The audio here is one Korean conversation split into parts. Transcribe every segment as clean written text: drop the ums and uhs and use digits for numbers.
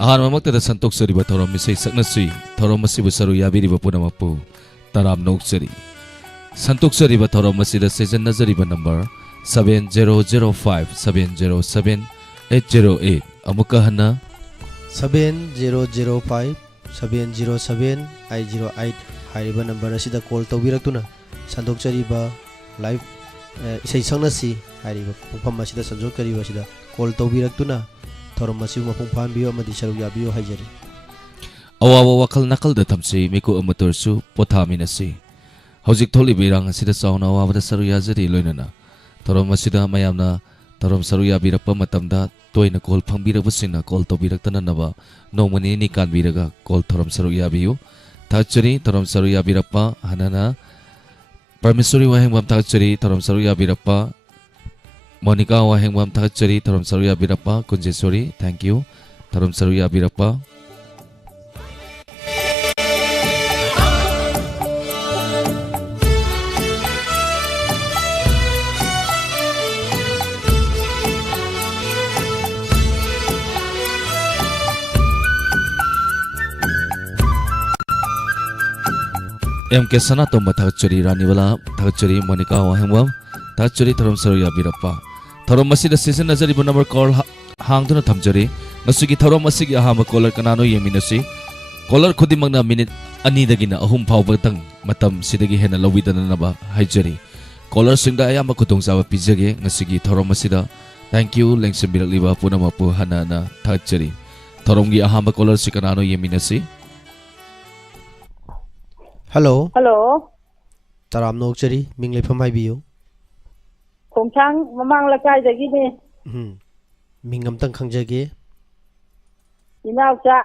ꯑꯍꯥꯟꯕꯃꯛꯇꯗ ꯁꯟꯇꯣꯛꯆꯔꯤꯕ ꯊꯧꯔꯝ ꯏꯁꯩ ꯁꯛꯅꯁꯤ ꯊꯧꯔꯝ ꯑꯁꯤꯕꯨ ꯁꯔꯨꯛ ꯌꯥꯕꯤꯔꯤꯕ ꯄꯨꯝꯅꯃꯛꯄꯨ ꯇꯔꯥꯝꯅ ꯑꯣꯛꯆꯔꯤ ꯁꯟꯇꯣꯛꯆꯔꯤꯕ ꯊꯧꯔꯝ ꯑꯁꯤꯗ ꯁꯤꯖꯤꯟꯅꯖꯔꯤꯕ ꯅꯝꯕꯔ 7005707808 ꯑꯃꯨꯛꯀ ꯍꯟꯅ 7005707808 ꯍꯥꯏꯔꯤꯕ ꯅꯝꯕꯔ ꯑꯁꯤꯗ ꯀꯣꯜ ꯇꯧꯕꯤꯔꯛꯇꯨꯅ ꯁꯟꯗꯣꯛꯆꯔꯤꯕ ꯂꯥꯏꯚ ꯏꯁꯩ ꯁꯛꯅꯁꯤ ꯍꯥꯏꯔꯤꯕ ꯃꯐꯝ ꯑꯁꯤꯗ ꯁꯟꯗꯣꯛꯆꯔꯤꯕ ꯑꯁꯤꯗ ꯀꯣꯜ ꯇꯧꯕꯤꯔꯛꯇꯨꯅ ꯊꯧꯔꯝ ꯑꯁꯤꯕꯨ ꯃꯄꯨꯡ ꯐꯥꯍꯟꯕꯤꯌꯨ ꯑꯃꯗꯤ ꯁꯔꯨꯛ ꯌꯥꯕꯤꯌꯨ ꯍꯥꯏꯖꯔꯤ ꯑꯋꯥꯕ ꯋꯥꯈꯜ ꯅꯥꯀꯜꯗ ꯊꯝꯁꯤ ꯃꯤꯀꯨꯞ ꯑꯃꯇꯔꯁꯨ ꯄꯣꯊꯥꯃꯤꯟꯅꯁꯤ ꯍꯧꯖꯤꯛ ꯊꯣꯛꯂꯤꯕ ꯏꯔꯥꯡ ꯑꯁꯤꯗ ꯆꯥꯎꯅ ꯑꯋꯥꯕꯗ ꯁꯔꯨꯛ ꯌꯥꯖꯔꯤ ꯂꯣꯏꯅꯅ ꯊꯧꯔꯝ ꯑꯁꯤꯗ ꯃꯌꯥꯝꯅ ꯊꯧꯔꯝ ꯁꯔꯨꯛ ꯌꯥꯕꯤꯔꯛꯄ ꯃꯇꯝꯗ ꯇꯣꯏꯅ ꯀꯣꯜ ꯐꯪꯕꯤꯔꯕꯁꯤꯡꯅ ꯀꯣꯜ ꯇꯧꯕꯤꯔꯛꯇꯅꯅꯕ ꯅꯣꯡꯃ ꯅꯤꯅꯤ ꯀꯥꯟꯕꯤꯔꯒ ꯀꯣꯜ ꯊꯧꯔꯝ ꯁꯔꯨꯛ ꯌꯥꯕꯤꯌꯨ ꯊꯥꯒꯠꯆꯔꯤ ꯊꯧꯔꯝ ꯁꯔꯨꯛ ꯌꯥꯕꯤꯔꯛꯄ ꯍꯥꯟꯅꯅ ꯄꯔꯃꯦꯁꯣꯔꯤ ꯋꯥꯍꯦꯡꯕꯝ ꯊꯥꯒꯠꯆꯔꯤ ꯊꯧꯔꯝ ꯁꯔꯨꯛ ꯌꯥꯕꯤꯔꯛꯄ ꯃꯣꯅꯤꯀꯥ ꯋꯥꯍꯦꯡꯕꯝ ꯊꯥꯒꯠꯆꯔꯤ ꯊꯧꯔꯝ ꯁꯔꯨꯛ ꯌꯥꯕꯤꯔꯛꯄ ꯀꯨꯟꯖꯦꯁꯣꯔꯤ ꯊꯦꯡꯛ ꯌꯨ ꯊꯧꯔꯝ ꯁꯔꯨꯛ ꯌꯥꯕꯤꯔꯛꯄ MK Sanatomba Thakchari Ranibala Thakchari Monica Wahengwam Thakchari Tharam Saru Yabirappa Tharam Masida Season Nazari number call Hangduna Thamjari Masigi Tharam Masigi Ahama Collar Kanano Yeminasi Collar Kudimagna Minute Anidagina Ahum Paubatang Matam Sidagi Hena Lowidanaba Hajari Collar Singa Ayama Kutung Sawa Pizage Nasigi Tharam Masida Thank you Lengsambira Liba Punamapu Hanana Thakchari Tharamgi Ahama Collar Sikanano Yeminasi Hello. Hello. Taramna okchari ming lepham haibiyu. Khongchang mamang lakai dagi ni. Ming amtang khangjage. Inaucha.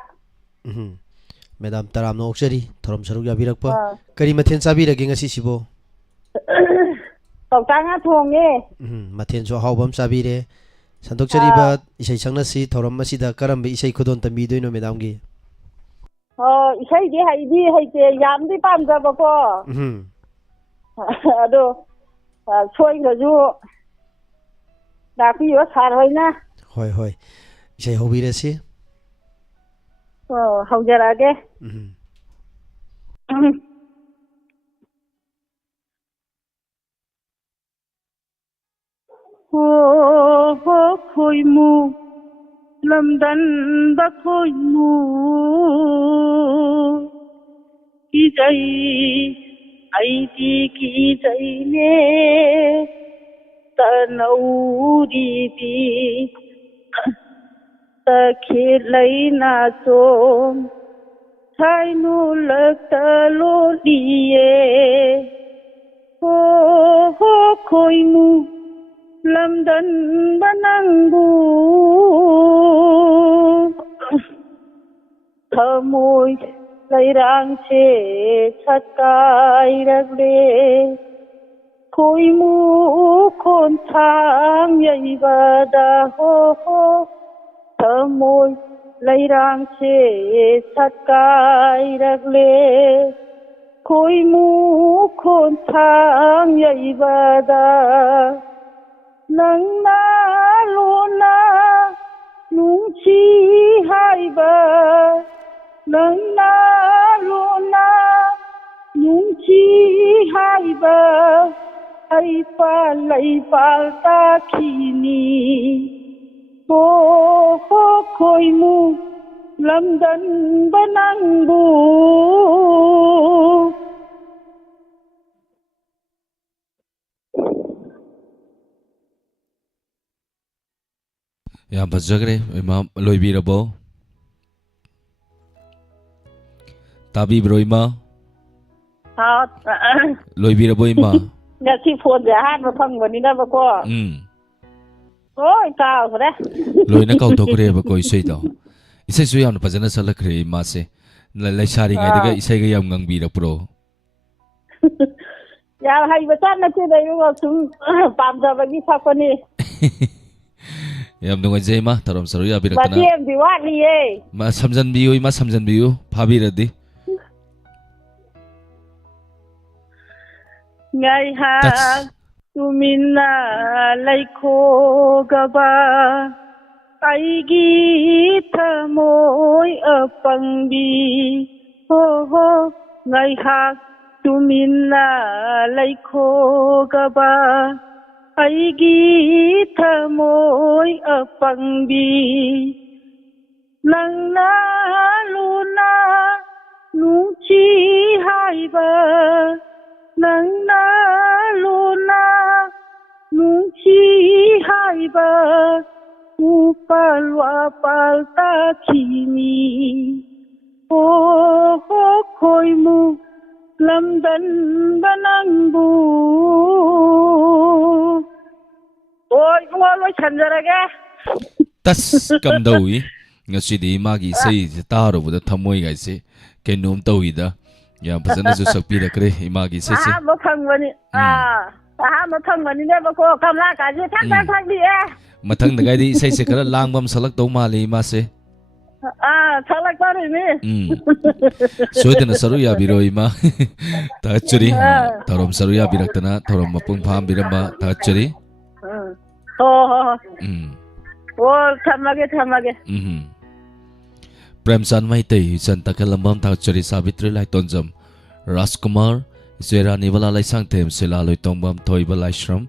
Madam Taramna okchari thorom saruk yabirakpa. Kari mathen sabirage ngasi sibo. Khongchang a thonge. Mathen so hawbam sabire. Sandokchari ba isai sangnasi thorom masida karambe isai khudon tambidoino madam gi. Isai haidi haite yamdi pamjabako ado soiraju dapiyo sarhoina hoi hoi isai hobirasi haujarage ho khoimu lamdan ba khoimu ki jai aidi ki jai ne tanauri di ta khelai na so thai nu lakta lo diye ho khoi mu lamdan banangbu thamoi lairang che chakai ragle khoi mu khon thang yai bada ho thamoi lairang che chakai ragle khoi mu khon thang yai bada nang na luna nung chi hai ba nang na luna nung chi hai ba ai pa lai pa ta khini ho khoi mu lamdan banang bu Yam Bajagre Imam Loibirabo Tabi Broima Loibirabo Ima Ngasi phone ya han ma phangwani na ba ko oi ka khore Loina kau tokre ba ko isai do isai su yam pajana salakre ma se lai sari ngai daga isai ga yam ngang bi ra pro ya hai ba chan na che dai ngo sum pam da ba gi phakoni Yam nungai jema tarom saru ya birakana Batiem diwali ye ma samjan biyu phabi radi ngai ha tumina laikho gaba ꯑꯩꯒꯤ ꯊꯃꯣꯏ ꯑꯄꯪꯕꯤ ꯍꯣ ꯍꯣ ꯉꯥꯏꯍꯥꯛ ꯇꯨꯃꯤꯟꯅ ꯂꯩꯈꯣꯒꯕ ꯑꯩꯒꯤ ꯊꯃꯣꯏ ꯑꯄꯪꯕꯤ ꯅꯪꯅ ꯂꯨꯅ ꯅꯨꯡꯁꯤ ꯍꯥꯏꯕ ꯅꯪꯅ ꯂꯨꯅ ꯅꯨꯡꯁꯤ ꯍꯥꯏꯕ ꯎꯄꯥꯜ ꯋꯥꯄꯥꯜ ꯇꯥꯈꯤꯅꯤ ꯑꯣ ꯍꯣ ꯈꯣꯏꯃꯨꯛ ꯂꯝꯗꯟꯕ ꯅꯪꯕꯨ ꯍꯣꯏ ꯏꯕꯨꯡꯉꯣ ꯂꯣꯏꯁꯟꯖꯔꯒꯦ ꯇꯁ ꯀꯝꯗꯧꯏ ꯉꯁꯤꯗꯤ ꯃꯥꯒꯤ ꯏꯁꯩꯁꯦ ꯇꯥꯔꯨꯕꯗ ꯊꯃꯣꯏꯒꯥꯏꯁꯦ ꯀꯩꯅꯣꯝ ꯇꯧꯏꯗ ꯌꯥꯝ ꯐꯖꯅꯁꯨ ꯁꯛꯄꯤꯔꯛꯈ꯭ꯔꯦ ꯏꯃꯥꯒꯤ ꯏꯁꯩꯁꯦ ꯑꯍꯥꯟꯕ ꯐꯪꯕꯅꯤ ꯑꯍꯥꯟꯕ ꯐꯪꯕꯅꯤꯅꯦꯕꯀꯣ ꯀꯃꯂꯥꯀꯥꯁꯦ ꯊꯛ ꯊꯛ ꯊꯛꯕꯤꯑꯦ ꯃꯊꯪꯗꯒꯥꯏꯗꯤ ꯏꯁꯩꯁꯦ ꯈꯔ ꯂꯥꯡꯕ ꯑꯃ ꯁꯛꯂꯛꯇꯧ ꯃꯥꯜꯂꯤ ꯏꯃꯥꯁꯦ ꯊꯛꯂꯛꯇꯧꯔꯤꯅꯤ ꯁꯣꯏꯗꯅ ꯁꯔꯨꯛ ꯌꯥꯕꯤꯔꯣ ꯏꯃꯥ ꯊꯥꯒꯠꯆꯔꯤ ꯊꯧꯔꯝ ꯁꯔꯨꯛ ꯌꯥꯕꯤꯔꯛꯇꯅ ꯊꯧꯔꯝ ꯃꯄꯨꯡ ꯐꯥꯍꯟꯕꯤꯔꯝꯕ ꯊꯥꯒꯠꯆꯔꯤ ꯍꯣ ꯍꯣ ꯍꯣ ꯑꯣ ꯊꯝꯃꯒꯦ ꯄ꯭ꯔꯦꯝꯆꯥꯟ ꯃꯩꯇꯩ ꯏꯆꯟ ꯇꯈꯦꯜꯂꯝꯕꯝ ꯊꯥꯒꯠꯆꯔꯤ ꯁꯥꯕꯤꯇ꯭ꯔꯤ ꯂꯥꯏꯇꯣꯟꯖꯝ ꯔꯥꯖꯀꯨꯃꯥꯔ ꯏꯆꯦꯔꯥꯅꯤꯕꯂꯥ ꯂꯩꯁꯥꯡꯊꯦꯝ ꯁꯤꯂꯥ ꯂꯣꯏꯇꯣꯡꯕꯝ ꯊꯣꯏꯕ ꯂꯥꯏꯁ꯭ꯔꯝ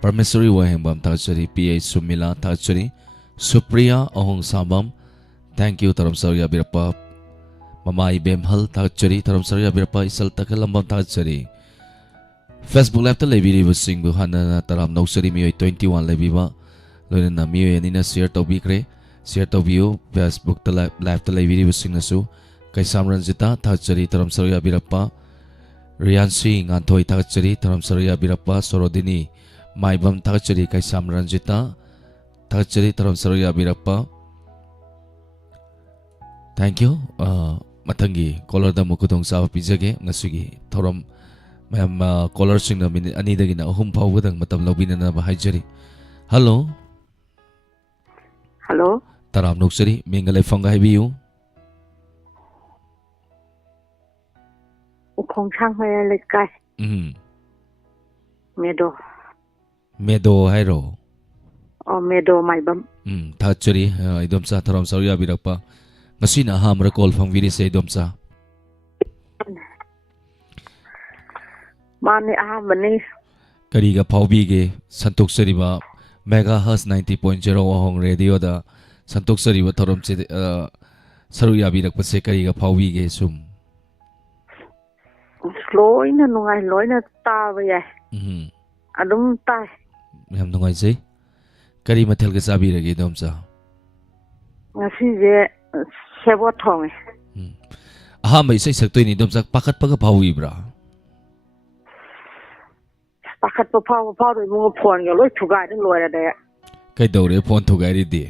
ꯄꯔꯃꯦশ্বꯔꯤ ꯋꯥꯍꯦꯡꯕꯝ ꯊꯥꯒꯠꯆꯔꯤ ꯄꯤ ꯑꯩ ꯁꯨꯃꯤꯂꯥ ꯊꯥꯒꯠꯆꯔꯤ ꯁꯨꯄ꯭ꯔꯤꯌꯥ ꯑꯍꯣꯡꯁꯥꯕꯝ ꯊꯦꯡꯛ ꯌꯨ ꯊꯧꯔꯝ ꯁꯔꯨꯛ ꯌꯥꯕꯤꯔꯛꯄ ꯃꯃꯥ ꯏꯕꯦꯝꯍꯜ ꯊꯥꯒꯠꯆꯔꯤ ꯊꯧꯔꯝ ꯁꯔꯨꯛ ꯌꯥꯕꯤꯔꯛꯄ ꯏꯆꯜ ꯇꯈꯦꯜꯂꯝꯕꯝ ꯊꯥꯒꯠꯆꯔꯤ ꯐꯦꯁꯕꯨꯛ ꯂꯥꯏꯚꯇ ꯂꯩꯕꯤꯔꯤꯕꯁꯤꯡꯕꯨ ꯍꯥꯟꯅ ꯇꯔꯥꯝ ꯅꯧꯖꯔꯤ ꯃꯤꯑꯣꯏ 21 ꯂꯩꯕꯤꯕ ꯂꯣꯏꯅꯅ ꯃꯤꯑꯣꯏ ꯑꯅꯤꯅ ꯁꯤꯌꯔ ꯇꯧꯕꯤꯈ꯭रे ꯁꯤꯌꯔ ꯇꯧꯕꯤꯌꯨ ꯐꯦꯁꯕꯨꯛꯇ ꯂꯥꯏꯚꯇ ꯂꯩꯕꯤꯔꯤꯕꯁꯤꯡꯅꯁꯨ ꯀꯩꯁꯥꯝ ꯔꯟꯖꯤꯇꯥ ꯊꯥꯒꯠꯆꯔꯤ ꯊꯧꯔꯝ ꯁꯔꯨꯛ ꯌꯥꯕꯤꯔꯛꯄ ꯔꯤꯌꯥꯟꯁꯤ ꯉꯥꯟꯊꯣꯏ ꯊꯥꯒꯠꯆꯔꯤ ꯊꯧꯔꯝ ꯁꯔꯨꯛ ꯌꯥꯕꯤꯔꯛꯄ ꯁꯣꯔꯣꯗꯤꯅꯤ ꯃꯥꯏꯕꯝ ꯊꯥꯒꯠꯆꯔꯤ ꯀꯩꯁꯥꯝ ꯔꯟꯖꯤꯇꯥ ꯊꯥꯒꯠꯆꯔꯤ ꯊꯧꯔꯝ ꯁꯔꯨꯛ ꯌꯥꯕꯤꯔꯛꯄ ꯊꯦꯡꯛ ꯌꯨ ꯃꯊꯪꯒꯤ ꯀꯣꯂꯔꯗ ꯑꯃꯨꯛ ꯈꯨꯗꯣꯡꯆꯥꯕ ꯄꯤꯖꯒꯦ ꯉꯁꯤꯒꯤ ꯊꯧꯔꯝ ꯃꯌꯥꯝ ꯀꯣꯂꯔꯁꯤꯡꯅ ꯃꯤꯅꯤꯠ 2ꯗꯒꯤꯅ 3 ꯐꯥꯎꯕꯗꯪ ꯃꯇꯝ ꯂꯧꯕꯤꯅꯅꯕ ꯍꯥꯏꯖꯔꯤ ꯍꯜꯂꯣ ꯍꯜꯂꯣ ꯇꯔꯥꯝ ꯅꯣꯛꯆꯔꯤ ꯃꯤꯡꯒ ꯂꯩꯐꯝꯒ ꯍꯥꯏꯕꯤꯌꯨ ꯈꯣꯡꯁꯥꯡ ꯃꯌꯥꯏ ꯂꯩꯀꯥꯏ ꯃꯦꯗꯣ ꯃꯦꯗꯣ ꯍꯥꯏꯔꯣ ꯃꯦꯗꯣ ꯃꯥꯏꯕꯝ ꯊꯥꯒꯠꯆꯔꯤ ꯏꯗꯣꯝꯆꯥ ꯊꯧꯔꯝ ꯁꯔꯨꯛ ꯌꯥꯕꯤꯔꯛꯄ ꯉꯁꯤꯅ ꯑꯍꯥꯟꯕꯗ ꯀꯣꯜ ꯐꯪꯕꯤꯔꯤꯁꯦ ꯏꯗꯣꯝꯆꯥ ꯃꯥꯅꯤ ꯑꯍꯥꯟꯕꯅꯤ ꯀꯔꯤꯒ ꯐꯥꯎꯕꯤꯒꯦ ꯁꯟꯇꯣꯛꯆꯔꯤꯕ ꯃꯦꯒꯥ ꯍꯁ 90.0 ꯋꯥꯍꯣꯡ ꯔꯦꯗꯤꯑꯣꯗ ꯁꯟꯇꯣꯛꯆꯔꯤꯕ ꯊꯧꯔꯝꯁꯦ ꯁꯔꯨꯛ ꯌꯥꯕꯤꯔꯛꯄꯁꯦ ꯀꯔꯤꯒ ꯐꯥꯎꯕꯤꯒꯦ ꯁꯨꯝ ꯂꯣꯏꯅ ꯅꯨꯡꯉꯥꯏ ꯂꯣꯏꯅ ꯇꯥꯕ ꯌꯥꯏ ꯑꯗꯨꯝ ꯇꯥꯏ ꯌꯥꯝ ꯅꯨꯡꯉꯥꯏꯖꯩ ꯀꯔꯤ ꯃꯊꯦꯜꯒ ꯆꯥꯕꯤꯔꯒꯦ ꯏꯗꯣꯝꯆꯥ ꯉꯁꯤꯁꯦ ꯁꯦꯕꯣꯠ ꯊꯣꯡꯉꯦ ꯑꯍꯥꯟꯕ ꯏꯁꯩ ꯁꯛꯇꯣꯏꯅꯤ ꯏꯗꯣꯝꯆꯥ ꯄꯥꯈꯠꯄꯒ ꯐꯥꯎꯕꯤꯕ꯭ꯔꯥ ꯄꯥꯈꯠꯄ ꯐꯥꯎꯔꯣꯏ ꯏꯕꯨꯡꯉꯣ ꯐꯣꯟꯒ ꯂꯣꯏ ꯊꯨꯒꯥꯏꯗ ꯂꯣꯏꯔꯗꯤ ꯀꯩꯗꯧꯔꯦ ꯐꯣꯟ ꯊꯨꯒꯥꯏꯔꯤꯗꯤ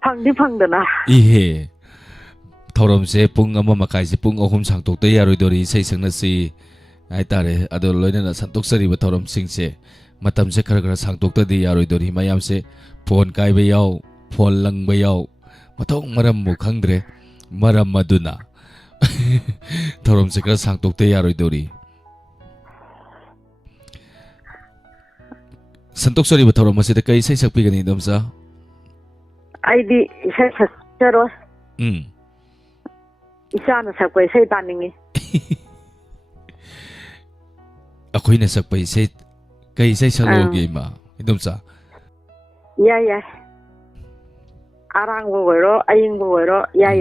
ꯐꯪꯗꯤ ꯐꯪꯗꯅ ꯏꯍꯦ ꯊꯧꯔꯝꯁꯦ ꯄꯨꯡ 1:30 ꯄꯨꯡ 3 ꯁꯥꯡꯇꯣꯛꯇ ꯌꯥꯔꯣꯏꯗꯣꯔꯤ ꯏꯁꯩ ꯁꯛꯅꯁꯤ ꯍꯥꯏꯇꯥꯔꯦ ꯑꯗꯣ ꯂꯣꯏꯅꯅ ꯁꯟꯇꯣꯛꯆꯔꯤꯕ ꯊꯧꯔꯝꯁꯤꯡꯁꯦ ꯃꯇꯝꯁꯦ ꯈꯔ ꯁꯥꯡꯇꯣꯛꯇꯗꯤ ꯌꯥꯔꯣꯏꯗꯣꯔꯤ ꯃꯌꯥꯝꯁꯦ ꯐꯣꯟ ꯀꯥꯏꯕ ꯌꯥꯎ ꯐꯣꯟ ꯂꯪꯕ ꯌꯥꯎ ꯃꯊꯣꯡ ꯃꯔꯝꯕꯨ ꯈꯪꯗ꯭ꯔꯦ ꯃꯔꯝ ꯑꯗꯨꯅ ꯊꯧꯔꯝꯁꯦ ꯈꯔ ꯁꯥꯡꯇꯣꯛꯇ ꯌꯥꯔꯣꯏꯗꯣꯔꯤ ꯁꯟꯇꯣꯛꯆꯔꯤꯕ ꯊꯧꯔꯝ ꯑꯁꯤꯗ ꯀꯔꯤ ꯏꯁꯩ ꯁꯛꯄꯤꯒꯅꯤ ꯏꯗꯣꯝꯆꯥ ꯑꯩꯗꯤ ꯏꯁꯩ ꯁꯛꯆꯔꯣꯏ ꯏꯆꯥꯅ ꯁꯛꯄ ꯏꯁꯩ ꯇꯥꯅꯤꯡꯉꯤ ꯑꯩꯈꯣꯏꯅ ꯁꯛꯄ ꯏꯁꯩ ꯀꯩ ꯏꯁꯩ ꯁꯛꯂꯛꯎꯒꯦ ꯏꯃꯥ ꯏꯗꯣꯝꯆꯥ ꯌꯥꯏ ꯑꯔꯥꯡꯕ ꯑꯣꯏꯔꯣ ꯑꯏꯪꯕ ꯑꯣꯏꯔో ꯌꯥꯏ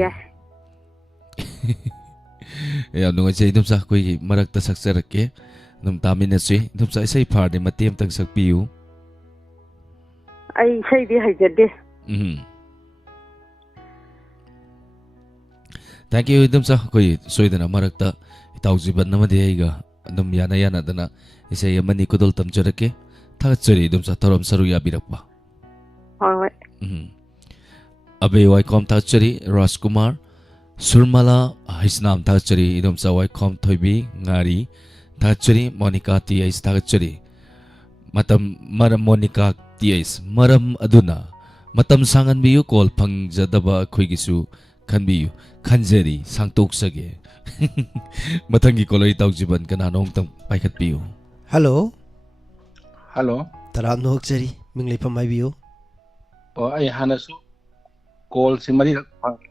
ꯌꯥꯝ ꯅꯨꯡꯉꯥꯏꯖꯩ ꯏꯗꯣꯝꯆꯥ ꯑꯩꯈꯣꯏꯒꯤ ꯃꯔꯛꯇ ꯁꯛꯆꯔꯛꯀꯦ ꯑꯗꯨꯝ ꯇꯥꯃꯤꯟꯅꯁꯤ ꯏꯗꯣꯝꯆꯥ ꯏꯁꯩ ꯐꯥꯔꯗꯤ ꯃꯇꯦꯛ ꯑꯃꯇꯪ ꯁꯛꯄꯤꯌꯨ ꯑꯩ ꯏꯁꯩꯗꯤ ꯍꯩꯖꯗꯦ ꯊꯦꯡꯛ ꯌꯨ ꯏꯗꯣꯝꯆꯥ ꯑꯩꯈꯣꯏ ꯁꯣꯏꯗꯅ ꯃꯔꯛꯇ ꯏꯇꯥꯎꯖꯤꯕꯟ ꯑꯃꯗꯤ ꯑꯩꯒ ꯑꯗꯨꯝ ꯌꯥꯅꯗꯅ ꯏꯁꯩ ꯑꯃꯅꯤ ꯈꯨꯗꯣꯜ ꯇꯝꯖꯔꯛꯀꯦ ꯊꯥꯒꯠꯆꯔꯤ ꯏꯗꯣꯝꯆꯥ ꯊꯧꯔꯝ ꯁꯔꯨꯛ ꯌꯥꯕꯤꯔꯛꯄ ꯍꯣꯏ ꯑꯕꯦ ꯋꯥꯏꯈꯣꯝ ꯊꯥꯒꯠꯆꯔꯤ ꯔꯥꯖꯀꯨꯃꯥꯔ ꯁꯨꯔꯃꯂꯥ ꯍꯩꯁꯅꯥꯝ ꯊꯥꯒꯠꯆꯔꯤ ꯏꯗꯣꯝꯆꯥ ꯋꯥꯏꯈꯣꯝ ꯊꯣꯏꯕꯤ ꯉꯥꯔꯤ ꯊꯥꯒꯠꯆꯔꯤ ꯃꯣꯅꯤꯀꯥ ꯇꯤ ꯑꯩꯁ ꯊꯥꯒꯠꯆꯔꯤ ꯃꯔꯝ ꯃꯣꯅꯤꯀꯥ ꯇꯤ ꯑꯩꯁ ꯃꯔꯝ ꯑꯗꯨꯅ ꯃꯇꯝ ꯁꯥꯡꯍꯟꯕꯤꯌꯨ ꯀꯣꯜ ꯐꯪꯖꯗꯕ ꯑꯩꯈꯣꯏꯒꯤꯁꯨ ꯈꯟꯕꯤꯌꯨ ꯈꯟꯖꯔꯤ ꯁꯥꯡꯇꯣꯛꯆꯒꯦ ꯃꯊꯪꯒꯤ ꯀꯣꯂꯔ ꯏꯇꯥꯎꯖꯤꯕꯟ ꯀꯅꯥꯅꯣ ꯑꯃꯨꯛꯇꯪ ꯄꯥꯏꯈꯠꯄꯤꯌꯨ ꯍꯜꯂꯣ ꯍꯜꯂꯣ ꯇꯔꯥꯝ ꯅꯣꯛꯆꯔꯤ ꯃꯤꯡ ꯂꯩꯐꯝ ꯍꯥꯏꯕꯤꯌꯨ ꯑꯣ ꯑꯩ ꯍꯥꯟꯅꯁꯨ ꯀꯣꯜꯁꯤ ꯃꯔꯤꯔꯛ ꯐꯪꯉꯦ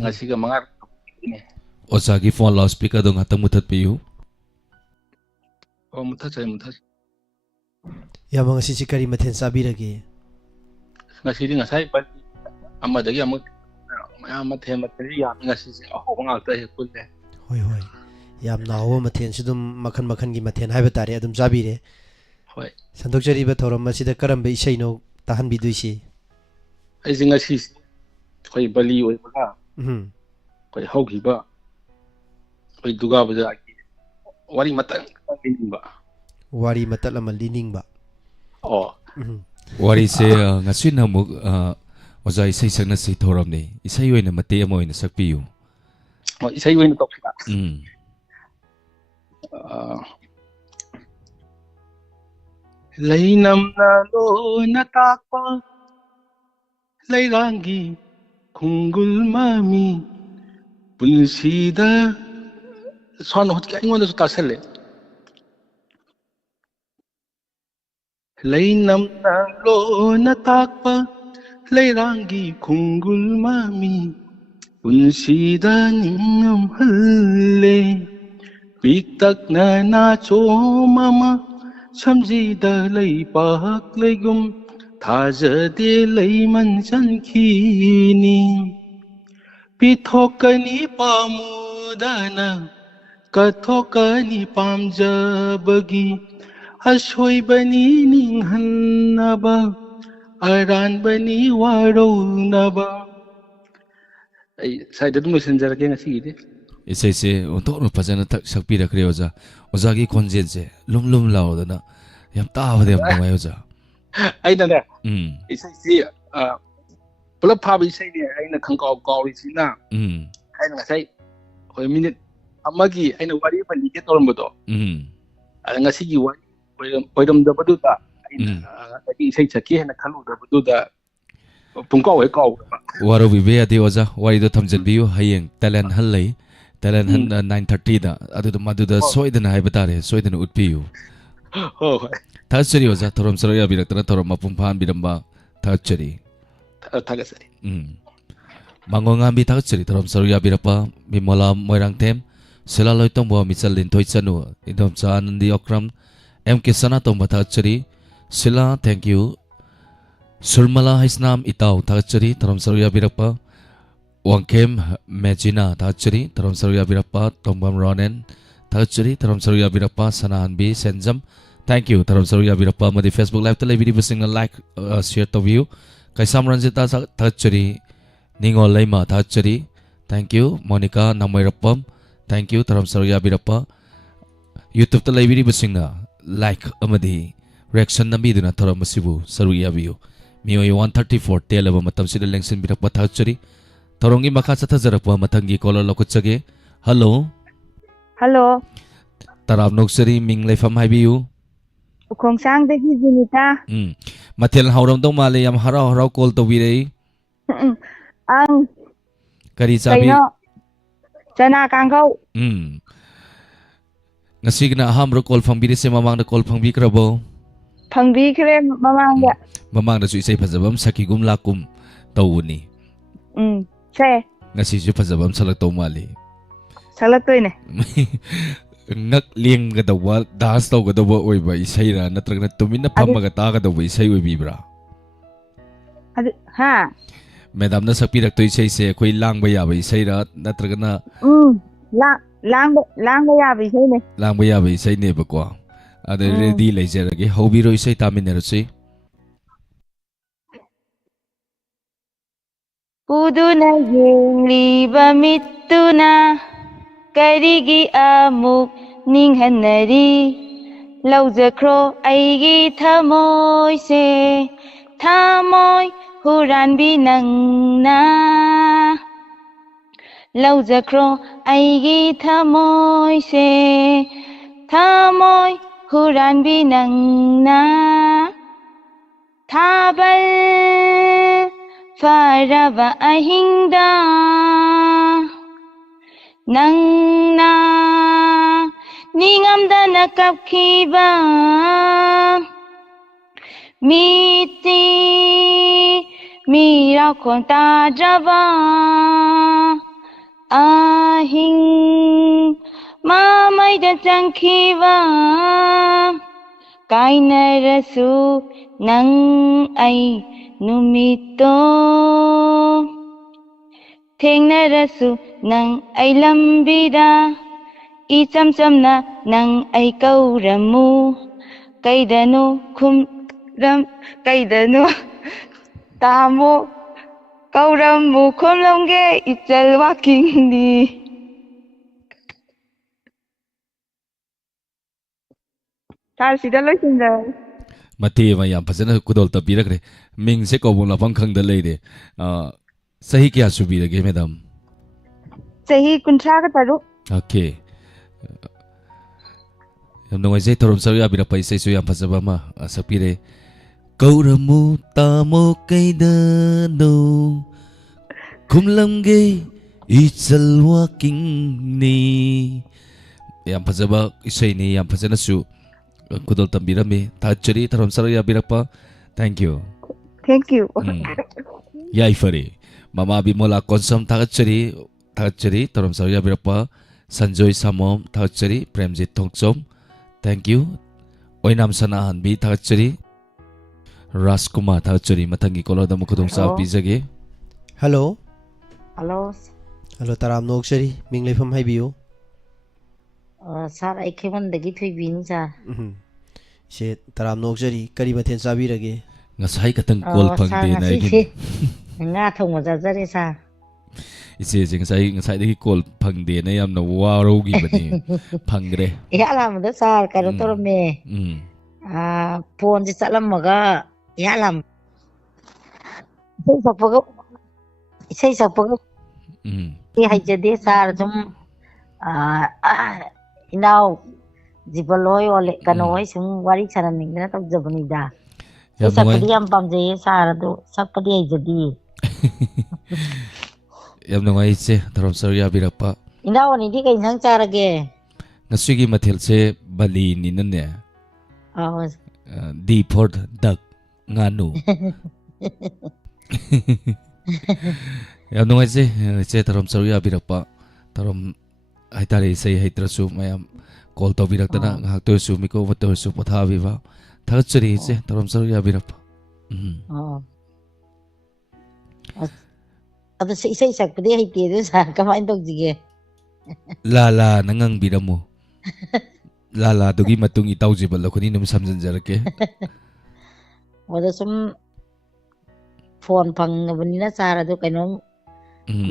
ꯉꯁꯤꯒ ꯃꯉꯥꯔꯛ ꯐꯪꯉꯦ ꯑꯣꯖꯥꯒꯤ ꯐꯣꯟ ꯂꯥꯎꯠ ꯁ꯭ꯄꯤꯀꯔꯗꯣ ꯉꯥꯛꯇꯪ ꯃꯨꯊꯠꯄꯤꯌꯨ ꯑꯣ ꯃꯨꯊꯠꯆꯔꯦ ꯏꯌꯥꯝꯕ ꯉꯁꯤꯁꯤ ꯀꯔꯤ ꯃꯊꯦꯜ ꯆꯥꯕꯤꯔꯒꯦ ngasi ngasai bali amadagi amuk ꯃꯌꯥꯝ ꯃꯊꯦꯜ ꯌꯥꯝꯃꯤ ꯉꯁꯤꯁꯦ ꯑꯍꯥꯎꯕ ꯉꯥꯛꯇ ꯍꯦꯛ ꯄꯨꯜꯂꯦ ꯍꯣꯏ ꯍꯣꯏ ꯌꯥꯝꯅ ꯍꯥꯎꯕ ꯃꯊꯦꯜꯁꯨ ꯑꯗꯨꯝ ꯃꯈꯟ ꯃꯈꯟꯒꯤ ꯃꯊꯦꯜ ꯍꯥꯏꯕ ꯇꯥꯔꯦ ꯑꯗꯨꯝ ꯆꯥꯕꯤꯔꯦ ꯍꯣꯏ ꯁꯟꯗꯣꯛꯆꯔꯤꯕ ꯊꯧꯔꯝ ꯑꯁꯤꯗ ꯀꯔꯝꯕ ꯏꯁꯩꯅꯣ ꯇꯥꯍꯟꯕꯤꯗꯣꯏꯁꯤ ꯑꯩꯁꯦ ꯉꯁꯤꯁꯦ ꯑꯩꯈꯣꯏ ꯕꯂꯤ ꯑꯣꯏꯕꯒ ꯑꯩꯈꯣꯏ ꯍꯧꯈꯤꯕ ꯑꯩꯈꯣꯏ ꯗꯨꯔꯒꯥ ꯄꯨꯖꯥꯒꯤ ꯋꯥꯔꯤ ꯃꯇꯪ ꯂꯤꯅꯤꯡꯕ ꯋꯥꯔꯤ ꯃꯇꯠ ꯑꯃ ꯂꯤꯅꯤꯡꯕ ꯑꯣ ꯋꯥꯔꯤꯁꯦ ꯉꯁꯤꯅ ꯑꯃꯨꯛ ꯑꯣꯖꯥ ꯏꯁꯩ ꯁꯛꯅꯁꯤ ꯊꯧꯔꯝꯅꯤ ꯏꯁꯩ ꯑꯣꯏꯅ ꯃꯇꯦꯛ ꯑꯃ ꯑꯣꯏꯅ ꯁꯛꯄꯤꯌꯨ ꯍꯣꯏ ꯏꯁꯩ ꯑꯣꯏꯅ ꯇꯧꯁꯤꯔ ꯂꯩꯅꯝꯅ ꯂꯣꯏꯅ ꯇꯥꯛꯄ ꯂꯩꯔꯥꯡꯒꯤ ꯈꯨꯡꯒꯨꯜ ꯃꯃꯤ ꯄꯨꯟꯁꯤꯗ ꯁꯣꯟ ꯍꯧꯖꯤꯛ ꯑꯩꯉꯣꯟꯗꯁꯨ ꯇꯥꯁꯜꯂꯦ ꯂꯩꯅꯝꯅ ꯂꯣꯏꯅ ꯇꯥꯛꯄ ꯂꯩꯔꯥꯡꯒꯤ ꯈꯨꯡꯒꯨꯜ ꯃꯃꯤ ꯄꯨꯟꯁꯤꯗ ꯅꯤꯡꯉꯝꯍꯜꯂꯦ ꯄꯤꯛꯇꯛꯅ ꯅꯥꯆꯣꯝ ꯑꯃ ꯁꯝꯖꯤꯗ ꯂꯩꯄꯥꯛ ꯂꯩꯒꯨꯝ ꯊꯥꯖꯗꯦ ꯂꯩꯃꯟ ꯆꯟꯈꯤꯅꯤ ꯄꯤꯊꯣꯛꯀꯅꯤ ꯄꯥꯝꯃꯨꯗꯅ ꯀꯠꯊꯣꯛꯀꯅꯤ ꯄꯥꯝꯖꯕꯒꯤ ꯑꯁꯣꯏꯕꯅꯤ ꯅꯤꯡꯍꯟꯅꯕ ꯑꯔꯥꯟꯕꯅꯤ ꯋꯥꯔꯧꯅꯕ ꯑꯩ ꯁꯥꯏꯗ ꯑꯗꯨꯝ ꯂꯣꯏꯁꯤꯟꯖꯔꯒꯦ ꯉꯁꯤꯒꯤꯗꯤ ꯏꯁꯩꯁꯦ ꯑꯣꯟꯊꯣꯛꯅ ꯐꯖꯅ ꯁꯛꯄꯤꯔꯛꯈ꯭ꯔꯦ ꯑꯣꯖꯥ ꯑꯣꯖꯥꯒꯤ ꯈꯣꯟꯖꯦꯜꯁꯦ ꯂꯨꯝ ꯂꯨꯝ ꯂꯥꯎꯗꯅ ꯌꯥꯝ ꯇꯥꯕꯗ ꯌꯥꯝ ꯅꯨꯡꯉꯥꯏ ꯑꯣꯖꯥ ꯑꯩꯅꯅꯦ ꯏꯁꯩꯁꯤ ꯄꯨꯂꯞ ꯐꯥꯕ ꯏꯁꯩꯅꯦ ꯑꯩꯅ ꯈꯪꯀꯥꯎ ꯀꯥꯎꯔꯤꯁꯤꯅ ꯑꯩꯅ ꯉꯁꯥꯏ ꯑꯩꯈꯣꯏ ꯃꯤꯅꯤꯠ ꯑꯃꯒꯤ ꯑꯩꯅ ꯋꯥꯔꯤ ꯑꯃ ꯂꯤꯒꯦ ꯇꯧꯔꯝꯕꯗꯣ ꯑꯗ ꯉꯁꯤꯒꯤ ꯋꯥꯔꯤ ꯑꯣꯏꯔꯝꯗꯕꯗꯨꯗ ꯑꯩꯅ ꯉꯁꯥꯏꯒꯤ ꯏꯁꯩ ꯁꯛꯀꯦ ꯍꯥꯏꯅ ꯈꯜꯂꯨꯗꯕꯗꯨꯗ ꯄꯨꯡꯀꯥꯎ ꯍꯦꯛ ꯀꯥꯎꯈ꯭ꯔꯕ ꯋꯥꯔꯧꯕꯤꯕ ꯌꯥꯗꯦ ꯑꯣꯖꯥ ꯋꯥꯔꯤꯗꯣ ꯊꯝꯖꯟꯕꯤꯌꯨ ꯍꯌꯦꯡ ꯇꯦꯂꯦꯟ ꯍꯟ ꯂꯩ ꯇꯦꯂꯦꯟ ꯍꯟ 9:30ꯗ ꯑꯗꯨꯗ ꯃꯗꯨꯗ ꯁꯣꯏꯗꯅ ꯍꯥꯏꯕ ꯇꯥꯔꯦ ꯁꯣꯏꯗꯅ ꯎꯠꯄꯤꯌꯨ ꯍꯣꯏ ꯍꯣꯏ ꯊꯥꯒꯠꯆꯔꯤ ꯑꯣꯖꯥ ꯊꯧꯔꯝ ꯁꯔꯨꯛ ꯌꯥꯕꯤꯔꯛꯇꯅ ꯊꯧꯔꯝ ꯃꯄꯨꯡ ꯐꯥꯍꯟꯕꯤꯔꯝꯕ ꯊꯥꯒꯠꯆꯔꯤ ꯊꯥꯒꯠꯆꯔꯤ ꯃꯥꯡꯒꯣꯜꯉꯥꯟꯕꯤ ꯊꯥꯒꯠꯆꯔꯤ ꯊꯧꯔꯝ ꯁꯔꯨꯛ ꯌꯥꯕꯤꯔꯛꯄ ꯕꯤꯃꯣꯂꯥ ꯃꯣꯏꯔꯥꯡꯊꯦꯝ ꯁꯤꯂꯥ ꯂꯣꯏꯇꯣꯡꯕ ꯃꯤꯆꯜ ꯂꯤꯟꯊꯣꯏ ꯆꯅꯨ ꯏꯟꯗꯣꯝꯆꯥ ꯑꯅꯟꯗꯤ ꯑꯣꯀ꯭ꯔꯝ M K ꯁꯅꯥꯇꯣꯝꯕ ꯊꯥꯒꯠꯆꯔꯤ ꯁꯤꯂꯥ ꯊꯦꯡꯛ ꯌꯨ ꯁꯨꯔꯃꯂꯥ ꯍꯩꯁꯅꯥꯝ ꯏꯇꯥꯎ ꯊꯥꯒꯠꯆꯔꯤ ꯊꯧꯔꯝ ꯁꯔꯨꯛ ꯌꯥꯕꯤꯔꯛꯄ ꯋꯥꯡꯈꯦꯝ ꯃꯦꯖꯤꯅꯥ ꯊꯥꯒꯠꯆꯔꯤ ꯊꯧꯔꯝ ꯁꯔꯨꯛ ꯌꯥꯕꯤꯔꯛꯄ ꯇꯣꯡꯕꯝ ꯔꯣꯅꯦꯟ ꯊꯥꯒꯠꯆꯔꯤ ꯊꯧꯔꯝ ꯁꯔꯨꯛ ꯌꯥꯕꯤꯔꯛꯄ ꯁꯅꯥꯍꯟꯕꯤ ꯁꯦꯟꯖꯝ ꯊꯦꯡꯛ ꯌꯨ ꯊꯧꯔꯝ ꯁꯔꯨꯛ ꯌꯥꯕꯤꯔꯛꯄ ꯑꯃꯗꯤ ꯐꯦꯁꯕꯨꯛ ꯂꯥꯏꯚꯇ ꯂꯩꯕꯤꯔꯤꯕꯁꯤꯡꯅ ꯂꯥꯏꯛ ꯁꯤꯌꯔ ꯇꯧꯕꯤꯌꯨ ꯀꯩꯁꯥꯝ ꯔꯟꯖꯤꯇꯥ ꯊꯥꯒꯠꯆꯔꯤ ꯅꯤꯡꯉꯣꯜ ꯂꯩꯃ ꯊꯥꯒꯠꯆꯔꯤ ꯊꯦꯡꯛ ꯌꯨ ꯃꯣꯅꯤꯀꯥ ꯅꯃꯣꯏꯔꯞꯄꯝ ꯊꯦꯡꯛ ꯌꯨ ꯊꯧꯔꯝ ꯁꯔꯨꯛ ꯌꯥꯕꯤꯔꯛꯄ ꯌꯨꯇ꯭ꯌꯨꯕꯇ ꯂꯩꯕꯤꯔꯤꯕꯁꯤꯡꯅ ꯂꯥꯏꯛ ꯑꯃꯗꯤ ꯔꯤꯑꯦꯛꯁꯟ ꯅꯝꯕꯤꯗꯨꯅ ꯊꯧꯔꯝ ꯑꯁꯤꯕꯨ ꯁꯔꯨꯛ ꯌꯥꯕꯤꯌꯨ ꯃꯤꯑꯣꯏ 134 ꯇꯦꯜꯂꯕ ꯃꯇꯝꯁꯤꯗ ꯂꯦꯡꯁꯤꯟꯕꯤꯔꯛꯄ ꯊꯥꯒꯠꯆꯔꯤ ꯊꯧꯔꯝꯒꯤ ꯃꯈꯥ ꯆꯠꯊꯖꯔꯛꯄ ꯃꯊꯪꯒꯤ ꯀꯣꯂꯔ ꯂꯧꯈꯠꯆꯒꯦ ꯍꯜꯂꯣ ꯍꯜꯂꯣ ꯇꯔꯥꯝ ꯅꯣꯛꯆꯔꯤ ꯃꯤꯡ ꯂꯩꯐꯝ ꯍꯥꯏꯕꯤꯌꯨ ꯎꯈꯣꯡꯁꯥꯡꯗꯒꯤ ꯖꯨꯅꯤꯇꯥ ꯃꯊꯦꯜ ꯍꯥꯎꯔꯝꯗꯧ ꯃꯥꯜꯂꯦ ꯌꯥꯝ ꯍꯔꯥꯎ ꯍꯔꯥꯎ ꯀꯣꯜ ꯇꯧꯕꯤꯔꯛꯏ ꯑꯪ ꯀꯔꯤ ꯆꯥꯕꯤ ꯀꯩꯅꯣ ꯆꯅꯥ ꯀꯥꯡꯒꯧ ꯉꯁꯤꯒꯤꯅ ꯑꯍꯥꯟꯕ ꯀꯣꯜ ꯐꯪꯕꯤꯔꯤꯁꯦ ꯃꯃꯥꯡꯗ ꯀꯣꯜ ꯐꯪꯕꯤꯈ꯭ꯔꯕꯣ ꯐꯪꯕꯤꯈ꯭ꯔꯦ ꯃꯃꯥꯡꯗ ꯃꯃꯥꯡꯗꯁꯨ ꯏꯁꯩ ꯐꯖꯕ ꯑꯃ ꯁꯛꯈꯤꯒꯨꯝ ꯂꯥꯛꯀꯨꯝ ꯇꯧꯕꯅꯤ ꯁꯦ ꯉꯁꯤꯁꯨ ꯐꯖꯕ ꯑꯃ ꯁꯛꯂꯛꯇꯧ ꯃꯥꯜꯂꯤ ꯁꯛꯂꯛꯇꯣꯏꯅꯦ ꯉꯛ ꯂꯦꯡꯒꯗꯧꯕ ꯗꯥꯟꯁ ꯇꯧꯒꯗꯧꯕ ꯑꯣꯏꯕ ꯏꯁꯩꯔꯥ ꯅꯠꯇ꯭ꯔꯒꯅ ꯇꯨꯃꯤꯟꯅ ꯐꯝꯃꯒ ꯇꯥꯒꯗꯧꯕ ꯏꯁꯩ ꯑꯣꯏꯕꯤꯕ꯭ꯔꯥ ꯍꯥ ꯃꯦꯗꯥꯝꯅ ꯁꯛꯄꯤꯔꯛꯇꯣꯏ ꯏꯁꯩꯁꯦ ꯑꯩꯈꯣꯏ ꯂꯥꯡꯕ ꯌꯥꯕ ꯏꯁꯩꯔꯥ ꯅꯠꯇ꯭ꯔꯒꯅ ꯂꯥꯡꯕ ꯌꯥꯕ ꯏꯁꯩꯅꯦ ꯂꯥꯡꯕ ꯌꯥꯕ ꯏꯁꯩꯅꯦꯕꯀꯣ ꯑꯗ ꯔꯦꯗꯤ ꯂꯩꯖꯔꯒꯦ ꯍꯧꯕꯤꯔꯣ ꯏꯁꯩ ꯇꯥꯃꯤꯟꯅꯔꯁꯤ ꯎꯗꯨꯅ ꯌꯦꯡꯂꯤꯕ ꯃꯤꯠꯇꯨꯅ ꯀꯔꯤꯒꯤ ꯑꯃꯨꯛ ꯅꯤꯡꯍꯟꯅꯔꯤ ꯂꯧꯖꯈ꯭ꯔꯣ ꯑꯩꯒꯤ ꯊꯃꯣꯏꯁꯦ ꯊꯃꯣꯏ ꯍꯨꯔꯥꯟꯕꯤ ꯅꯪꯅ ꯂꯧꯖꯈ꯭ꯔꯣ ꯑꯩꯒꯤ ꯊꯃꯣꯏꯁꯦ ꯊꯃꯣꯏ ꯍꯨꯔꯥꯟꯕꯤ ꯅꯪꯅ ꯊꯥꯕꯜ ꯐꯔꯕ ꯑꯍꯤꯡꯗ ꯅꯪꯅ ꯅꯤꯡꯉꯝꯗꯅ ꯀꯞꯈꯤ ꯃꯤꯠꯇꯤ ꯃꯤꯔꯥꯎꯈꯣꯡ ꯇꯥꯗ꯭ꯔꯕ ꯑꯍꯤꯡ ꯃꯃꯩꯗ ꯆꯪꯈꯤꯕ ꯀꯥꯏꯅꯔꯁꯨ ꯅꯪ ꯑꯩ ꯅꯨꯃꯤꯠꯇꯣ ꯊꯦꯡꯅꯔꯁꯨ ꯅꯪ ꯑꯩ ꯂꯝꯕꯤꯗ 이점 점나 낭 아이 까우라무 까이다노 쿰람 까이다노 따모 까우라무 쿰람게 이짤 와킹니 다시다 로신다 Mati ma yam phajana kudol ta birakre ming se ko bula phang khang da leide sahi kya subi rage madam चही कुंठा का तरुक okay yam no jai thorom sawi abira paisa su yam phajaba ma sapire kauramu tamo kaida no kumlam ge ichal walking ni yam phajaba isai ni yam phajana su kudol tambirami thachari thorom sawi abira pa thank you Thank you. Yai fari mama bimola konsum thachari thorom sawi abira pa Sanjoy Samom thachari Premjit Thongchom thank you oinam sanahan bi thachari Raskumar thachari mathangi koloda mukudong sa pizage hello Hello. hello taram noksari ming leifam haibiyo Sir, I came on the git with sir. se taram noksari kari mathen sabirage ngasai katang kol phangde na gi Nga thong mo jajari sir. ise jing ngasai dagi kol phangde na yamna waro gi bani phangre Ya lam da sir karo tor me. Phone ji salam maga ya lam. Isai sapaga ye haijade sir jum inaw jibaloy ole kanoy sum wari sanan ningna tok jabani da. Sapadi am pamje sir do sapadi haijadi. yam nungai se thorom sawi abira pa Inaw ni di kay sang charage. ngasigi mathel se bali ni nanne D for duck nganu yam nungai se thorom sawi abira pa thorom haitare sei haitrasu mayam call to birakta na hakto su miko wato su potha biwa thachari se thorom sawi abira pa Ado isay sakpadi haiti do sa kamain tog jige. lala nangang biramu lala dugi matung itaw jibal ko ni num samjan jarake Wada sum phone phang bani na sara do kainom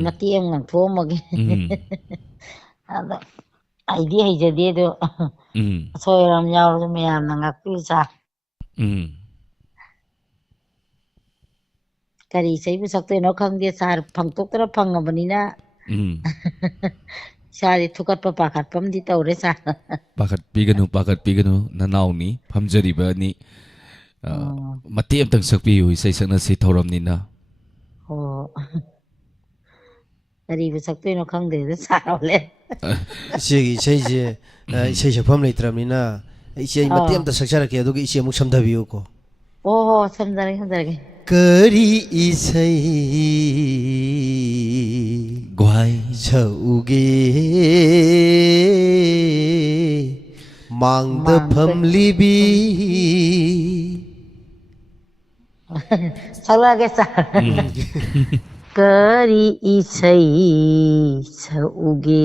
mati ang ngang pho mag. Ado idea haijade do soiram yaw do mayam nangak pi sa. Kari say bu sakto no khang de sar phang tok tara phang bani na sari thukat pa pakat pam di tawre sa. pakat piganu nanaw ni phamjari ba ni mati amtang sakpi hui sai sakna si thoram ni na Kari bu sakto no khang de sar ole. segi sei je sei sakpham leitramnina sei mati amta sakcharake adugi ise amuk samdabiyo ko Samjare. kari isai gwai chauge mangda phamlibi Salage sa. Kari isai chauge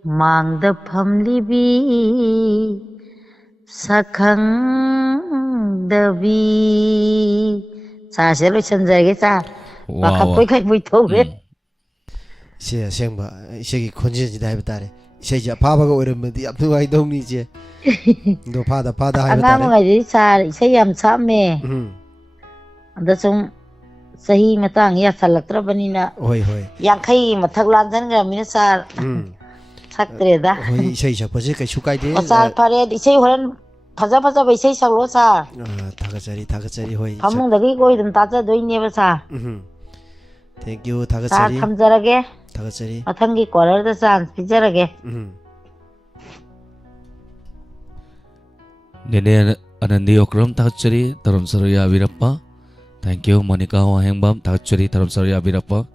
mangda phamlibi sakhang dabi sa se lo sanjage sa bakhat koi khai bui thore se asengba isegi khonjin ji dai batare isei ja phabaga oiramdi apnu ai dongni je do phada hai Angam batare ngai di sa isai yam chame anda sum sahi matang ya salaktra banina hoi yankhai mathak lanjan ga mina sa saktre da hoi isei sakpaje kai sukai de Masal pare isai horan faja bai isai saklo sa thagachari hoi famung dagi koi dum taja doi ne ba sa thank you sa thagachari thamjarage thagachari mathangi caller da chance pijarage nene anandi okram thachari thorom sawi abira pa Thank you Monica Wahengbam Takchuri Taram Sarya Birapa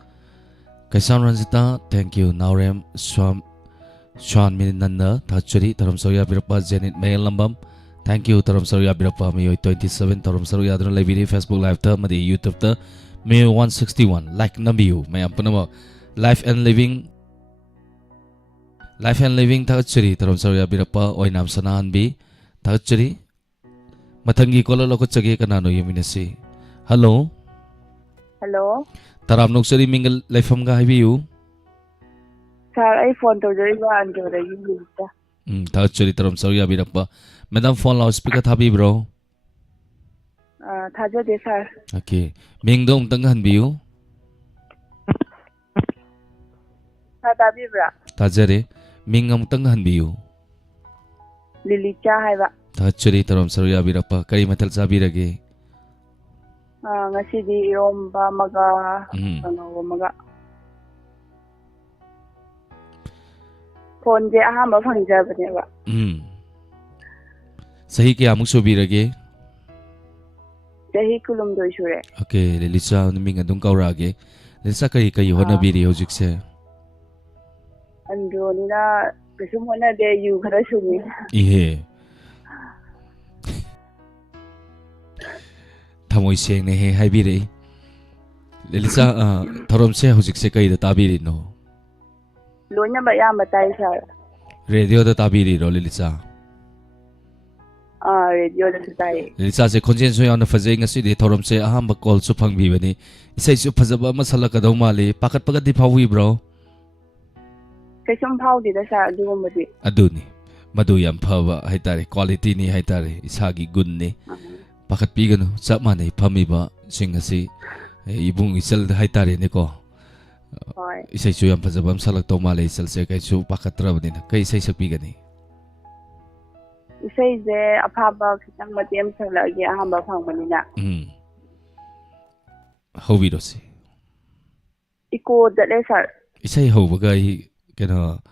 Kaisan Ranjita thank you Naurem Swan Minanda Takchuri Taram Sarya Birapa Janet Mayalambam thank you Taram Sarya Birapa Mayo 27 Taram Sarya Adron Live Facebook Live ta Madi YouTube ta Mayo 161 like Nabiyu Mayam Panama Life and Living Takchuri Taram Sarya Birapa Oinam Sanaan Bi Takchuri Matangi Kola Lokochage Kanano Yuminasi Hello Hello Taram Nuksari Mingle Lifam ga Hibiyu Sir I phone to the one to the you Takchuri Taram Sarya Birapa Madam phone loudspeaker thabi bro Taja de sir Okay Ming dong tanghan biyu Tabi bra Tajare Ming am tanghan biyu Lily cha hai ba Takchuri Taram Sarya Birapa Kari matal sabirage Ngasidi iromba maga maga phone je ahamba phangjabane ba Sahi kaya amuk sobirage Jahi kulum doi sure Okay Lisa Ming adung kaurage Lisa kari hona biri hojik se Ando nina Kusum hona de yu khara sumi Ihe Thamoi seng ne he haibiri Lisa Taram se hojik se kai da tabiri no Lonya ba ya matai sir Radio da tabiri ro Lisa Radio da sai Lisa se konjen so yana fazai ngasi de thorom se ahamba call su phangbi bani isai su phazaba masala ka dau mali pakat pakat di phawi bro Kusum phau di da sir du madi aduni madu yam phaba haitare quality ni haitare isagi gun ni pakat pi ganu chap mane phami ba sing asi ibung isal haitare ne ko isai su yam phazaba masalak to mali isal se kai su pakat ra bani kai isai sakpi gani Isai je aphaba khitang matiem thala gi ahamba phangmani na hobi ro si iko da le sir isai hobaga hi kena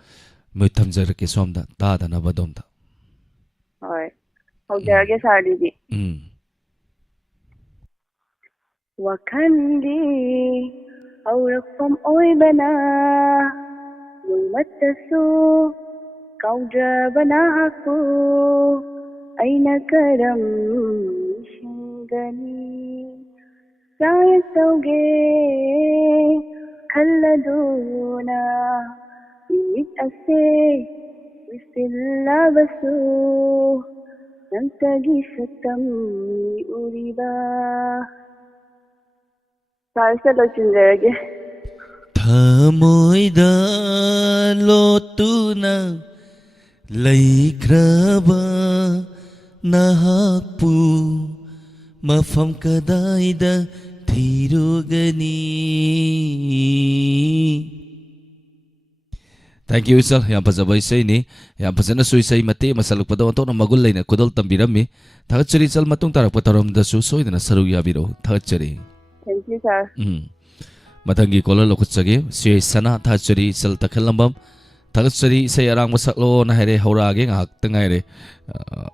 moi thamjar ke somda ta da na badom da hoi hojara ge sir di wakhandi aurakpam oibana yumatasu Kaudra aku aina karam shingani Saya sauge khalladuna Imit ase wisilla basu Nantagi satam uriba Saya selalu cinderage Thamoida lotuna Laikraba nahakpu mafam kadaida thirugani Thank you sir yang pasaba isai ni yang pasana su isai mate masaluk pada ontok na magul lain kudol tambirami Takchuri sal matung tarak patarom da su soi na saru ya biro Takchuri Thank you sir Matangi kola lokut sage si sana Takchuri sal takhalambam Takchuri say arang masaklo na here haurage ngak tengay re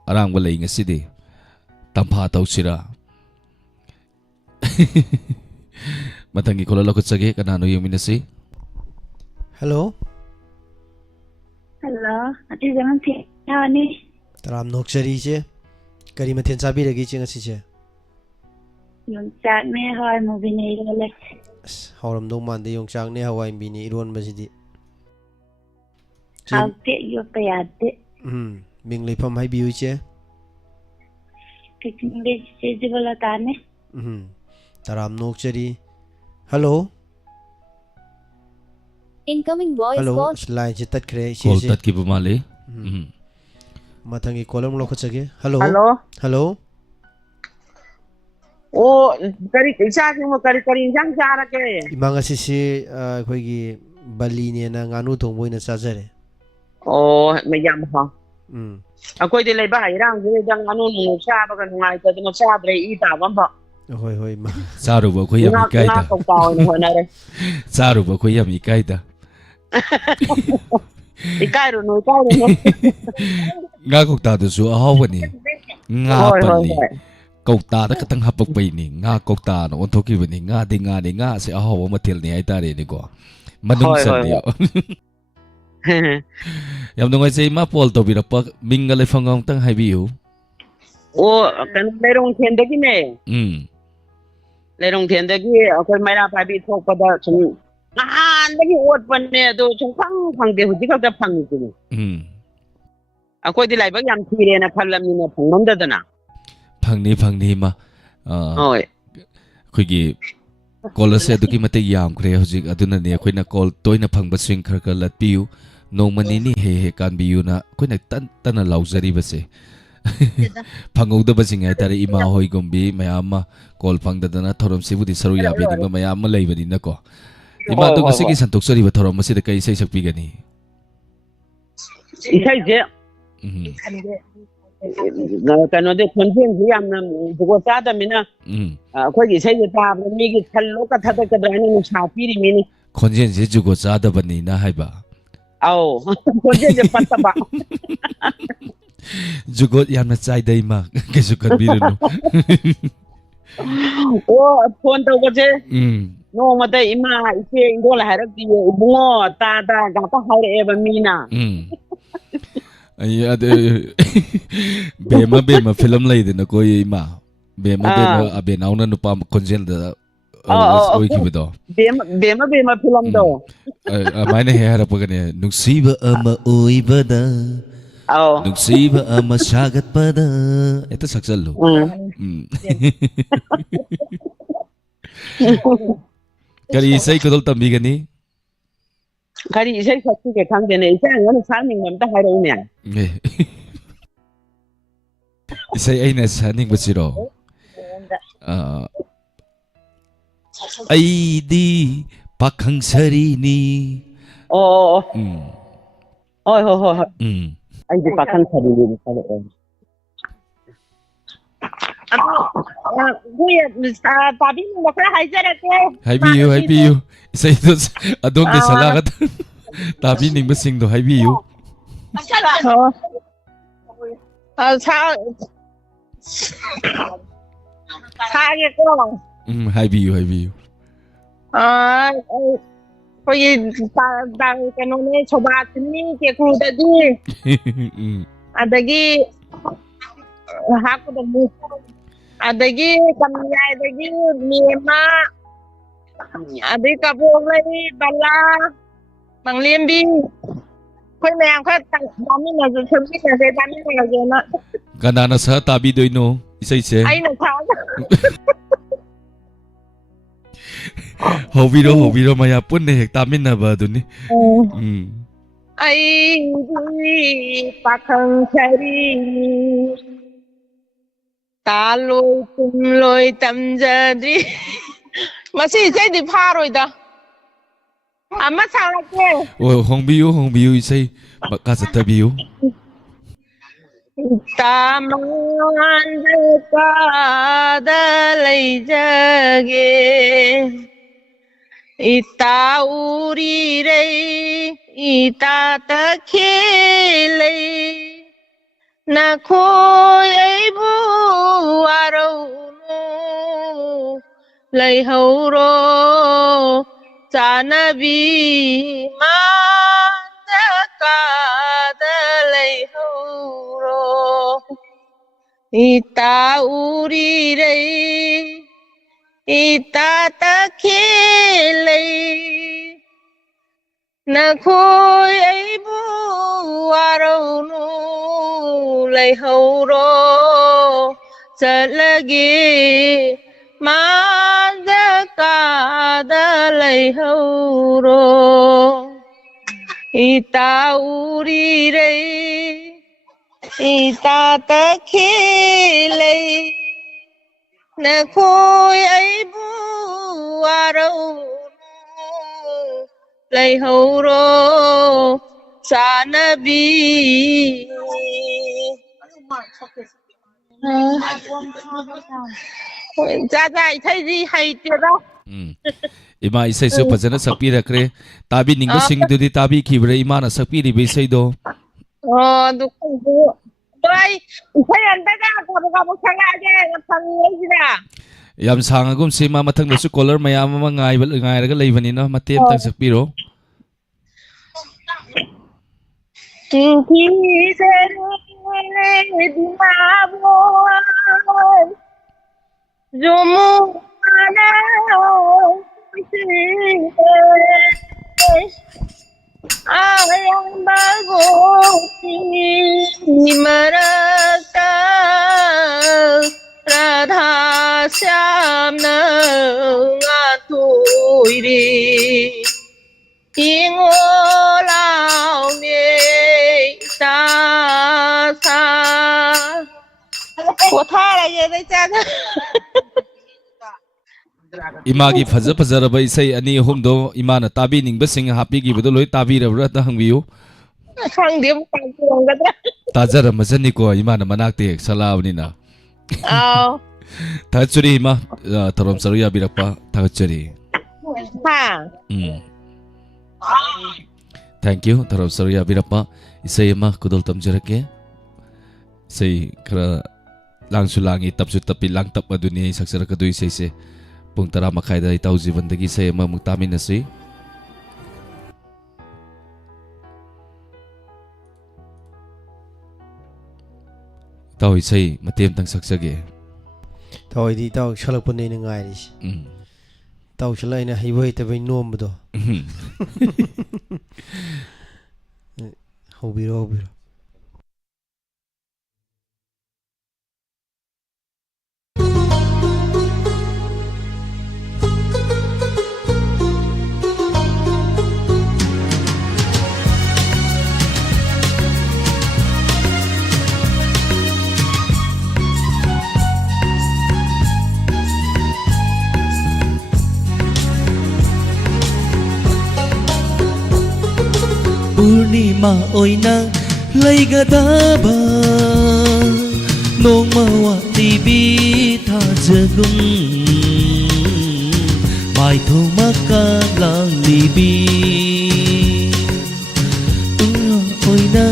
arang balay ngasidi tampa taw sira Matangi kola lokut sage kanano yung minasi Hello Hello ati jangan thi ni Taram Nuksari che Kari mathen sabirage che ngasi che Yongchak me hoi mo bini le Hauram dong mande yongchak ne hawai bini iron basidi Ate yo payate Ming leipam hai biu che Kiting de se jibala tane Taram Nuksari Hello Incoming voice Hello call. line che tat khre Call che tat ki bumali Matangi kolam lokot sage Hello Hello. Hello Oh, kari isa mo kari insang sara ke. Imanga sisi khoigi bali ne na nganu thongboy na chajare Oh, may yam ha. Mm. Ako'y di lay bahay rang di dang ano nung sa baga nung ay tadi sa dre ita wan pa. Hoi hoi ma. Saru ba ko yam ikaida. Saru ba ko yam ikaida. Ikairo no. Nga kok ta su ahawani. Nga pali. ꯀꯧꯇꯥꯗ ꯈꯇꯪ ꯍꯥꯞꯄꯛꯄꯩꯅꯤ ꯉꯥ ꯀꯧꯇꯥꯅ ꯑꯣꯟꯊꯣꯛꯈꯤꯕꯅꯤ ꯉꯥ ꯁꯦ ꯑꯍꯥꯎꯕ ꯃꯊꯦꯜꯅꯤ ꯍꯥꯏꯇꯥꯔꯦꯅꯦꯀꯣ ꯃꯅꯨꯡ ꯆꯜꯂꯤ ꯌꯥꯝ ꯅꯨꯡꯉꯥꯏꯖꯩ ꯏꯃꯥ ꯄꯣꯜ ꯇꯧꯕꯤꯔꯛꯄ ꯃꯤꯡꯒ ꯂꯩꯐꯝꯒ ꯑꯃꯨꯛꯇꯪ ꯍꯥꯏꯕꯤꯌꯨ ꯀꯩꯅꯣ ꯂꯩꯔꯣꯡꯊꯦꯟꯗꯒꯤꯅꯦ ꯂꯩꯔꯣꯡꯊꯦꯟꯗꯒꯤ ꯑꯩꯈꯣꯏ ꯃꯩꯔꯥ ꯄꯥꯏꯕꯤ ꯊꯣꯛꯄꯗ ꯁꯨꯝ ꯅꯍꯥꯟꯗꯒꯤ ꯑꯣꯠꯄꯅꯦ ꯑꯗꯣ ꯁꯨꯡꯐꯪ ꯐꯪꯗꯦ ꯍꯧꯖꯤꯛ ꯈꯛꯇ ꯐꯪꯉꯤꯁꯤꯅꯦ ꯑꯩꯈꯣꯏꯗꯤ ꯂꯥꯏꯕꯛ ꯌꯥꯝ ꯊꯤꯔꯦꯅ ꯈꯜꯂꯝꯅꯤꯅ ꯐꯪꯉꯝꯗꯗꯅ ꯐꯪꯅꯤ ꯏꯃꯥ ꯍꯣꯏ ꯑꯩꯈꯣꯏꯒꯤ ꯀꯣꯜ ꯑꯁꯦ ꯑꯗꯨꯛꯀꯤ ꯃꯇꯤꯛ ꯌꯥꯝꯈ꯭ꯔꯦ ꯍꯧꯖꯤꯛ ꯑꯗꯨꯅꯅꯦ ꯑꯩꯈꯣꯏꯅ ꯀꯣꯜ ꯇꯣꯏꯅ ꯐꯪꯕꯁꯤꯡ ꯈꯔ ꯂꯠꯄꯤꯌꯨ ꯅꯣꯡꯃ ꯅꯤꯅꯤ ꯍꯦꯛ ꯀꯥꯟꯕꯤꯌꯨꯅ ꯑꯩꯈꯣꯏꯅ ꯇꯟꯅ ꯂꯥꯎꯖꯔꯤꯕꯁꯦ ꯐꯪꯍꯧꯗꯕꯁꯤꯡ ꯍꯥꯏꯇꯥꯔꯦ ꯏꯃꯥ ꯍꯣꯏꯒꯨꯝꯕꯤ ꯃꯌꯥꯝ ꯑꯃ ꯀꯣꯜ ꯐꯪꯗꯗꯅ ꯊꯧꯔꯝꯁꯤꯕꯨꯗꯤ ꯁꯔꯨꯛ ꯌꯥꯕꯤꯅꯤꯡꯕ ꯃꯌꯥꯝ ꯑꯃ ꯂꯩꯕꯅꯤꯅꯀꯣ ꯏꯃꯥ ꯑꯗꯣ ꯉꯁꯤꯒꯤ ꯁꯟꯇꯣꯛꯆꯔꯤꯕ ꯊꯧꯔꯝ ꯑꯁꯤꯗ ꯀꯩ ꯏꯁꯩ ꯁꯛꯄꯤꯒꯅꯤ ꯏꯁꯩꯁꯦ ꯀꯩꯅꯣꯗꯤ ꯈꯣꯟꯖꯦꯜꯁꯤ ꯌꯥꯝꯅ ꯖꯨꯒꯣꯠ ꯆꯥꯗꯕꯅꯤ나 ꯑꯩꯈꯣꯏꯒꯤ ꯏꯁꯩꯁꯦ ꯇꯥꯕꯗ ꯃꯤꯒꯤ ꯈꯜꯂꯣꯛꯀ ꯊꯥꯗꯛꯀꯗ꯭ꯔꯥ ꯍꯥꯏꯅ ꯅꯨꯡꯁꯥ ꯄꯤꯔꯤꯃꯤꯅꯤ ꯈꯣꯟꯖꯦꯜꯁꯦ ꯖꯨꯒꯣꯠ ꯆꯥꯗꯕꯅꯤꯅ ꯍꯥꯏꯕ ꯑꯧ ꯈꯣꯟꯖꯦꯜꯁꯦ ꯐꯠꯇꯕ ꯖꯨꯒꯣꯠ ꯌꯥꯝꯅ ꯆꯥꯏꯗ ꯏꯃꯥ ꯀꯩꯁꯨ ꯈꯟꯕꯤꯔꯨꯅꯨ ꯐꯣꯟ ꯇꯧꯕꯁꯦ ꯅꯣꯡꯃꯗ ꯏꯃꯥ ꯏꯆꯦ ꯏꯪꯒꯣꯜ ꯍꯥꯏꯔꯛꯇꯤꯌꯦ ꯏꯕꯨꯡꯉꯣ ꯇꯥꯗ ꯉꯥꯛꯇ ꯍꯥꯏꯔꯛꯑꯦꯕ ꯃꯤꯅ ꯕꯦꯃ ꯐꯤꯂꯝ ꯂꯩꯗꯅꯀꯣ ꯏꯃꯥ ꯕꯦꯃ ꯑꯕꯦꯅꯥꯎꯅ ꯅꯨꯄꯥ ꯈꯣꯟꯖꯦꯜꯗ ꯑꯣꯏꯈꯤꯕꯗꯣ ꯕꯦꯃ ꯐꯤꯂꯝꯗꯣ ꯑꯗꯨꯃꯥꯏꯅ ꯍꯦꯛ ꯍꯥꯏꯔꯛꯄꯒꯅꯦ ꯅꯨꯡꯁꯤꯕ ꯑꯃ ꯑꯣꯏꯕꯗ ꯅꯨꯡꯁꯤꯕ ꯑꯃ ꯁꯥꯒꯠꯄꯗ ꯍꯦꯛꯇ ꯁꯛꯆꯜꯂꯨ ꯀꯔꯤ ꯏꯁꯩ ꯈꯨꯗꯣꯜ ꯇꯝꯕꯤꯒꯅꯤ ꯀꯔꯤ ꯏꯁꯩ ꯁꯛꯁꯤꯒꯦ ꯈꯪꯗꯦꯅꯦ ꯏꯁꯩ ꯑꯩꯉꯣꯟꯗ ꯁꯛꯅꯤꯡꯕ ꯑꯝꯇ ꯍꯥꯏꯔꯛꯎꯅꯦ ꯏꯁꯩ ꯑꯩꯅ ꯁꯛꯅꯤꯡꯕꯁꯤꯔꯣ ꯑꯩꯗꯤ ꯄꯥꯈꯪ ꯁꯔꯤꯅꯤ ꯍꯣꯏ ꯑꯩꯗꯤ ꯄꯥꯈꯪ ꯁꯔꯤꯅꯤ ꯇꯥꯕꯤꯅꯤꯡꯕ ꯈꯔ ꯍꯥꯏꯖꯔꯛꯀꯦ ꯍꯥꯏꯕꯤꯌꯨ ꯏꯁꯩꯗꯣ ꯑꯗꯣꯝꯒꯤ ꯁꯂꯥꯒ ꯇꯥꯕꯤꯅꯤꯡꯕꯁꯤꯡꯗꯣ ꯍꯥꯏꯕꯤꯌꯨ ꯁꯥꯒꯦꯀꯣ ꯍꯥꯏꯕꯤꯌꯨ ꯑꯩꯈꯣꯏꯒꯤ ꯀꯩꯅꯣꯅꯦ ꯁꯣꯕꯥꯁꯤꯅꯤ ꯀꯦꯀꯨꯗꯒꯤ ꯑꯗꯒꯤ ꯍꯥꯞꯀꯗꯕꯅꯤ ꯑꯗꯒꯤ ꯀꯝꯌꯥꯏꯗꯒꯤ ꯃꯦꯝꯃ ꯑꯗꯩ ꯀꯕꯣꯛꯂꯩ ꯕꯂꯥ ꯃꯪꯂꯦꯝꯕꯤ ꯑꯩꯈꯣꯏ ꯃꯌꯥꯝ ꯈꯔ ꯇꯥꯃꯤꯟꯅꯁꯦ ꯇꯥꯃꯤꯟꯅꯔꯒꯦꯅ ꯀꯅꯥꯅ ꯁꯛ ꯇꯥꯕꯤꯗꯣꯏꯅꯣ ꯏꯁꯩꯁꯦ ꯑꯩꯅ ꯍꯧꯕꯤꯔꯣ ꯃꯌꯥꯝ ꯄꯨꯟꯅ ꯍꯦꯛ ꯇꯥꯃꯤꯟꯅꯕ ꯑꯗꯨꯅꯤ ꯑꯩꯗꯤ ꯄꯥꯈꯪ ꯁꯔꯤꯅꯤ ꯇꯥꯂꯣꯏ ꯇꯨꯝꯂꯣꯏ ꯇꯝꯖꯗ꯭ꯔꯤ ꯃꯁꯤ ꯏꯁꯩꯗꯤ ꯐꯥꯔꯣꯏꯗ ꯑꯃ ꯁꯥꯔꯛꯀꯦ ꯍꯣꯡꯕꯤꯌꯨ ꯏꯁꯩ ꯃꯈꯥ ꯆꯠꯊꯕꯤꯌꯨ ꯏꯇꯥꯃꯥꯟꯗꯀꯥꯗ ꯂꯩꯖꯒꯦ ꯏꯇꯥ ꯎꯔꯤꯔꯩ ꯏꯇꯥ ꯇꯈꯦꯜꯂꯩ ꯅꯈꯣꯏ ꯑꯩꯕꯨ ꯋꯥꯔꯧꯅꯨ ꯂꯩꯍꯧꯔꯣ ꯆꯥꯅꯕꯤ ꯃꯥꯟꯗꯀꯥꯗ ꯂꯩꯍꯧꯔꯣ ꯏꯇꯥ ꯎꯔꯤꯔꯩ ꯏꯇꯥ ꯇꯈꯦꯜꯂꯩ ꯅꯈꯣꯏ ꯑꯩꯕꯨ ꯋꯥꯔꯧꯅꯨ ꯂꯩꯍꯧꯔꯣ ꯆꯠꯂꯒꯦ ꯃꯥꯟꯗꯀꯥꯗ ꯂꯩꯍꯧꯔꯣ ꯏꯇꯥ ꯎꯔꯤꯔꯩ ꯏꯇꯥ ꯇꯈꯦꯜꯂꯩ ꯅꯈꯣꯏ ꯑꯩꯕꯨ ꯋꯥꯔꯧꯅꯨ ꯂꯩꯍꯧꯔꯣ ꯆꯥꯅꯕꯤ ꯖꯥ ꯏꯁꯩꯗꯤ ꯍꯩꯇꯦꯗ ꯏꯃꯥ ꯏꯁꯩꯁꯨ ꯐꯖꯅ ꯁꯛꯄꯤꯔꯛꯈ꯭ರೆ ꯇꯥꯕꯤꯅꯤꯡꯕꯁꯤꯡꯗꯨꯗꯤ ꯇꯥꯕꯤꯈꯤꯕ꯭ꯔꯥ ꯏꯃꯥꯅ ꯁꯛꯄꯤꯔꯤꯕ ꯏꯁꯩꯗꯣ ꯑꯗꯨ Tôi thấy anh ta ra có khang aja khang ấy gì nè. Yam sang agum si ma mathang dasu caller mayam ma ngai raga leivani no matem tang sakpiro. Tu khi se di mabo Jomu ana ayang bago ni marata Radha Syam na nga tuiri Ingo lao nie sa sa Của tha là gì đây cha Imagi faza faza rabai say ani hum do imana tabi ning basing happy gi bodo loi tabi rabra ta hangbiu. Khang điểm tăng cường cái đó Tajara mazani ko imana manak te salaw ni na. Thachuri ma thorom saruya birakpa thachuri. Ha Thank you thorom saruya birakpa isay ma kudol tamjarake. Say kara langsu langi tapsu tapi lang tap aduni saksara kadui say se pung tara makai da itaw jibandagi say ma mugtamin na si. Tao isay matem tang saksage. Tao di tao shalak pun ni ngai ris. Tao shalai na hibai te bai nom do. Hobiro. Purnima oina laigadaba nongmawa tibi thajagum mai thoma kalang libi oina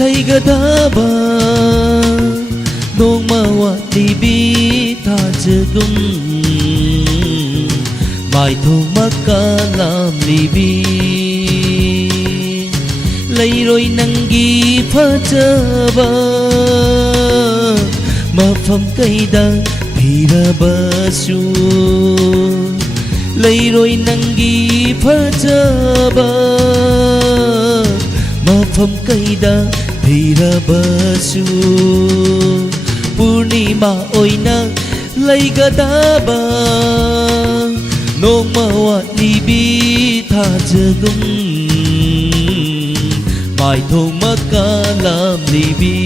laigadaba nongmawa tibi thajagum mai thoma kalang libi Layroi nangi phajaba mafam kaida phirabasu Layroi nangi phajaba mafam kaida phirabasu Purnima oina laigadaba nongmawa libi thajagum Mai thong makalam libi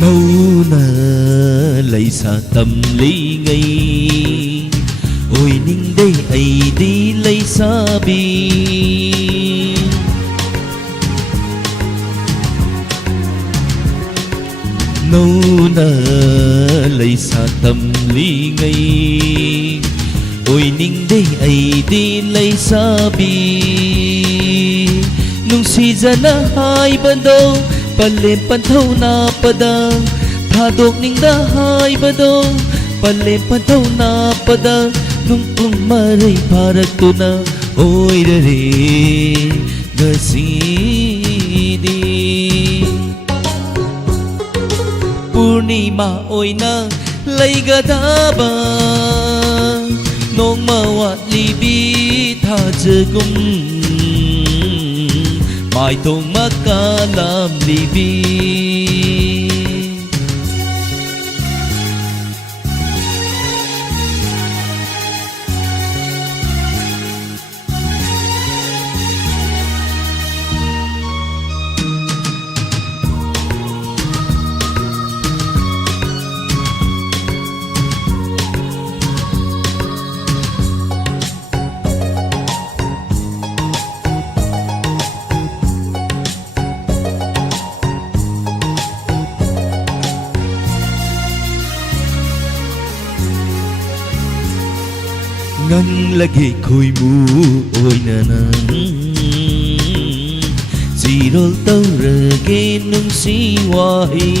Mâu na lấy xa tâm lý ngay Ôi ninh đây ấy đi lấy xa bi Mâu na lấy xa tâm lý ngay Ôi ninh đây ấy đi lấy xa bi Nung si ra na hai ban đâu Palem panthau na pada Thadok ning da hai bado Palem panthau na pada Nung kung maray parak tu na Oy dare gasidi Purnima oy na laigadaba Nong mawat libi thajagum Mai thong makalam libi nganglage khoi mu oina nang zirol taurage nung si wahi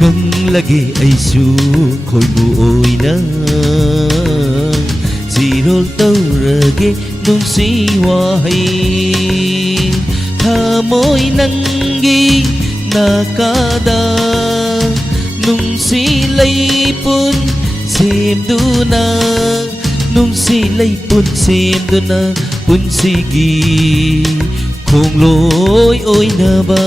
nganglage aisu khoi mu oina zirol taurage nung si wahi thamoi nangi nakada nung silay pun semduna nung silay pun semduna pun sigi khong loi oi na ba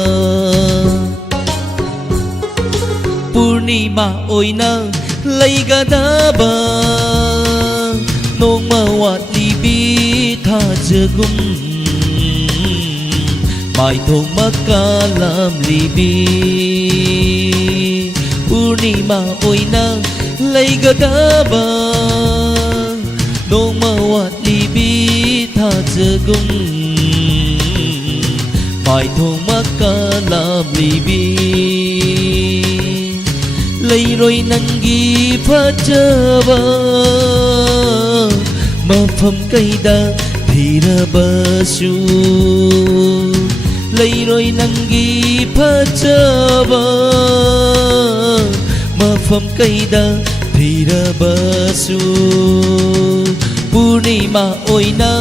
purnima oi na lay gada ba nong mawat libi tha jagum mai thong makalam libi purnima oina laigada ba nong mawat libi tha jagum mai thong makalam libi lairoi nangi phajaba mafam kaida thirabasu lairoi nangi phajaba mafam kaida thirabasu purnima oina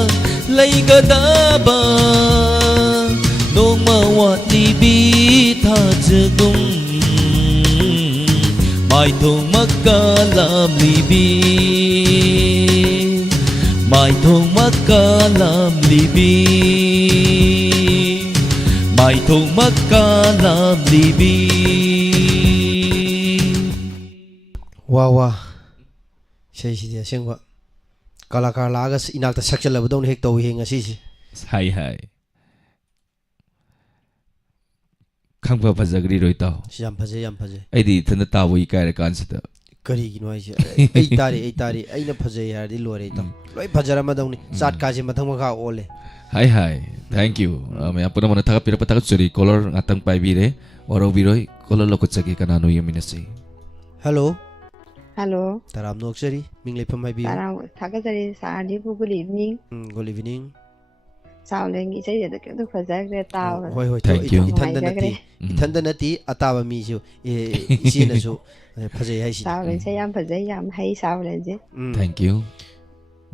laigadaba nong mawat libi tha jagum mai thong makalam libi mai thong makalam libi mai thong makalam libi वा sei si dia sengwa kalakar laga inak ta sakchal labdong hek to hi nga si hai hai khangpa phajagri roi taw yam phaje aidi thana tawui kaira kansita kari gi noi si ei tari aina phaje yar di lore ta loi phajara madong ni chat ka je mathang ma ole hai hai thank you me apuna mana thaka pira pataka churi color ngatang pai bire oro biroi color lokochagi kana no yaminasi hello hello taram nok chari minglei pham hai bi taram thakajari sadi bu good evening good evening sauleng isai da ke du phajak re taw hoi thank you ithanda nati ataba mi ju isi na ju phajai hai si sauleng sai yam phajai yam hai sauleng je thank you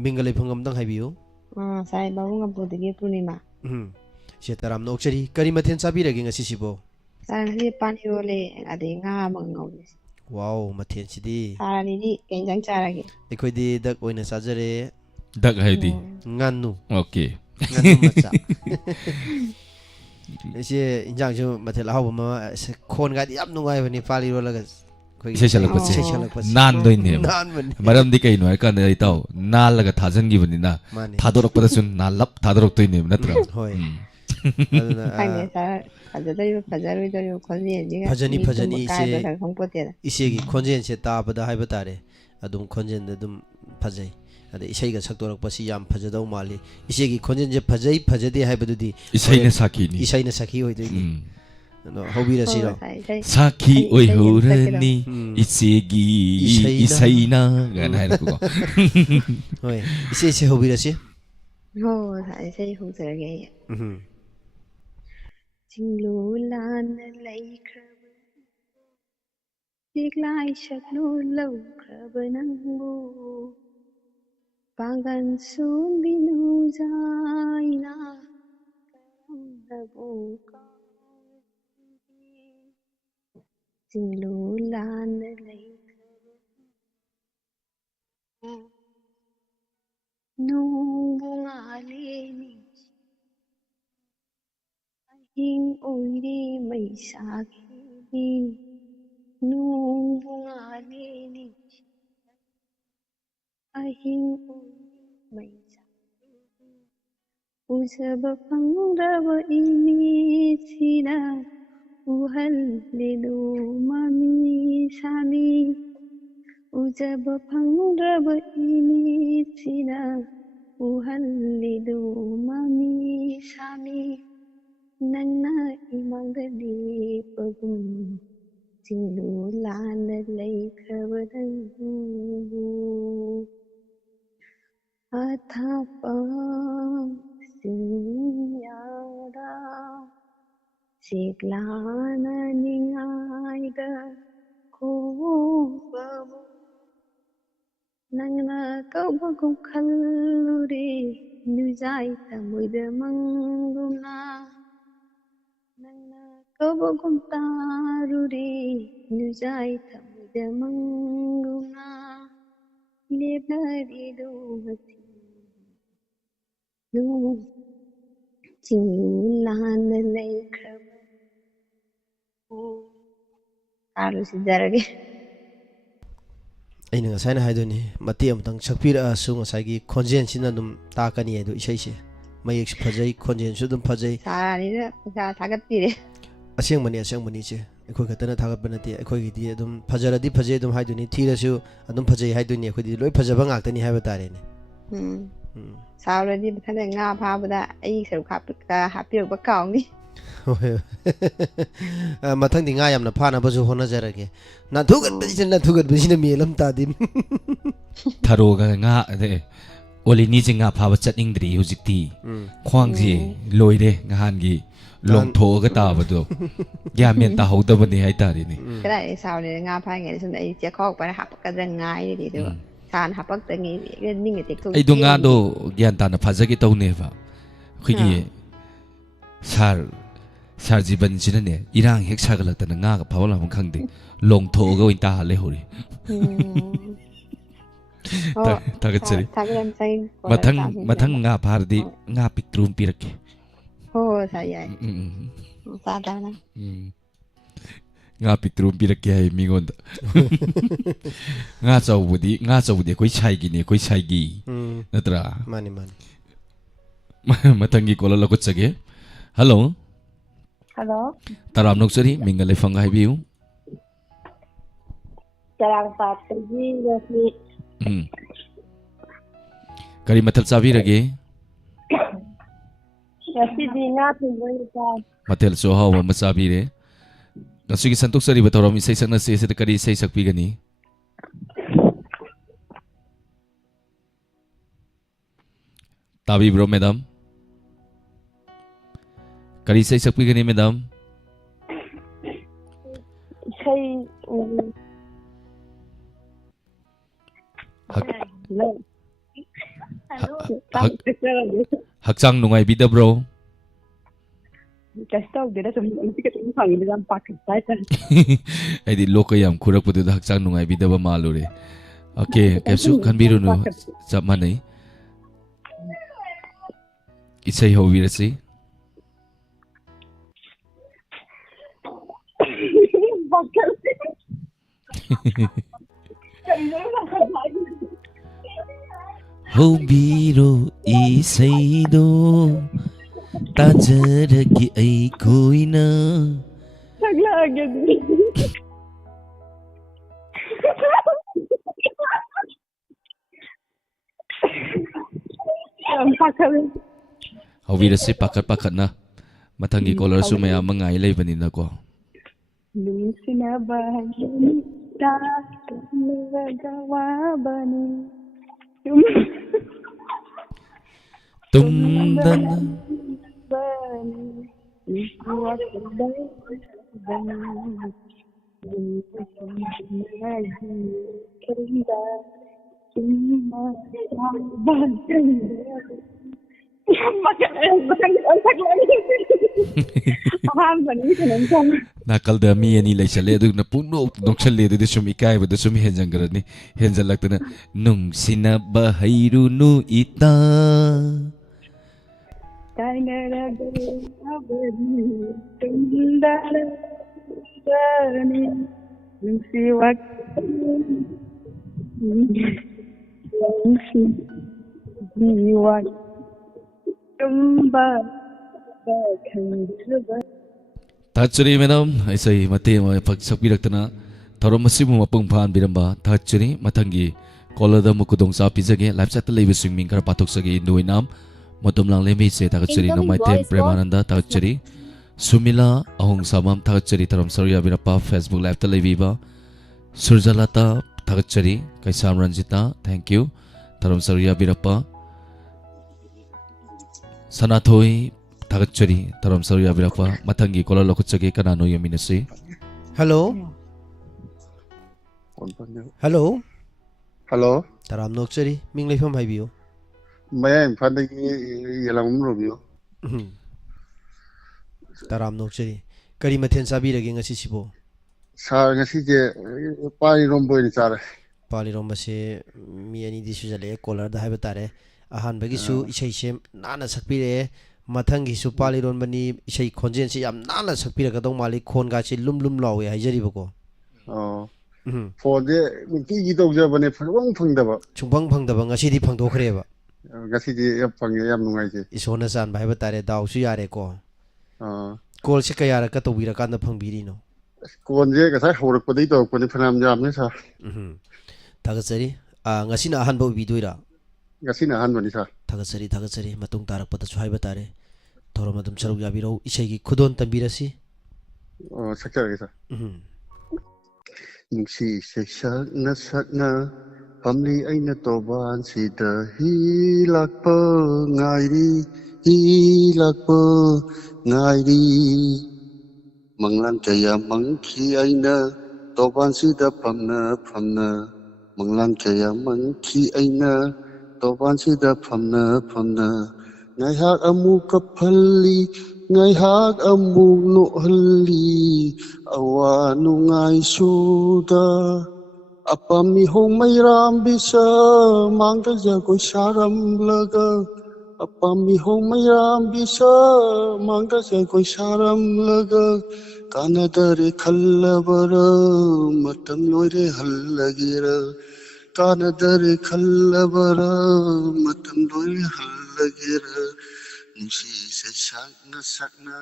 minglei phangam dang hai biu sai babu ngam pu de purnima se taram nok chari kari mathen sabi ragi ngasi sibo sarani pani role ade nga mangau wow mathen sidi sarani di kenjang charage ekhoi di dak oina sajare dak haidi nganu okay nganu macha ese injang ju mathel haw ma khon ga di yam nungai bani pali ro laga sei chalak nan doi ne maram di kai no kan dai taw nal laga thajan gi bani na thadorok pada sun nalap thadorok toi ne natra hoi Pani sa phajadari phajarui dori khonje phajani ise gi khonjen se ta bada hai batare adum khonjen adum phajai ade isai ga saktorak pasi yam phajadau mali ise gi khonjen je phajai phajade hai badudi isai na sakhi hoi dei no hobi ra siro sakhi oi horani ise gi isai na gan hai ko hoi ise hobi ra si ho sai sai hu sarage Jinglu lan lai krab Diklai shaklu lau krab nangu Pangan sun binu zaina Karam nabu ka Jinglu lan lai krab Nung aleni Hing oiri mai sakhi nung aleni Hing oiri mai sakhi Ujab pangrab ini sina Uhal lidu mami sami Ujab pangrab ini sina Uhal lidu mami sami Nana imang di pagum ꯆꯤꯡꯂꯨ ꯂꯥꯟꯅ ꯂꯩꯈ꯭ꯔꯕ ꯅꯪꯕꯨ ꯑꯊꯥꯞꯄ ꯆꯤꯡꯌꯥꯗ ꯆꯦꯛꯂꯥꯅ ꯅꯤꯡꯉꯥꯏꯗ ꯀꯧꯕꯕꯨ ꯅꯪꯅ ꯀꯧꯕꯒꯨꯝ ꯈꯜꯂꯨꯔꯦ ꯅꯨꯖꯥꯏ ꯊꯃꯣꯏꯗ ꯃꯪꯒꯨꯝꯅ ꯅꯪꯅ ꯀꯧꯕꯒꯨꯝ ꯇꯥꯔꯨꯔꯦ ꯅꯨꯖꯥꯏ ꯊꯃꯣꯏꯗ ꯃꯪꯒꯨꯝꯅ ꯂꯦꯞꯅꯔꯤꯗꯨ ꯆꯤꯡꯂꯨ ꯂꯥꯟꯅ ꯂꯩꯈ꯭ꯔꯕ ꯂꯣꯏꯁꯤꯟꯖꯔꯒꯦ ꯑꯩꯅ ꯉꯁꯥꯏꯅ ꯍꯥꯏꯗꯣꯏꯅꯤ ꯃꯇꯦꯛ ꯑꯃꯇꯪ ꯁꯛꯄꯤꯔꯛꯑꯁꯨ ꯉꯁꯥꯏꯒꯤ ꯈꯣꯟꯖꯦꯜꯁꯤꯅ ꯑꯗꯨꯝ ꯇꯥꯛꯀꯅꯤ ꯍꯥꯏꯗꯣ ꯏꯁꯩꯁꯦ ꯃꯌꯦꯛꯁꯨ ꯐꯖꯩ ꯈꯣꯟꯖꯦꯜꯁꯨ ꯑꯗꯨꯝ ꯐꯖꯩ ꯁꯥꯔꯥꯅꯤꯅ ꯄꯩꯁꯥ ꯊꯥꯒꯠꯄꯤꯔꯦ ꯑꯁꯦꯡꯕꯅꯤ ꯏꯆꯦ ꯑꯩꯈꯣꯏ ꯈꯛꯇꯅ ꯊꯥꯒꯠꯄ ꯅꯠꯇꯦ ꯑꯩꯈꯣꯏꯒꯤꯗꯤ ꯑꯗꯨꯝ ꯐꯖꯔꯗꯤ ꯐꯖꯩ ꯑꯗꯨꯝ ꯍꯥꯏꯗꯣꯏꯅꯤ ꯊꯤꯔꯁꯨ ꯑꯗꯨꯝ ꯐꯖꯩ ꯍꯥꯏꯗꯣꯏꯅꯤ ꯑꯩꯈꯣꯏꯗꯤ ꯂꯣꯏ ꯐꯖꯕ ꯉꯥꯛꯇꯅꯤ ꯍꯥꯏꯕ ꯇꯥꯔꯦꯅꯦ ꯁꯥꯎꯔꯗꯤ ꯃꯊꯪꯗ ꯉꯥ ꯐꯥꯕꯗ ꯑꯩ ꯁꯔꯨꯛ ꯍꯥꯞꯄꯤꯔꯛꯄ ꯀꯥꯎꯅꯤ ꯍꯣꯏ ꯃꯊꯪꯗꯤ ꯉꯥ ꯌꯥꯝꯅ ꯐꯥꯅꯕꯁꯨ ꯍꯣꯠꯅꯖꯔꯒꯦ ꯅꯥꯟꯊꯨꯒꯠꯄꯁꯤꯅ ꯃꯦꯜ ꯑꯃ ꯇꯥꯗꯦ ꯊꯔꯣꯒ ꯉꯥ ꯑꯣꯂꯤꯅꯤꯁꯦ ꯉꯥ ꯐꯥꯕ ꯆꯠꯅꯤꯡꯗ꯭ꯔꯤ ꯍꯧꯖꯤꯛꯇꯤ ꯈ꯭ꯋꯥꯡꯁꯦ ꯂꯣꯏꯔꯦ ꯉꯍꯥꯟꯒꯤ ꯂꯣꯡꯊꯣꯛꯑꯒ ꯇꯥꯕꯗꯣ ꯒ꯭ꯌꯥꯟ ꯃꯦꯟ ꯇꯥꯍꯧꯗꯕꯅꯦ ꯍꯥꯏꯇꯥꯔꯦꯅꯦ ꯀꯗꯥꯏ ꯁꯥꯎꯔꯦ ꯉꯥ ꯐꯥꯏꯉꯩꯗ ꯁꯣꯝꯗ ꯑꯩ ꯆꯦꯈꯥꯎꯄꯔ ꯍꯥꯞꯄꯛꯀꯗ꯭ꯔꯥ ꯉꯥꯏꯔꯗꯤ ꯑꯗꯨꯒ ꯁꯥꯅ ꯍꯥꯞꯄꯛꯇꯉꯩ ꯅꯤꯡꯉ ꯇꯦꯛꯊꯣꯛ ꯑꯩꯗꯣ ꯉꯥꯗꯣ ꯒ꯭ꯌꯥꯟ ꯇꯥꯅ ꯐꯥꯖꯒꯦ ꯇꯧꯅꯦꯕ ꯑꯩꯈꯣꯏꯒꯤ ꯁꯥꯔ ꯖꯤꯕꯟꯁꯤꯅꯅꯦ ꯏꯔꯥꯡ ꯍꯦꯛ ꯁꯥꯒꯠꯂꯛꯇꯅ ꯉꯥꯒ ꯐꯥꯕ ꯂꯥꯛꯄ ꯈꯪꯗꯦ ꯂꯣꯡꯊꯣꯛꯑꯒ ꯑꯣꯏꯅ ꯇꯥꯍꯜ ꯂꯩꯍꯧꯔꯤ ꯊꯥꯒꯠꯆꯔꯤ ꯃꯊꯪ ꯉꯥ ꯐꯥꯔꯗꯤ ꯉꯥ ꯄꯤꯛꯇ꯭ꯔꯨ ꯑꯃ ꯄꯤꯔꯛꯀꯦ ꯍꯣꯏ ꯁꯥ ꯌꯥꯏ ꯉꯥ ꯄꯤꯛꯇ꯭ꯔꯨ ꯑꯃ ꯄꯤꯔꯛꯀꯦ ꯍꯥꯏ ꯃꯤꯉꯣꯟꯗ ꯉꯥ ꯆꯥꯎꯕꯗꯤ ꯑꯩꯈꯣꯏ ꯁꯥꯏꯒꯤꯅꯤ ꯑꯩꯈꯣꯏ ꯁꯥꯏꯒꯤ ꯅꯠꯇ꯭ꯔꯥ ꯃꯥꯅꯤ ꯃꯊꯪꯒꯤ ꯀꯣꯂꯔ ꯂꯧꯈꯠꯆꯒꯦ ꯍꯜꯂꯣ ꯍꯜꯂꯣ ꯇꯔꯥꯝ ꯅꯣꯛꯆꯔꯤ ꯃꯤꯡꯒ ꯂꯩꯐꯝꯒ ꯍꯥꯏꯕꯤꯌꯨ ꯆꯔꯥꯡꯄꯥꯠꯇꯒꯤ ꯔꯣꯁꯅꯤ ꯀꯔꯤ ꯃꯊꯦꯜ ꯆꯥꯕꯤꯔꯒꯦ ꯉꯁꯤꯗꯤ ꯉꯥ ꯊꯣꯡꯕ ꯑꯣꯏꯅ ꯆꯥꯏ ꯃꯊꯦꯜꯁꯨ ꯑꯍꯥꯎꯕ ꯑꯃ ꯆꯥꯕꯤꯔꯦ ꯉꯁꯤꯒꯤ ꯁꯟꯇꯣꯛꯆꯔꯤꯕ ꯊꯧꯔꯝ ꯏꯁꯩ ꯁꯛꯅꯁꯤ ꯑꯁꯤꯗ ꯀꯔꯤ ꯏꯁꯩ ꯁꯛꯄꯤꯒꯅꯤ ꯇꯥꯕꯤꯕ꯭ꯔꯣ ꯃꯦꯗꯥꯝ ꯀꯔꯤ ꯏꯁꯩ ꯁꯛꯄꯤꯒꯅꯤ ꯃꯦꯗꯥꯝ ꯏꯁꯩ ꯍꯛꯆꯥꯡ ꯅꯨꯡꯉꯥꯏꯕꯤꯗꯕ꯭ꯔꯣ ꯀꯩꯁꯨ ꯇꯧꯗꯦꯗ ꯁꯨꯝ ꯈꯤꯇꯪ ꯐꯪꯉꯤꯗ ꯌꯥꯝ ꯄꯥꯈꯠꯄ ꯍꯥꯏꯇꯥꯔꯦ ꯑꯩꯗꯤ ꯂꯣꯛꯀ ꯌꯥꯝ ꯈꯨꯔꯛꯄꯗꯨꯗ ꯍꯛꯆꯥꯡ ꯅꯨꯡꯉꯥꯏꯕꯤꯗꯕ ꯃꯥꯜꯂꯨꯔꯦ ꯑꯣꯀꯦ ꯀꯩꯁꯨ ꯈꯟꯕꯤꯔꯨꯅꯨ ꯆꯞ ꯃꯥꯟꯅꯩ ꯏꯁꯩ ꯍꯧꯕꯤꯔꯁꯤ ꯍꯧꯕꯤꯔꯣ ꯏꯁꯩꯗꯣ ꯇꯥꯖꯔꯒꯦ ꯑꯩꯈꯣꯏꯅ ꯍꯧꯕꯤꯔꯁꯤ ꯄꯥꯈꯠꯅ ꯃꯊꯪꯒꯤ ꯀꯣꯂꯔꯁꯨ ꯃꯌꯥꯝ ꯑꯃ ꯉꯥꯏ ꯂꯩꯕꯅꯤꯅꯀꯣ ꯅꯨꯡꯁꯤꯅꯕ ꯋꯥꯕꯅꯤ ꯇꯨꯝꯗꯅ ꯅꯥꯀꯜꯗ ꯃꯤ ꯑꯅꯤ ꯂꯩꯁꯜꯂꯦ ꯑꯗꯨꯅ ꯄꯨꯡꯅꯣꯛꯇ ꯅꯣꯛꯁꯜꯂꯦ ꯑꯗꯨꯗꯤ ꯁꯨꯝ ꯏꯀꯥꯏꯕꯗ ꯁꯨꯝ ꯍꯦꯟꯖꯜꯂꯛꯇꯅ ꯅꯨꯡꯁꯤꯅꯕ ꯍꯩꯔꯨꯅꯨ ꯏꯇꯥ ꯊꯥꯒꯠꯆꯔꯤ ꯃꯦꯗꯥꯝ ꯏꯁꯩ ꯃꯇꯦꯛ ꯑꯃ ꯁꯛꯄꯤꯔꯛꯇꯅ ꯊꯧꯔꯝ ꯑꯁꯤꯕꯨ ꯃꯄꯨꯡ ꯐꯥꯍꯟꯕꯤꯔꯝꯕ ꯊꯥꯒꯠꯆꯔꯤ ꯃꯊꯪꯒꯤ ꯀꯣꯂꯔꯗ ꯑꯃꯨꯛ ꯈꯨꯗꯣꯡꯆꯥꯕ ꯄꯤꯖꯒꯦ ꯂꯥꯏꯞ ꯆꯥꯠꯇ ꯂꯩꯕꯁꯤꯡ ꯃꯤꯡ ꯈꯔ ꯄꯥꯊꯣꯛꯆꯒꯦ ꯅꯣꯏꯅꯥꯝ ꯃꯇꯨꯝ ꯂꯥꯡꯂꯦꯝꯕꯤ ꯏꯆꯦ ꯊꯥꯒꯠꯆꯔꯤ ꯅꯣꯡꯃꯥꯏꯊꯦꯝ ꯄ꯭ꯔꯦꯃꯥꯅꯟꯗ ꯊꯥꯒꯠꯆꯔꯤ Sumila ahong samam thagachari taram saruya birapa Facebook live ta lebiba Surjalata thagachari Kaisam Ranjita thank you taram saruya birapa Sanathoi thagachari taram saruya birapa mathangi kola lokuchage kanano yaminasi Hello Hello Hello Taram nokchari ming leifam haibiyo Maya imphadagi yelam robio Taram nokchari kari mathen sabirage ngasi sibo Sa ngasi je pai rombo ni sare Pali rombase mi ani di sujale collar da haiba tare ahan bagi su isai sem nana sakpire mathang gi su pali ron bani isai khonjen si yam nana sakpira ka dong mali khon ga chi lum lum lawe haijari bako Oh phone je ti gi dog je bane phang da ba chungphang phang da ba ngasi di phang dokhre ba ngasi je yam phang yam nungai je isona san ba haiba tare daw su yare ko call se kaya ra ka to bira kan da phang biri no kon je ka sai horak pa dei to ko ni phanam jam ne sa thagachari ngasi na ahan ba bidoira ngasi na han bani sa thagachari matung tarak pata chu haiba tare thorom adum saruk yabiro isai gi khudon tambirasi sakya ge sa nungsi sakna pamli aina toban sida hilakpa ngairi manglan kaya mangki aina toban sida pamna manglan kaya mangki aina toban sida pamna ngaihak amu kaphalli ngaihak amu nohalli awanu ngai suda apami hong mayram bisa mangta jagoi saram laga apami hong mayram bisa mangta jagoi saram laga kanadare khallabara matam loire hallagira kanadare khallabara matam loire hallagira nungsi se sakna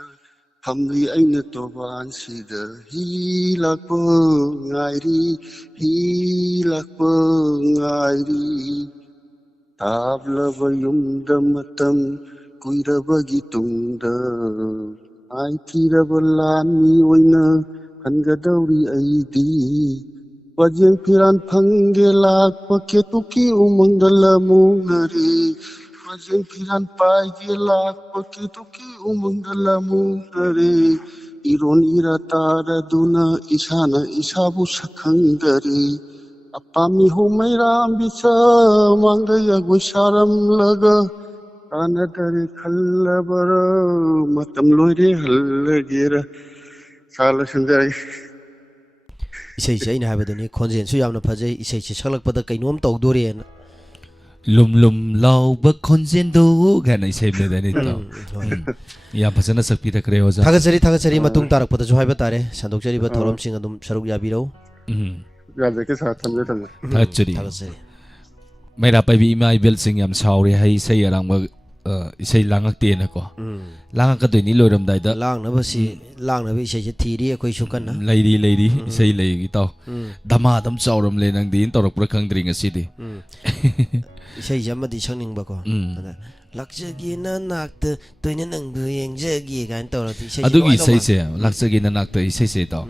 pamli aina toban sida hilakpa ngairi tablaba yumda matam kuirabagi tungda ai tiraba lami oina hangadauri aidi wajeng piran phangge lakpa ketuki umangdalamu nare wajeng piran paige lakpa ketuki umangdalamu nare iron ira tara duna isana isabu sakhangdare apami homairam bisa mangdaya gosaram laga kanadare khallabara matam loire hallagira sala sundari isai se ina habadani khonjen su yamna phajai isai se saklakpada kainom tawdore na lum lau ba khonjen do gana isai le dani to ya phasana sakpi ta kare oja thagachari matung tarak pada chu haiba tare sandokchari ba thorom sing adum saruk yabiro ya de ke sa thamle thagachari maira pai bi mai bel sing yam sauri hai sei arang ba isai langak te na ko langak ka ni loiram dai da lang na ba isai se thiri akoi su kan na leidi isai lei gi taw dama dam chauram le nang din torok pra khang dring asidi isai jama di changning ba ko lakjagi na nakta toina nang bu yengjagi kan tor ti isai adugi isai se lakjagi na nakta isai se taw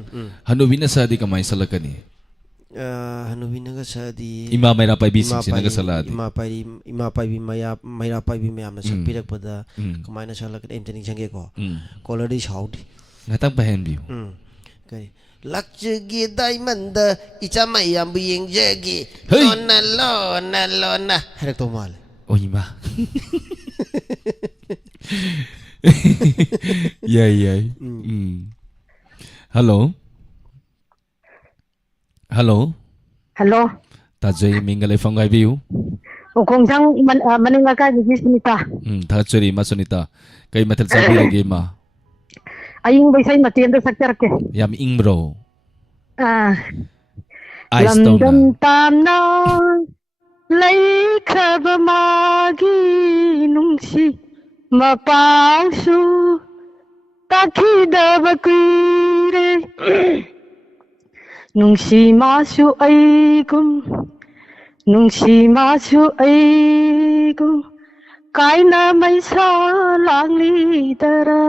hanubina sadi kamai salakani hanubinaga sadi ima maira pai bi sing sinaga saladi ima pai bi maira pai bi mayam na sakpirak pada kamai na salak em tening jangge ko color di saudi ngatang pahen bi kai lakjagi diamond icha mayam bu yengjagi lona harak to mal oh ima yeah hello tajai mingale fangai biu Kongchang maningaka gi Sunita thachari ma Sunita kai mathal sabi lagi ma aying baisai matien da saktar ke yam ingbro London tamna lai khab magi nungsi mapausu takhidab kuire nungsi masu aikum kaina maisa langli tara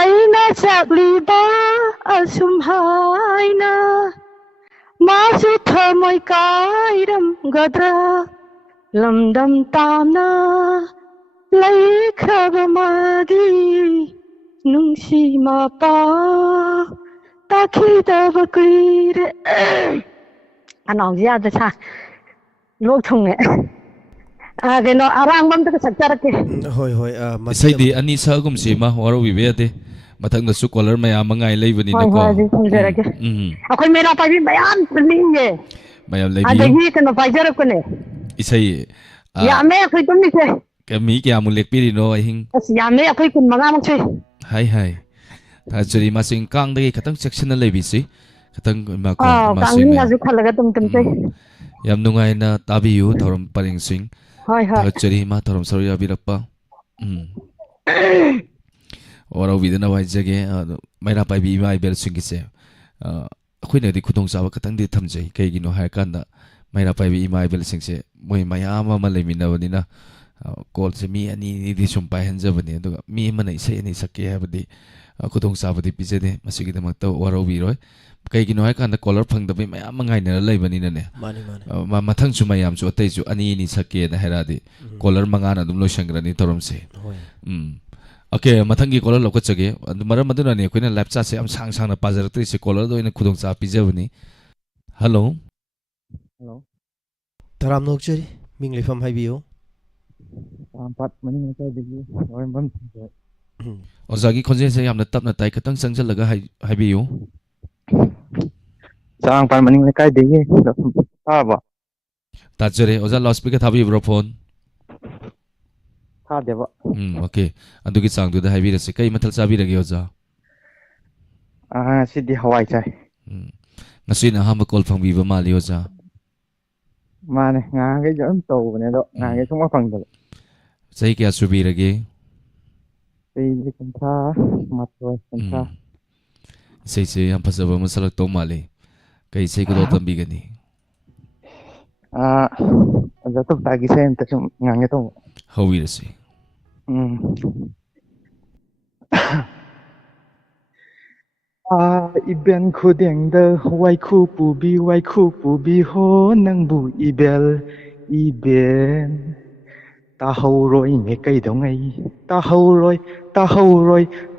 ꯑꯩꯅ ꯆꯥꯛꯂꯤꯕ ꯑꯁꯨꯝꯍꯥꯏꯅ ꯃꯥꯁꯨ ꯊꯃꯣꯏ ꯀꯥꯏꯔꯝꯒꯗ꯭ꯔꯥ ꯂꯝꯗꯝ ꯇꯥꯝꯅ ꯂꯩꯈ꯭ꯔꯕ ꯃꯥꯒꯤ ꯅꯨꯡꯁꯤ ꯃꯄꯥꯎ ꯇꯥꯈꯤꯗꯕ ꯀꯨꯏꯔꯦ ꯑꯅꯥꯎꯁꯤ ꯌꯥꯗ ꯁꯥ ꯂꯣꯛ ꯊꯨꯡꯉꯦ ꯀꯩꯅꯣ ꯑꯔꯥꯡꯕ ꯑꯝꯇꯒ ꯁꯛꯆꯔꯛꯀꯦ ꯍꯣꯏ ꯍꯣꯏ ꯏꯁꯩꯗꯤ ꯑꯅꯤ ꯁꯛꯑꯒꯨꯝꯁꯤ ꯃꯥ ꯋꯥꯔꯧꯕꯤꯕ ꯌꯥꯗꯦ ꯃꯊꯪꯗꯁꯨ ꯀꯣꯂꯔ ꯃꯌꯥꯝ ꯃꯉꯥꯏ ꯍꯣꯏ ꯂꯩꯕꯅꯤꯅꯀꯣ ꯍꯣꯏ ꯑꯗꯨ ꯊꯝꯖꯔꯒꯦ ꯑꯩꯈꯣꯏ ꯃꯩꯔꯥ ꯄꯥꯏꯕꯤ ꯃꯌꯥꯝ ꯄꯨꯅꯤꯡꯉꯦ ꯃꯌꯥꯝ ꯂꯩꯕꯤꯌꯨ ꯑꯗꯒꯤ ꯀꯩꯅꯣ ꯄꯥꯏꯖꯔꯛꯄꯅꯦ ꯏꯁꯩ ꯌꯥꯝꯃꯦ ꯑꯩꯈꯣꯏ ꯇꯨꯝꯃꯤꯁꯦ ꯃꯤ ꯀꯌꯥꯃꯨꯛ ꯂꯦꯛꯄꯤꯔꯤꯅꯣ ꯑꯍꯤꯡ ꯑꯁ ꯌꯥꯝꯃꯦ ꯑꯩꯈꯣꯏ 25ꯃꯨꯛ ꯁꯨꯏ ꯍꯥꯏ ꯊꯥꯖꯔꯤ ꯃꯁꯤꯡ ꯀꯥꯡꯗꯒꯤ ꯈꯤꯇꯪ ꯆꯦꯛꯁꯤꯟꯅ ꯂꯩꯕꯤꯁꯤ ꯈꯤꯇꯪ ꯏꯃꯥꯁꯤ ꯃꯌꯥꯝ ꯀꯥꯡꯖꯤꯡꯒꯁꯨ ꯈꯜꯂꯒ ꯇꯨꯝꯖꯩ ꯌꯥꯝ ꯅꯨꯡꯉꯥꯏꯅ ꯇꯥꯕꯤꯌꯨ ꯊꯧꯔꯝ ꯄꯔꯦꯡꯁꯤꯡ ꯍꯣꯏ ꯍꯣꯏ ꯊꯥꯒꯠꯆꯔꯤ ꯏꯃꯥ ꯊꯧꯔꯝ ꯁꯔꯨꯛ ꯌꯥꯕꯤꯔꯛꯄ ꯋꯥꯔꯧꯕꯤꯗꯅꯕ ꯍꯥꯏꯖꯒꯦ ꯃꯩꯔꯥ ꯄꯥꯏꯕꯤ ꯏꯃꯥ ꯏꯕꯦꯜꯁꯤꯡꯒꯤꯁꯦ ꯑꯩꯈꯣꯏꯅꯗꯤ ꯈꯨꯗꯣꯡꯆꯥꯕ ꯈꯤꯇꯪꯗꯤ ꯊꯝꯖꯩ ꯀꯩꯒꯤꯅꯣ ꯍꯥꯏꯔꯀꯥꯟꯗ ꯃꯩꯔꯥ ꯄꯥꯏꯕꯤ ꯏꯃꯥ ꯏꯕꯦꯜꯁꯤꯡꯁꯦ ꯃꯣꯏ ꯃꯌꯥꯝ ꯑꯃ ꯂꯩꯃꯤꯟꯅꯕꯅꯤ나 ꯀꯣꯜꯁꯦ ꯃꯤ ꯑꯅꯤꯗꯤ ꯁꯨꯝ ꯄꯥꯏꯍꯟꯖꯕꯅꯤ ꯑꯗꯨꯒ ꯃꯤ ꯑꯃꯅ ꯏꯁꯩ ꯑꯅꯤ ꯁꯛꯀꯦ ꯍꯥꯏꯕꯗꯤ ꯈꯨꯗꯣꯡꯆꯥꯕꯗꯤ ꯄꯤꯖꯗꯦ ꯃꯁꯤꯒꯤꯗꯃꯛꯇ ꯋꯥꯔꯧꯕꯤꯔꯣꯏ ꯀꯩꯒꯤꯅꯣ ꯍꯥꯏꯔꯀꯥꯟꯗ ꯀꯣꯂꯔ ꯐꯪꯗꯕꯩ ꯃꯌꯥꯝ ꯑꯃ ꯉꯥꯏꯅꯔ ꯂꯩꯕꯅꯤꯅꯅꯦ ꯃꯊꯪꯁꯨ ꯃꯌꯥꯝꯁꯨ ꯑꯇꯩꯁꯨ ꯑꯅꯤ ꯁꯛꯀꯦꯅ ꯍꯥꯏꯔꯛꯑꯗꯤ ꯀꯣꯂꯔ 5ꯅ ꯑꯗꯨꯝ ꯂꯣꯏꯁꯟꯈ꯭ꯔꯅꯤ ꯊꯧꯔꯝꯁꯦ ꯑꯣꯀꯦ ꯃꯊꯪꯒꯤ ꯀꯣꯂꯔ ꯂꯧꯈꯠꯆꯒꯦ ꯃꯔꯝ ꯑꯗꯨꯅꯅꯦ ꯑꯩꯈꯣꯏꯅ ꯂꯥꯏꯞ ꯆꯥꯠꯁꯦ ꯌꯥꯝ ꯁꯥꯡꯅ ꯄꯥꯖꯔꯛꯇ꯭ꯔꯤꯁꯦ ꯀꯣꯂꯔꯗ ꯑꯣꯏꯅ ꯈꯨꯗꯣꯡꯆꯥꯕ ꯄꯤꯖꯕꯅꯤ ꯍꯜꯂꯣ ꯇꯔꯥꯝꯅ ꯑꯣꯛꯆꯔꯤ ꯃꯤꯡ ꯂꯩꯐꯝ ꯍꯥꯏꯕꯤꯌꯨ ꯄꯥꯠ ꯃꯅꯤꯡ ꯂꯩꯀꯥꯏꯗꯒꯤ ꯋꯥꯔꯦꯝꯕꯝ ꯑꯣꯖꯥꯒꯤ ꯈꯣꯟꯖꯦꯜꯁꯦ ꯌꯥꯝꯅ ꯇꯞꯅ ꯇꯥꯏ ꯈꯤꯇꯪ ꯆꯪꯁꯤꯜꯂꯒ ꯍꯥꯏꯕꯤꯌꯨ ꯆꯥꯔꯥꯡꯄꯥꯠ ꯃꯅꯤꯡ ꯂꯩꯀꯥꯏꯗꯒꯤ ꯇꯥꯔꯕꯣ ꯇꯥꯖꯔꯦ ꯑꯣꯖꯥ ꯂꯥꯎꯠ ꯁ꯭ꯄꯤꯀꯔ ꯊꯥꯕꯤꯕ꯭ꯔꯣ ꯐꯣꯟ ꯊꯥꯗꯦꯕ ꯑꯣꯀꯦ ꯑꯗꯨꯒꯤ ꯆꯥꯡꯗꯨꯗ ꯍꯥꯏꯕꯤꯔꯁꯤ ꯀꯩ ꯃꯊꯦꯜ ꯆꯥꯕꯤꯔꯒꯦ ꯑꯣꯖꯥ ꯉꯁꯤꯗꯤ ꯍꯋꯥꯏ ꯆꯥꯏ ꯉꯁꯤꯅ ꯑꯍꯥꯟꯕ ꯀꯣꯜ ꯐꯪꯕꯤꯕ ꯃꯥꯜꯂꯤ ꯑꯣꯖꯥ ꯃꯥꯅꯦ ꯉꯍꯥꯟꯈꯩꯁꯨ ꯑꯗꯨꯝ ꯇꯧꯕꯅꯦ ꯑꯗꯣ ꯉꯍꯥꯟꯈꯩ ꯁꯨꯡꯐꯪ ꯐꯪꯗꯕ ꯆꯍꯤ ꯀꯌꯥ ꯁꯨꯕꯤꯔꯒꯦ ꯆꯍꯤꯁꯦ 30 ꯏꯁꯩꯁꯦ ꯌꯥꯝ ꯐꯖꯕ ꯑꯃ ꯁꯛꯂꯛꯇꯧ ꯃꯥꯜꯂꯤ ꯀꯩ ꯏꯁꯩ ꯈꯨꯗꯣꯜ ꯇꯝꯕꯤꯒꯅꯤ ꯑꯣꯖꯥ ꯇꯣꯞꯇꯥꯒꯤ ꯏꯁꯩ ꯑꯝꯇ ꯁꯨꯝ ꯉꯥꯡꯒꯦ ꯇꯧꯕ ꯍꯧꯕꯤꯔꯁꯤ 이변 구댕더 와이쿠 뿌비 호 낭부 이변 따하우로이 메까이동아이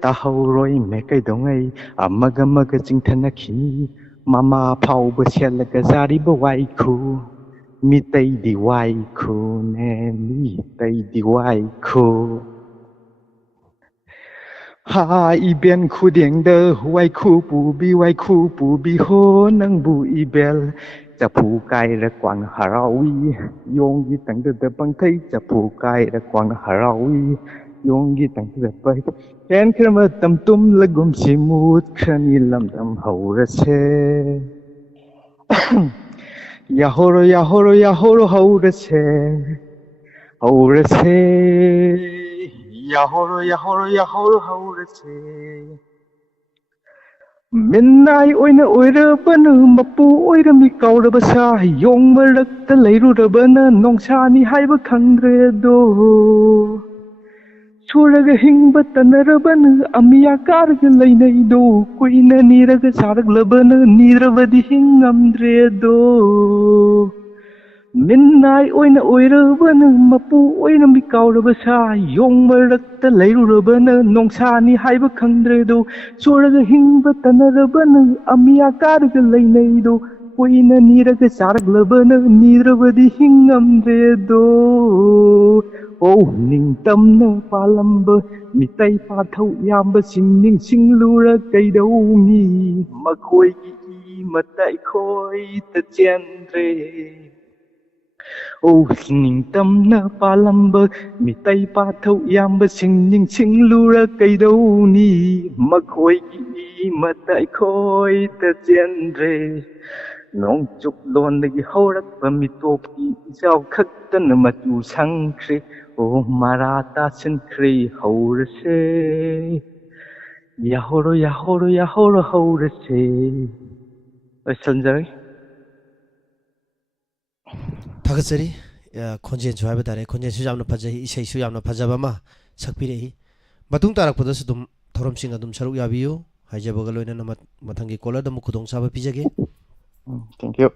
따하우로이 메까이동아이 아마가 징타나키 마마 파우버 셀라가 자리버 와이쿠 미따이디 와이쿠네 미따이디 와이쿠 이변 구댕더 와이쿠 뿌비 호 낭부 이벨 자푸 까이라 꽝 하라위 용기 땅드더 방타이 자푸 까이라 꽝 하라위 용기 땅드더 방타이 캔 크르마 땀tum ละกุม 시무ት 크니 람담 하우라세 야호로 하우라세 야호로 하우라세 midnight oina oirabana mapu oirami kaurabasa yong marakta leirurabana nongsani haiba khangre do suraga hingba tanarabana amiya karga leinai do kuina niraga saraglabana nirabadi hingamdre do midnight oina oirabana mapu oirami kaurabasa yong marakta leirurabana nongsani haiba khangdre do suraga hingba tanarabana amiya karga leinai do kuina niraga saraglabana nirabadi hingamdre do ningtamna palamba mitai pathau yamba singlura kaidawmi makhoigi matai khoi ta chendre ningtamna palamba mitai pathau yamba singlura kaidawni makhoigi matai khoi ta chendre nong chuk londagi haurakpa mitopki ijau khaktana machu sangkhre marata sankhre haurase yahoro haurase sanjay ꯊꯥꯒꯠꯆꯔꯤ ꯈꯣꯟꯖꯦꯜꯁꯨ ꯍꯥꯏꯕ ꯇꯥꯔꯦ ꯈꯣꯟꯖꯦꯜꯁꯨ ꯌꯥꯝꯅ ꯐꯖꯩ ꯏꯁꯩꯁꯨ ꯌꯥꯝꯅ ꯐꯖꯕ ꯑꯃ ꯁꯛꯄꯤꯔꯛꯏ ꯃꯇꯨꯡ ꯇꯥꯔꯛꯄꯗꯁꯨ ꯑꯗꯨꯝ थौरमसिंग अदुम सरुक याबियो हाइजबगा लोइना मथंगी कॉलर दम खुदोंग साबा पिजगे थैंक यू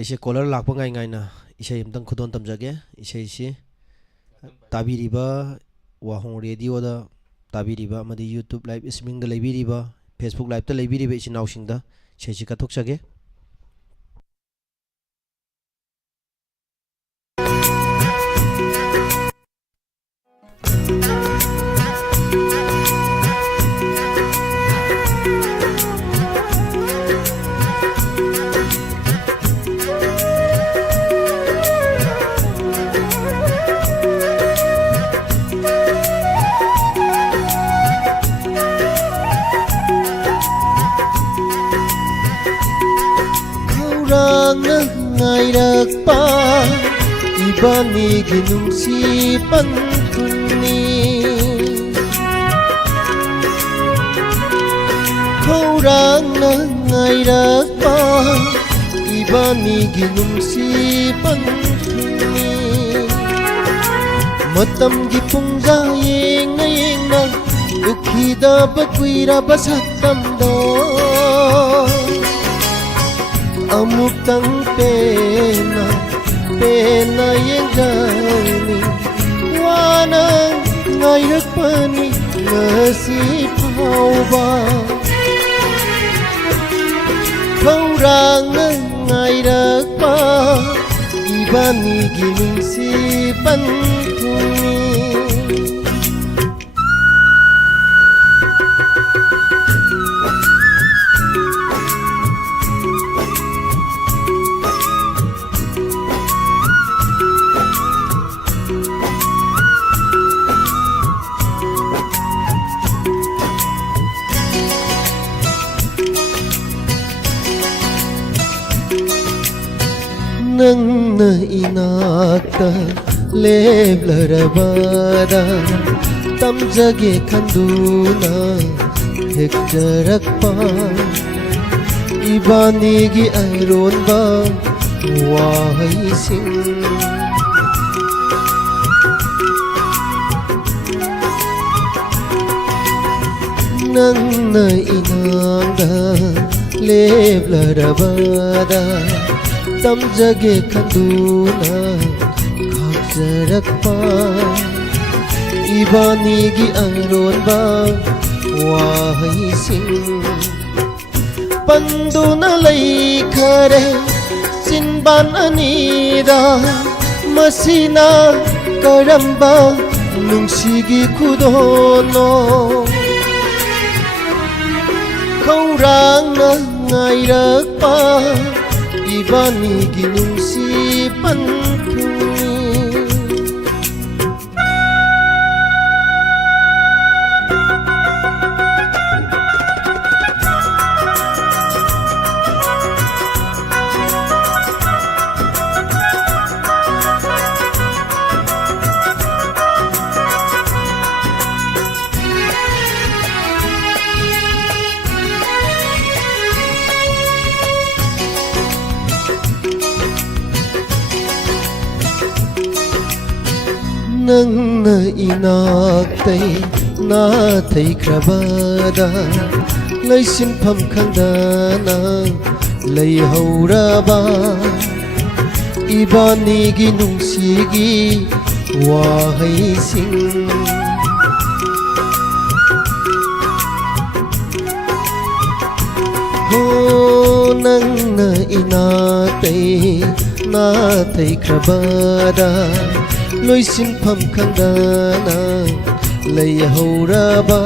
ऐसे कॉलर लापा गाई गाइना इसे अमतंग खुदों तमजगे इसे ताबिरिबा वाहों रेडियो दा ताबिरिबा मदि यूट्यूब लाइव स्ट्रीमिंग दा लेबिरिबा फेसबुक लाइव ता लेबिरिबा इसे नाउसिंग दा सेसी कथोकसगे ngairakpa ibani ginungsipan kunni khaurang na ngairakpa ibani ginungsipan kunni matam gi pungja yeng na dukhida bakuira basatamdo amutang pena pena yang jani wana ngairak pani nasib hauba khaurang ngairak pa ibani ginungsi pantuni nangna inakta leblarabada tamjage khanduna hekjarakpa ibani gi aironba wahaising nangna inakta leblarabada tamjage khanduna khakjarakpa ibani gi aronba wahaising panduna laikhare sinban anida masina karamba nungsigi khudono khaurang na ngairakpa ibani ginungsi pantuni nangna inaktai na thaikrabada laisinpham khandana leihauraba ibani gi nungsigi wahaising ho nangna inaktai na thaikrabada loisinpham khandana leihauraba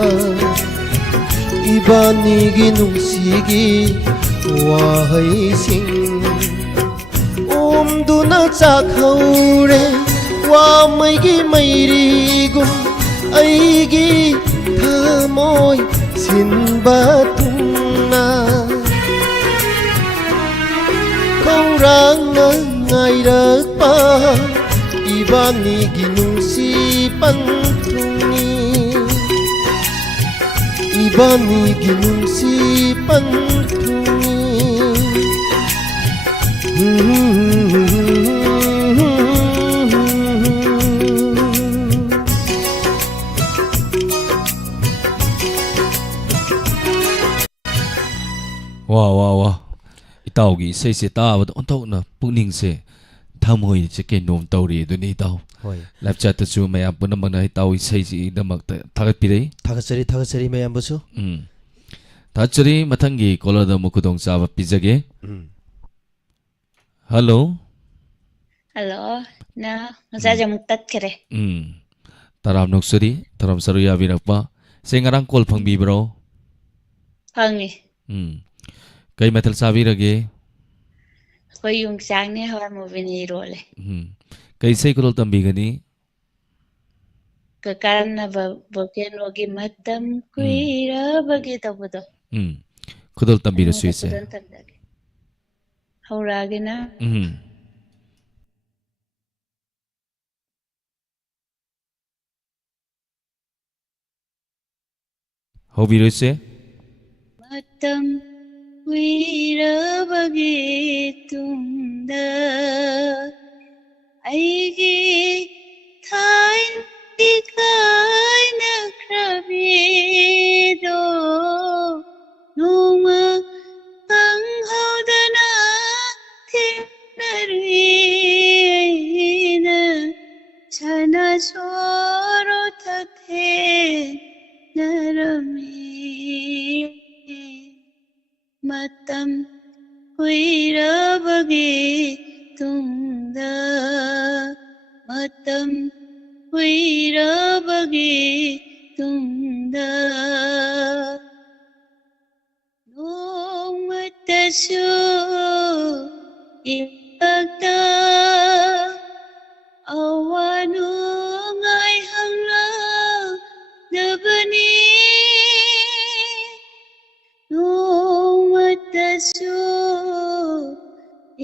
ibani gi nungsigi wahaising omduna chakhaure wa maigi mairigum aigi thamoi sinba tungna khaurang ngairakpa ibani ginungsi pantuni ibani ginungsi pantuni ꯏꯇꯥꯎꯒꯤ ꯏꯁꯩꯁꯦ ꯇꯥꯕꯗ ꯑꯣꯟꯊꯣꯛꯅ ꯄꯨꯛꯅꯤꯡꯁꯦ ꯊꯃꯣꯏꯁꯦ ꯀꯩꯅꯣꯝ ꯇꯧꯔꯤ ꯑꯗꯨꯅꯤ ꯏꯇꯥꯎ ꯍꯣꯏ ꯂꯥꯏꯞ ꯆꯥꯠꯇꯁꯨ ꯃꯌꯥꯝ ꯄꯨꯝꯅꯃꯛꯅ ꯏꯇꯥꯎ ꯏꯁꯩꯁꯤꯒꯤꯗꯃꯛꯇ ꯊꯥꯒꯠꯄꯤꯔꯛꯏ ꯊꯥꯒꯠꯆꯔꯤ ꯃꯌꯥꯝꯕꯨꯁꯨ ꯊꯥꯒꯠꯆꯔꯤ ꯃꯊꯪꯒꯤ ꯀꯣꯂꯔꯗ ꯑꯃꯨꯛ ꯈꯨꯗꯣꯡꯆꯥꯕ ꯄꯤꯖꯒꯦ ꯍꯜꯂꯣ ꯍꯜꯂꯣ ꯅ ꯉꯁꯥꯏꯁꯦ ꯑꯃꯨꯛ ꯇꯠꯈꯔꯦ ꯇꯔꯥꯝ ꯅꯣꯛꯆꯔꯤ ꯇꯔꯥꯝ ꯁꯔꯨ ꯌꯥꯕꯤꯔꯛꯄ ꯁꯦ ꯉꯔꯥꯡ ꯀꯣꯜ ꯐꯪꯕꯤꯕ꯭ꯔꯣ ꯐꯪꯉꯤ ꯀꯩ ꯃꯊꯦꯜ ꯆꯥꯕꯤꯔꯒꯦ ꯑꯩꯈꯣꯏ ꯌꯣꯡꯆꯥꯛꯅꯦ ꯍꯋꯥꯏ ꯃꯨꯕꯤꯅꯦ ꯏꯔꯣꯜꯂꯦ ꯀꯩ ꯏꯁꯩ ꯈꯨꯗꯣꯜ ꯇꯝꯕꯤꯒꯅꯤ ꯀꯥꯟꯅꯕ ꯚꯣꯀꯦꯅꯣꯒꯤ ꯃꯇꯝ ꯀꯨꯏꯔꯕꯒꯤ ꯇꯧꯕꯗꯣ ꯈꯨꯗꯣꯜ ꯇꯝꯕꯤꯔꯁꯨ ꯑꯩꯉꯣꯟꯗ ꯏꯆꯦ ꯈꯨꯗꯣꯜ ꯇꯝꯖꯒꯦ ꯍꯧꯔꯛꯑꯒꯦꯅ ꯍꯧꯕꯤꯔꯣ ꯏꯆꯦ ꯃꯇꯝ ꯀꯨꯏꯔꯕꯒꯤ ꯇꯨꯡꯗ ꯑꯩꯒꯤ ꯊꯥꯏꯅꯒꯤ ꯀꯥꯏꯅꯈ꯭ꯔꯕꯤꯗꯣ ꯅꯣꯡꯃ ꯈꯪꯍꯧꯗꯅ ꯊꯦꯡꯅꯔꯨꯏ ꯑꯩꯅ ꯁꯅꯥ ꯁꯣꯔꯣ ꯊꯦꯡꯅꯔꯝꯃꯤ ꯃꯇꯝ ꯀꯨꯏꯔꯕꯒꯤ ꯇꯨꯡꯗ ꯃꯇꯝ ꯀꯨꯏꯔꯕꯒꯤ ꯇꯨꯡꯗ ꯅꯣꯡꯃꯇꯁꯨ ꯏꯄꯛꯇ ꯑꯋꯥ ꯅꯨꯡꯉꯥꯏ ꯍꯪꯂꯛꯗꯕꯅꯤ ꯅꯣꯡꯃꯇꯁꯨ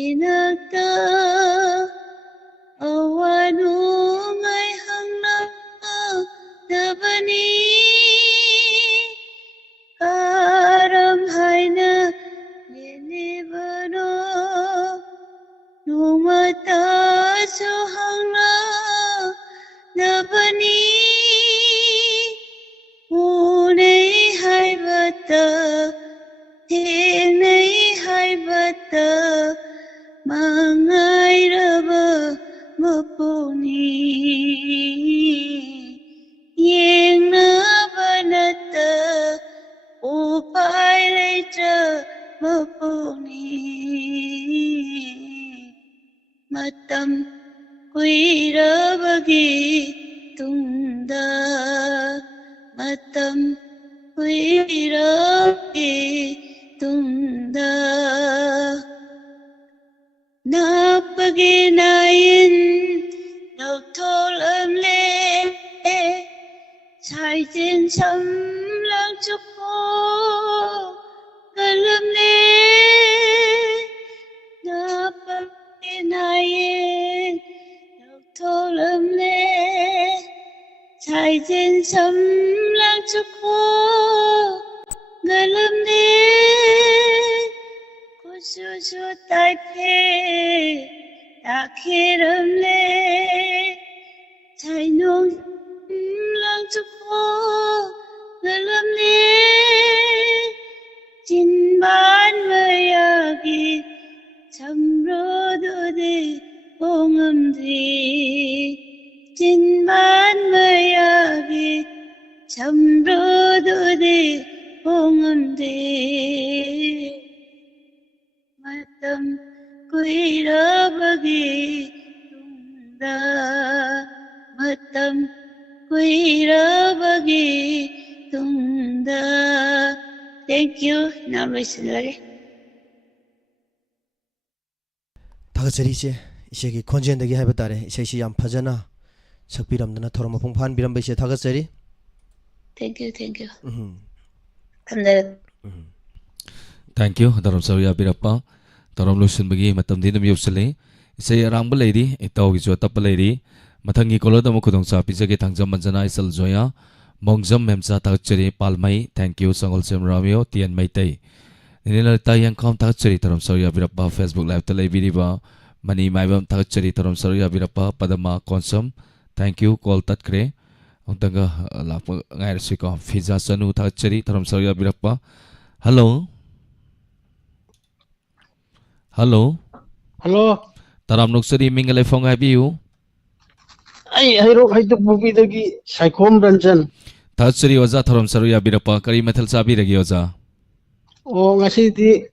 이나까 어와누ngay hangnadabani karamhaina yenibano numataso hangnadabani unay haibata Hinay haibata mangairaba mapuni Yengnabanata upay letra mapuni Matam kuirabagi tunda Matam kuirabagi tunda napaginayin nagtolamle saitin samlang chuko galamle napaginayin nagtolamle saitin samlang chuko galamle Kususu taipe takhiramle Chainong lang chuko galamle Jinban mayagi samrodode ongamdi Jinban mayagi samrodode ongamdi Matam kuirabagi tunda Matam kuirabagi tunda Thank you. Now listen lagi. थागतचरी इचे इसेगी खोंजेंदगी हाइबा तारे इसेसी याम फजना सकपिरमदना थोरम मफुंग फानबिरम बैसे थागतचरी Thank you. Thank you daram sawiya birappa daram lotion bagi matam dinam yopsale isai arangba leiri itaw gi jota palairi mathangi kolod amu khudong sa pijage thangjam manjana isal joya mongjam memcha tagcheri palmai thank you sangol sem ramio tian mai tai ninela tayang kham tagcheri daram sawiya birappa facebook live ta leibiriba mani maibam tagcheri daram sawiya birappa padama konsum thank you call tatkre ontanga lakpa ngai rasiko fiza sanu tagcheri daram sawiya birappa hello Hello. Hello. Taram nuksari mingale phong hai biu. Ai hairo haiduk bubi dagi Saikhom Ranjan. Thasri oza thorom saru ya birapa kari methal sabi ragi oza. O ngasi di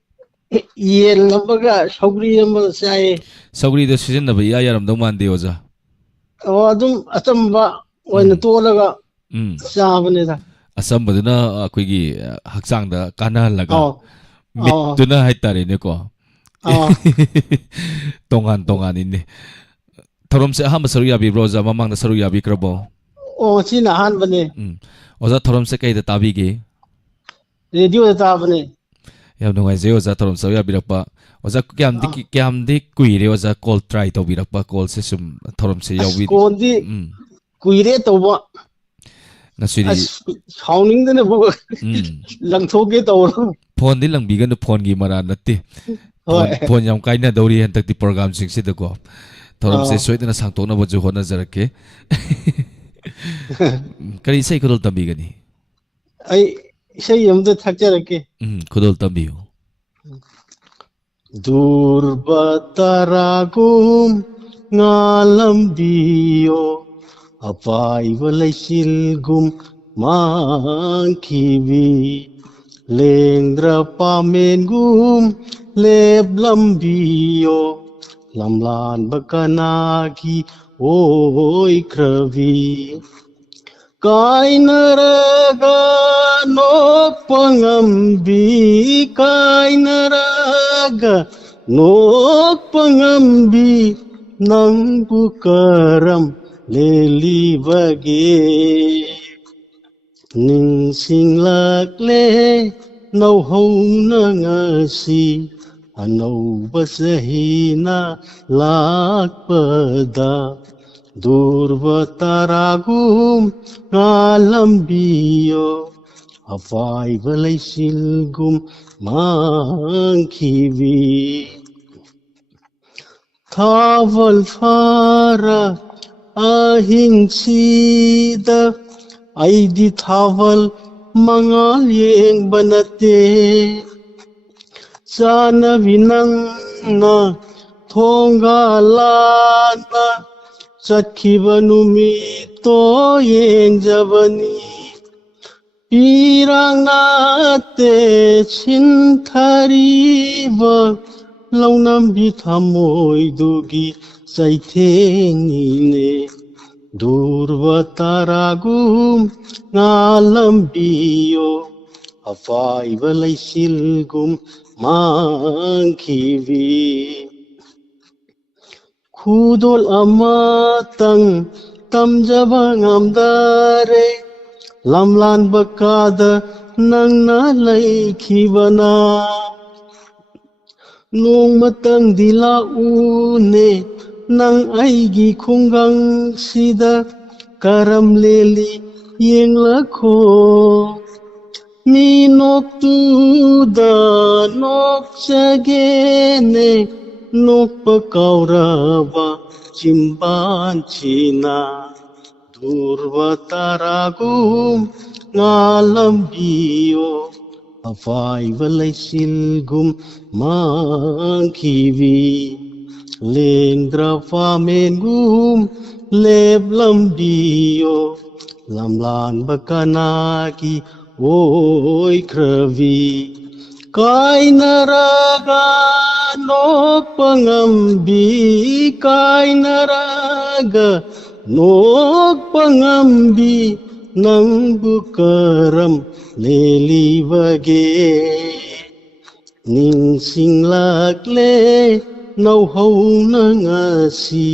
yel lambaga saugri amba sai. Saugri do season na bhaiya yaram dong mandi oza. O adum achamba oina tolaga sabane da. Asam baduna akoigi haksang da kana laga. Mituna haitare ne ko. Tongan ini. Thorom se aham saru ya bi roza mamang da saru ya bi krabo. O sina han bane. Oza thorom se kai da tabi ge. Radio da tabane. Yam nungai je oza thorom saru ya birapa. Oza kyam dik kuire oza call try to birapa call se sum thorom se yawi. Call di kuire to ba. Nasiri. Sounding da ne bu langthoge to. Phone di lang bigan phone gi mara natti. Phone yam kai na dori han tak di program sing se da ko. Thorom se soidana sangtona boju hona jarake. Kari sai kudol tambi gani. Ai sai yamda thakjarake. Kudol tambiyo. Durbataragum ngalambiyo apai valaisilgum mangkibi lendra pamengum leblambiyo lamlan bakanagi oi kravi kainaraga no pangambi kainaraga no pangambi nang bukaram leli bage ning singlakle nau hau na ngasi anau basahina lakpada durbataragum ngalambiyo afai valaisilgum mangkibi Thaval fara ahing sida aidi thaval mangal yeng banate sana vinang na thonga lana sakhiba numito yeng jabani pirang nate chinthariba launam bi thamoi dugi saithengine durbataragum ngalambiyo afai valaisilgum mangkibi khudol amatang tamjaba ngamdare lamlan bakada nangna laikhibana nong matang dila une nang aigi khunggang sida karam leli yeng lakho mi nok tu da nok sagene nok pakauraba chimban china durbataragum ngalambiyo afai valaisilgum mangkibi lendra famengum leblambiyo lamlan bakanaki oi kravi kainaraga no pangambi kainaraga no pangambi nang bukaram leli bage ning singlakle nau hau na ngasi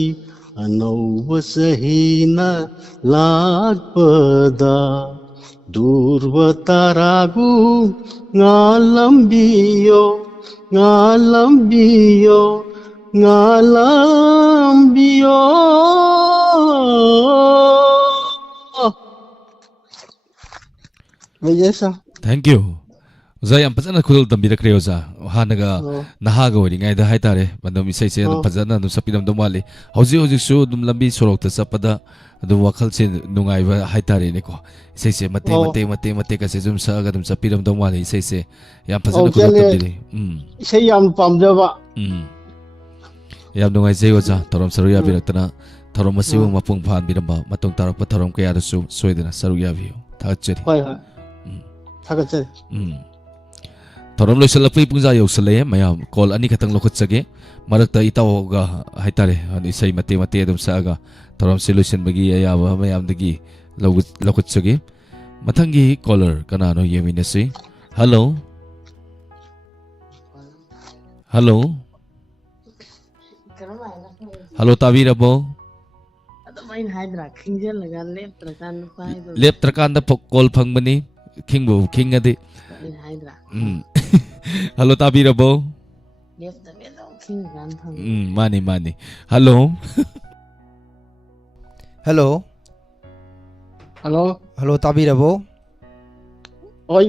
anau basahina lakpada durbataragu ngalambiyo ngalambiyo ngalambiyo Yes, sir. Thank you. ꯑꯣꯖꯥ ꯌꯥꯝ ꯐꯖꯅ ꯈꯨꯗꯣꯜ ꯇꯝꯕꯤꯔꯛꯈ꯭ꯔꯦ ꯑꯣꯖꯥ ꯍꯥꯟꯅꯒ ꯅꯍꯥꯒ ꯑꯣꯏꯔꯤꯉꯩꯗ ꯍꯥꯏꯇꯥꯔꯦ ꯃꯇꯝ ꯏꯁꯩꯁꯦ ꯑꯗꯨꯝ ꯐꯖꯅ ꯑꯗꯨꯝ ꯁꯛꯄꯤꯔꯝꯗꯧ ꯃꯥꯜꯂꯤ ꯍꯧꯖꯤꯛꯁꯨ ꯑꯗꯨꯝ ꯂꯝꯕꯤ ꯁꯣꯔꯣꯛꯇ ꯆꯠꯄꯗ ꯑꯗꯨꯝ ꯋꯥꯈꯜꯁꯦ ꯅꯨꯡꯉꯥꯏꯕ ꯍꯥꯏꯇꯥꯔꯦꯅꯦꯀꯣ ꯏꯁꯩꯁꯦ ꯃꯇꯦꯛ ꯑꯗꯨꯝ ꯁꯛꯑꯒ ꯑꯗꯨꯝ ꯆꯠꯄꯤꯔꯝꯗꯧ ꯃꯥꯜꯂꯤ ꯏꯁꯩꯁꯦ ꯌꯥꯝ ꯐꯖꯅ ꯈꯨꯗꯣꯜ ꯇꯝꯕꯤꯔꯤ ꯏꯁꯩ ꯌꯥꯝ ꯄꯥꯝꯖꯕ ꯌꯥꯝ ꯅꯨꯡꯉꯥꯏꯖꯩ ꯑꯣꯖꯥ ꯊꯧꯔꯝ ꯁꯔꯨꯛ ꯌꯥꯕꯤꯔꯛꯇꯅ ꯊꯧꯔꯝ ꯑꯁꯤꯕꯨ ꯃꯄꯨꯡ ꯐꯥꯍꯟꯕꯤꯔꯝꯕ ꯃꯇꯨꯡ ꯇꯥꯔꯛꯄ ꯊꯧꯔꯝ ꯀꯌꯥꯗꯁꯨ ꯁꯣꯏꯗꯅ ꯁꯔꯨꯛ ꯌꯥꯕꯤꯌꯨ ꯊꯥꯒꯠꯆꯔꯤ ꯍꯣꯏ ꯊꯥꯒꯠꯆꯔꯤ ꯊꯧꯔꯝ ꯂꯣꯏꯁꯤꯜꯂꯛꯄꯒꯤ ꯄꯨꯡꯖꯥ ꯌꯧꯁꯤꯜꯂꯛꯑꯦ ꯃꯌꯥꯝ ꯀꯣꯜ ꯑꯅꯤ ꯈꯛꯇꯪ ꯂꯧꯈꯠꯆꯒꯦ ꯃꯔꯛꯇ ꯏꯇꯥꯎꯒ ꯍꯥꯏꯇꯥꯔꯦ ꯏꯁꯩ ꯃꯇꯦꯛ ꯑꯗꯨꯝ ꯁꯛꯑꯒ ꯊꯧꯔꯝꯁꯤ ꯂꯣꯏꯁꯤꯟꯕꯒꯤ ꯑꯌꯥꯕ ꯃꯌꯥꯝꯗꯒꯤ ꯂꯧꯈꯠꯆꯒꯦ ꯃꯊꯪꯒꯤ ꯀꯣꯂꯔ ꯀꯅꯥꯅꯣ ꯌꯦꯡꯃꯤꯟꯅꯁꯤ ꯍꯜꯂꯣ ꯍꯜꯂꯣ ꯍꯜꯂꯣ ꯇꯥꯕꯤꯔꯕꯣ ꯂꯦꯞꯇ꯭ꯔꯀꯥꯟꯗ ꯀꯣꯜ ꯐꯪꯕꯅꯤ ꯈꯤꯡꯕꯨ ꯈꯤꯡꯉꯗꯤ ꯍꯜꯂꯣ ꯇꯥꯕꯤꯔꯕꯣ ꯃꯥꯅꯤ ꯍꯜꯂꯣ ꯍꯜꯂꯣ ꯍꯜꯂꯣ ꯍꯜꯂꯣ ꯇꯥꯕꯤꯔꯕꯣ ꯍꯣꯏ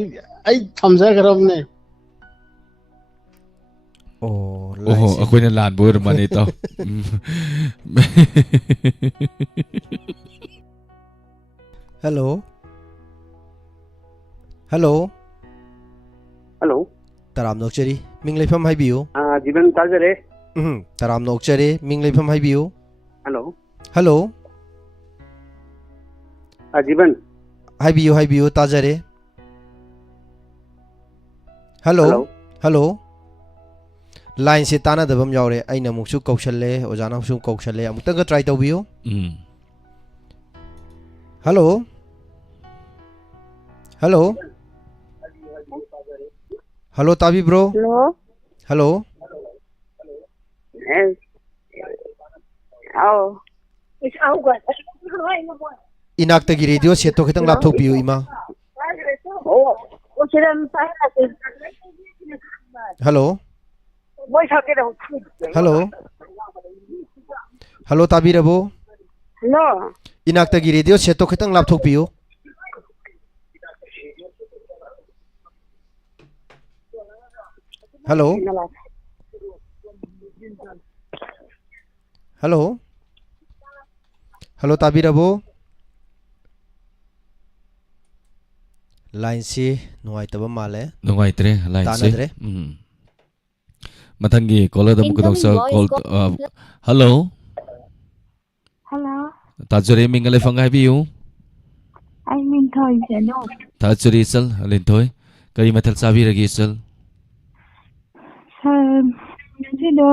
ꯑꯩ ꯊꯝꯖꯈ꯭ꯔꯕꯅꯦ ꯑꯣꯍꯣ ꯑꯩꯈꯣꯏꯅ ꯂꯥꯟꯕ ꯑꯣꯏꯔ ꯃꯥꯜꯂꯦ ꯏꯇꯥꯎ ꯍꯜꯂꯣ ꯍꯜꯂꯣ ꯍꯜꯂꯣ ꯇꯔꯥꯝ ꯅꯣꯛꯆꯔꯤ ꯃꯤꯡ ꯂꯩꯐꯝ ꯍꯥꯏꯕꯤꯌꯨ ꯖꯤꯕꯟ ꯇꯥꯖꯔꯦ ꯇꯔꯥꯝ ꯅꯣꯛꯆꯔꯤ ꯃꯤꯡ ꯂꯩꯐꯝ ꯍꯥꯏꯕꯤꯌꯨ ꯍꯜꯂꯣ ꯍꯜꯂꯣ ꯖꯤꯕꯟ ꯍꯥꯏꯕꯤꯌꯨ ꯇꯥꯖꯔꯦ ꯍꯜꯂꯣ ꯍꯜꯂꯣ ꯂꯥꯏꯟꯁꯦ ꯇꯥꯟꯅꯗꯕ ꯑꯃ ꯌꯥꯎꯔꯦ ꯑꯩꯅ ꯑꯃꯨꯛꯁꯨ ꯀꯧꯁꯜꯂꯦ ꯑꯣꯖꯥꯅ ꯑꯃꯨꯛꯁꯨ ꯀꯧꯁꯜꯂꯦ ꯑꯃꯨꯛꯇꯪꯒ ꯇ꯭ꯔꯥꯏ ꯇꯧꯕꯤꯌꯨ ꯍꯜꯂꯣ ꯍꯜꯂꯣ ꯍꯜꯂꯣ ꯇꯥꯕꯤꯕ꯭ꯔꯣ ꯍꯜꯂꯣ इनाक्तगी रेडियो सेट तो खितंग लापथोकपियु इमा हेलो हेलो हेलो ताबीरबो हेलो इनाक्तगी रेडियो सेट तो खितंग लापथोकपियु हेलो हेलो हेलो ताबीरबो लाइन से नुआइतबा माले नुआइत्रे लाइन से तानद्रे मथंगी कॉलर दम कुदोंसा कॉल हेलो हेलो ताजरे मिंगले फंगाई बियु आई मीन थोई जनो ताजरे सल लिंथोय कई मथल साबी रगी सल जिदो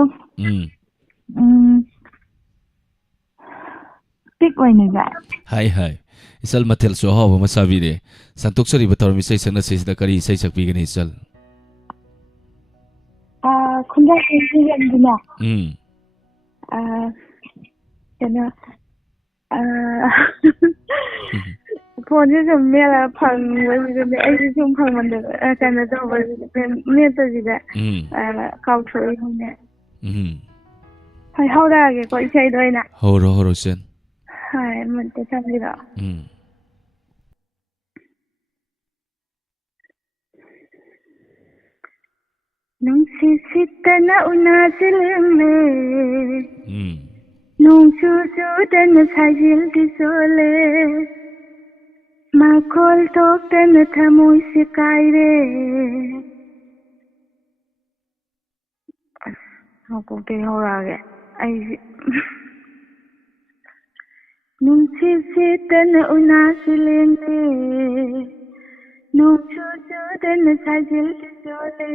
पिक ओइनगा हाय हाय इसल मथल सो हाव मसाबी रे संतोष सरी बतौर मिसै सना सेसिदा करी सै सकपी गनी सल खुंजा सेंजियनदिना जना फोन से मेरा फंग ऐसे सुम फंग मंदे कने तो मे तो जिदा काउथोई होने हाय हाउरागे को इसाई दोइना होरो सेन हाय मते थाबिरा Nungsi sitana unasilme Nungsu sudana sajil disole Makol tokdana thamoy sikaire Ako ke horage ay Nungsi sitana unasilme Nungsu sudana sajil disole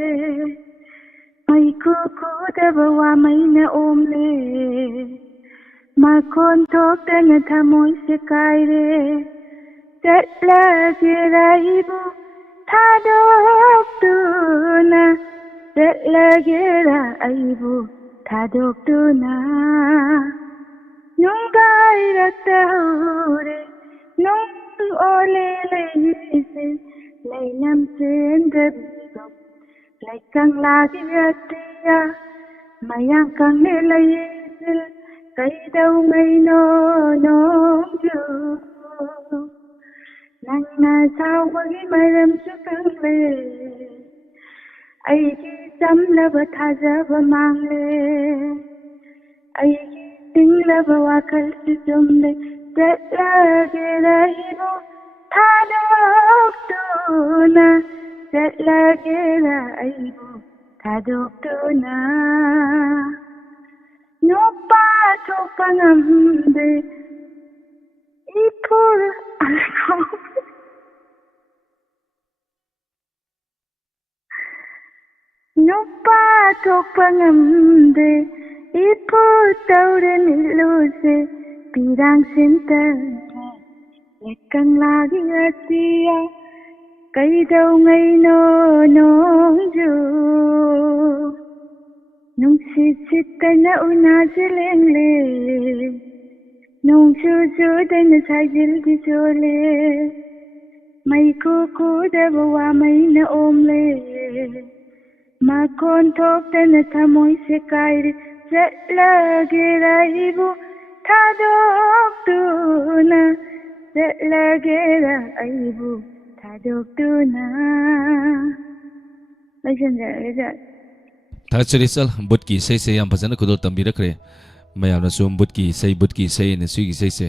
May kukuda wa may na omle Makon tokda na thamoy sikaire Tatla gira ibu Thadok tuna Tatla gira ibu Thadok tuna Nung gai rakta hore Nung ole leise Lainam sendra bidok Laikang lagi atia Mayang kang nilayil Kay daw may nonongyo Nang nasawag maram sa kangle ꯑꯩꯒꯤ ꯆꯝꯂꯕ ꯊꯥꯖꯕ ꯃꯥꯡꯂꯦ ꯑꯩꯒꯤ ꯇꯤꯡꯂꯕ ꯋꯥꯈꯜꯁꯨ ꯆꯨꯝꯂꯦ ꯆꯠꯂꯒꯦꯔ ꯏꯕꯨ ꯊꯥꯗꯣꯛꯇꯨꯅ ꯆꯠꯂꯒꯦꯔ ꯑꯩꯕꯨ ꯊꯥꯗꯣꯛꯇꯨꯅ ꯅꯨꯄꯥ ꯊꯣꯛꯄ ꯉꯝꯗꯦ 이풀 누빠 독방음데 이풀 떠오른 일로세 비랑신다 약강락이었지야 cây đâu nông du nungsit na una jilengle nung chu chu den sajil di chole mai ku da wa mai na omle ma kon thok den thamoi se kai chatla ibu thadok tu na chatla ibu thadok tu na legendary Thachari sal butki sei sei yam phasana kudol tambira kre mayam na sum butki sei ne sui gi sei se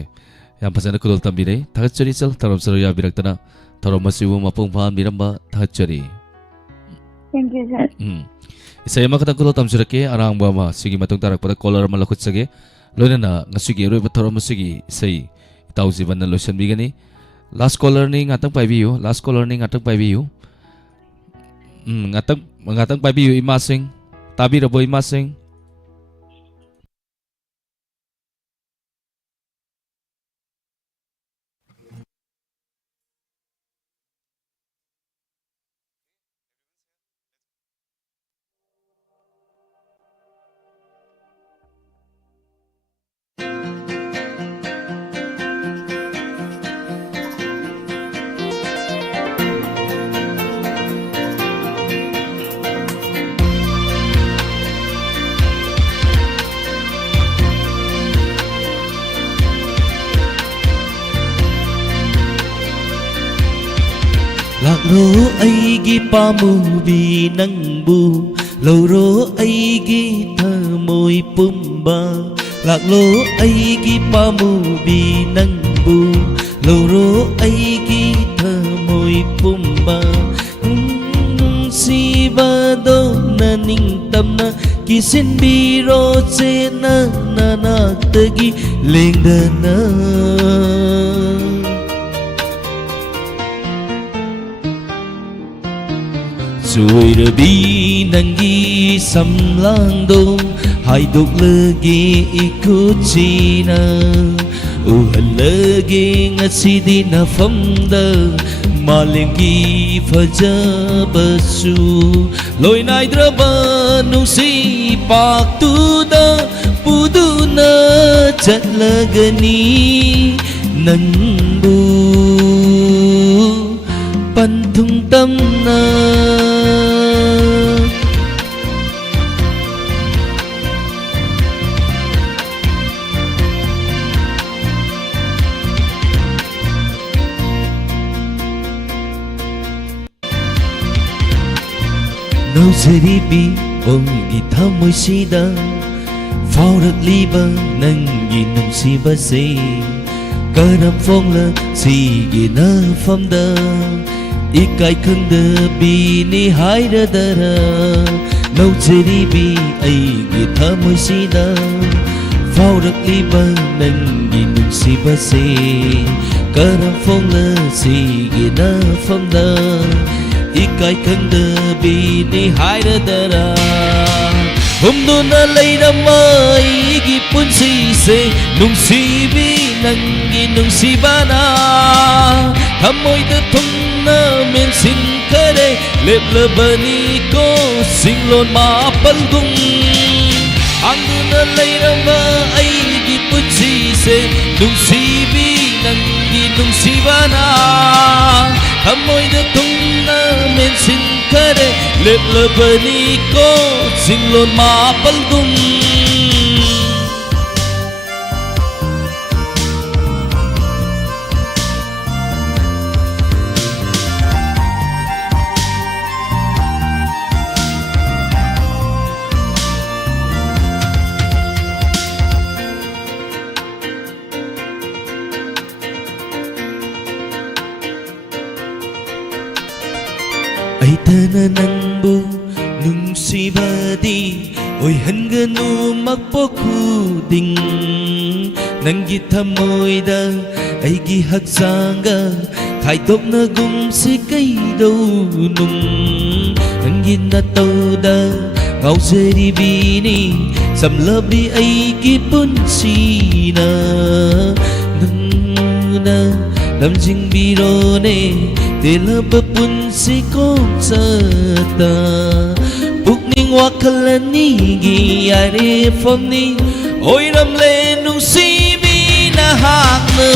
yam phasana kudol tambire thachari sal taram saru ya biraktana taram masibu mapung phan biramba thachari thank you sir isai ma kata kudol tamjurake arang ba ma sigi matung tarak pada collar ma lakhut sage loina ngasigi roi ba taram masigi sei tauji ban lotion bigani last caller ni ngatang paibiu last caller ni ngatang paibiu ngatang paibiu imasing tabi ra boy masing Laklo aigi pamubi nangbu Lauro aigi thamoy pumba Laklo aigi pamubi nangbu Lauro aigi thamoy pumba Sibado na ningtam na Kisin biro che na nanaktagi lengdana Suirabi nangi samlangdo Haidok lagi ikutina Uhal lagi ngasidi na famda Malingi fajabasu Loy na idraba nung si paktuda Puduna chatlagani Nangbu Pantung tamna Nausaribi ongi thamoy sida Fauragliba nangi nungsiba se Karam phong la sige na famda Ikai khangda bini haira dara Nausaribi aigi thamoy sida Fauragliba nangi nungsiba se Karam phong la sige na famda Ikai khangda bini haira dara Humduna layrama igi punsi se Nungsibi nangi nungsibana Thamoy da thungna men sin kare Lep labani ko singlon mapalgung Angduna layrama igi punsi se Nungsibi nangi nungsibana Thamoy da thungna men sin kare Lep labani ko singlon mapalgung khuding Nangi thamoida aigi haksanga Khaidokna gumsi kaido nung Nangi na tauda ngaujari bini Samlabi aigi punsina Nangna lamjing birone Telaba punsi konsata Bukning wakalanigi Yare famni Oi ramle nung sibi na hakna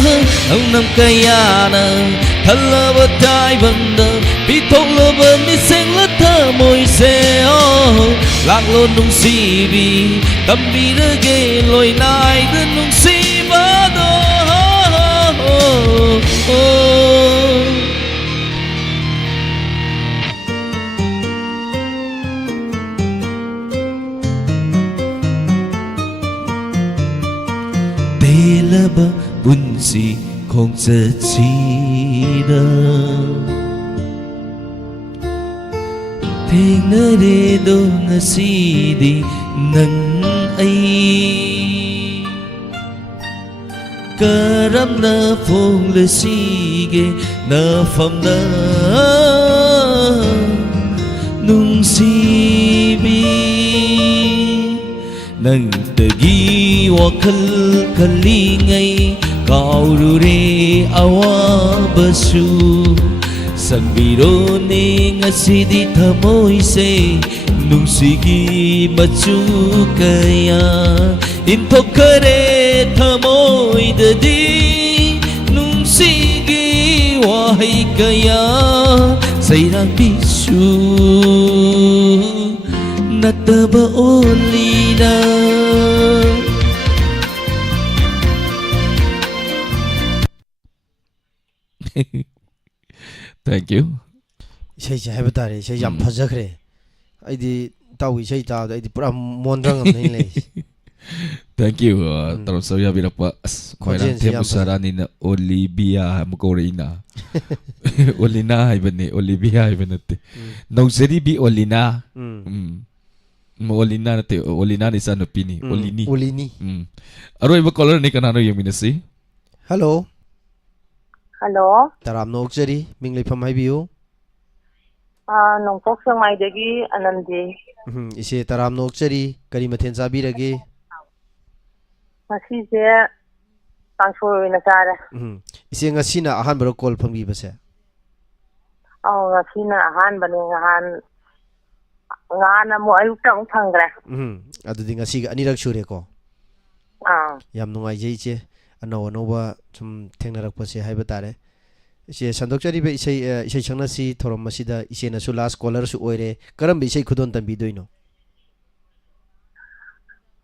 Ang nam kayana Halaba tai banda Bitong laba ni seng la thamoy se Laklo nung sibi Tambi rage loy nai da nung siba do Telaba punsi kong sachina Thainare ngasidi nang ai Karamna phong lesige na famna nung sibi Nang tagi wakal kalingay Kaurure awa basu Sangbiro ni ngasidi thamoy se Nung sigi machu kaya Intokare thamoy dadi Nung sigi wahay kaya Sayrang bisu Nataba olina Thank you. Isai hai batare isai yam phajakhre aidi tawi isai ta aidi pura mondrang am nei le Thank you. Tarom sabiya birapa khoirang themusara ni na Olivia Mukorina. Olina haibani Olivia haibanatte. Nausari bi Olina. Olina nate Olina ni sa nupini Olini. Olini. Aro iba caller ni kanano yung minasi. Hello. Hello. Taram nokjari minglei pham haibiu. Nongpok Sangmai dagi Anandi. Ise taram nokjari kari mathen sabirage. Masise tangsoy na sare. Ise ngasina ahan baro call phangbi base. Ngasina ahan bani ngana mo ayuk tang phangre. Adudi ngasi anirak sure ko. Yam nungai jei che ano anoba sum thengnarak pase haiba tare. Ise sandokjari be isai changna si thorom masida ise na su last caller su oire karam be isai khudon tambi doino.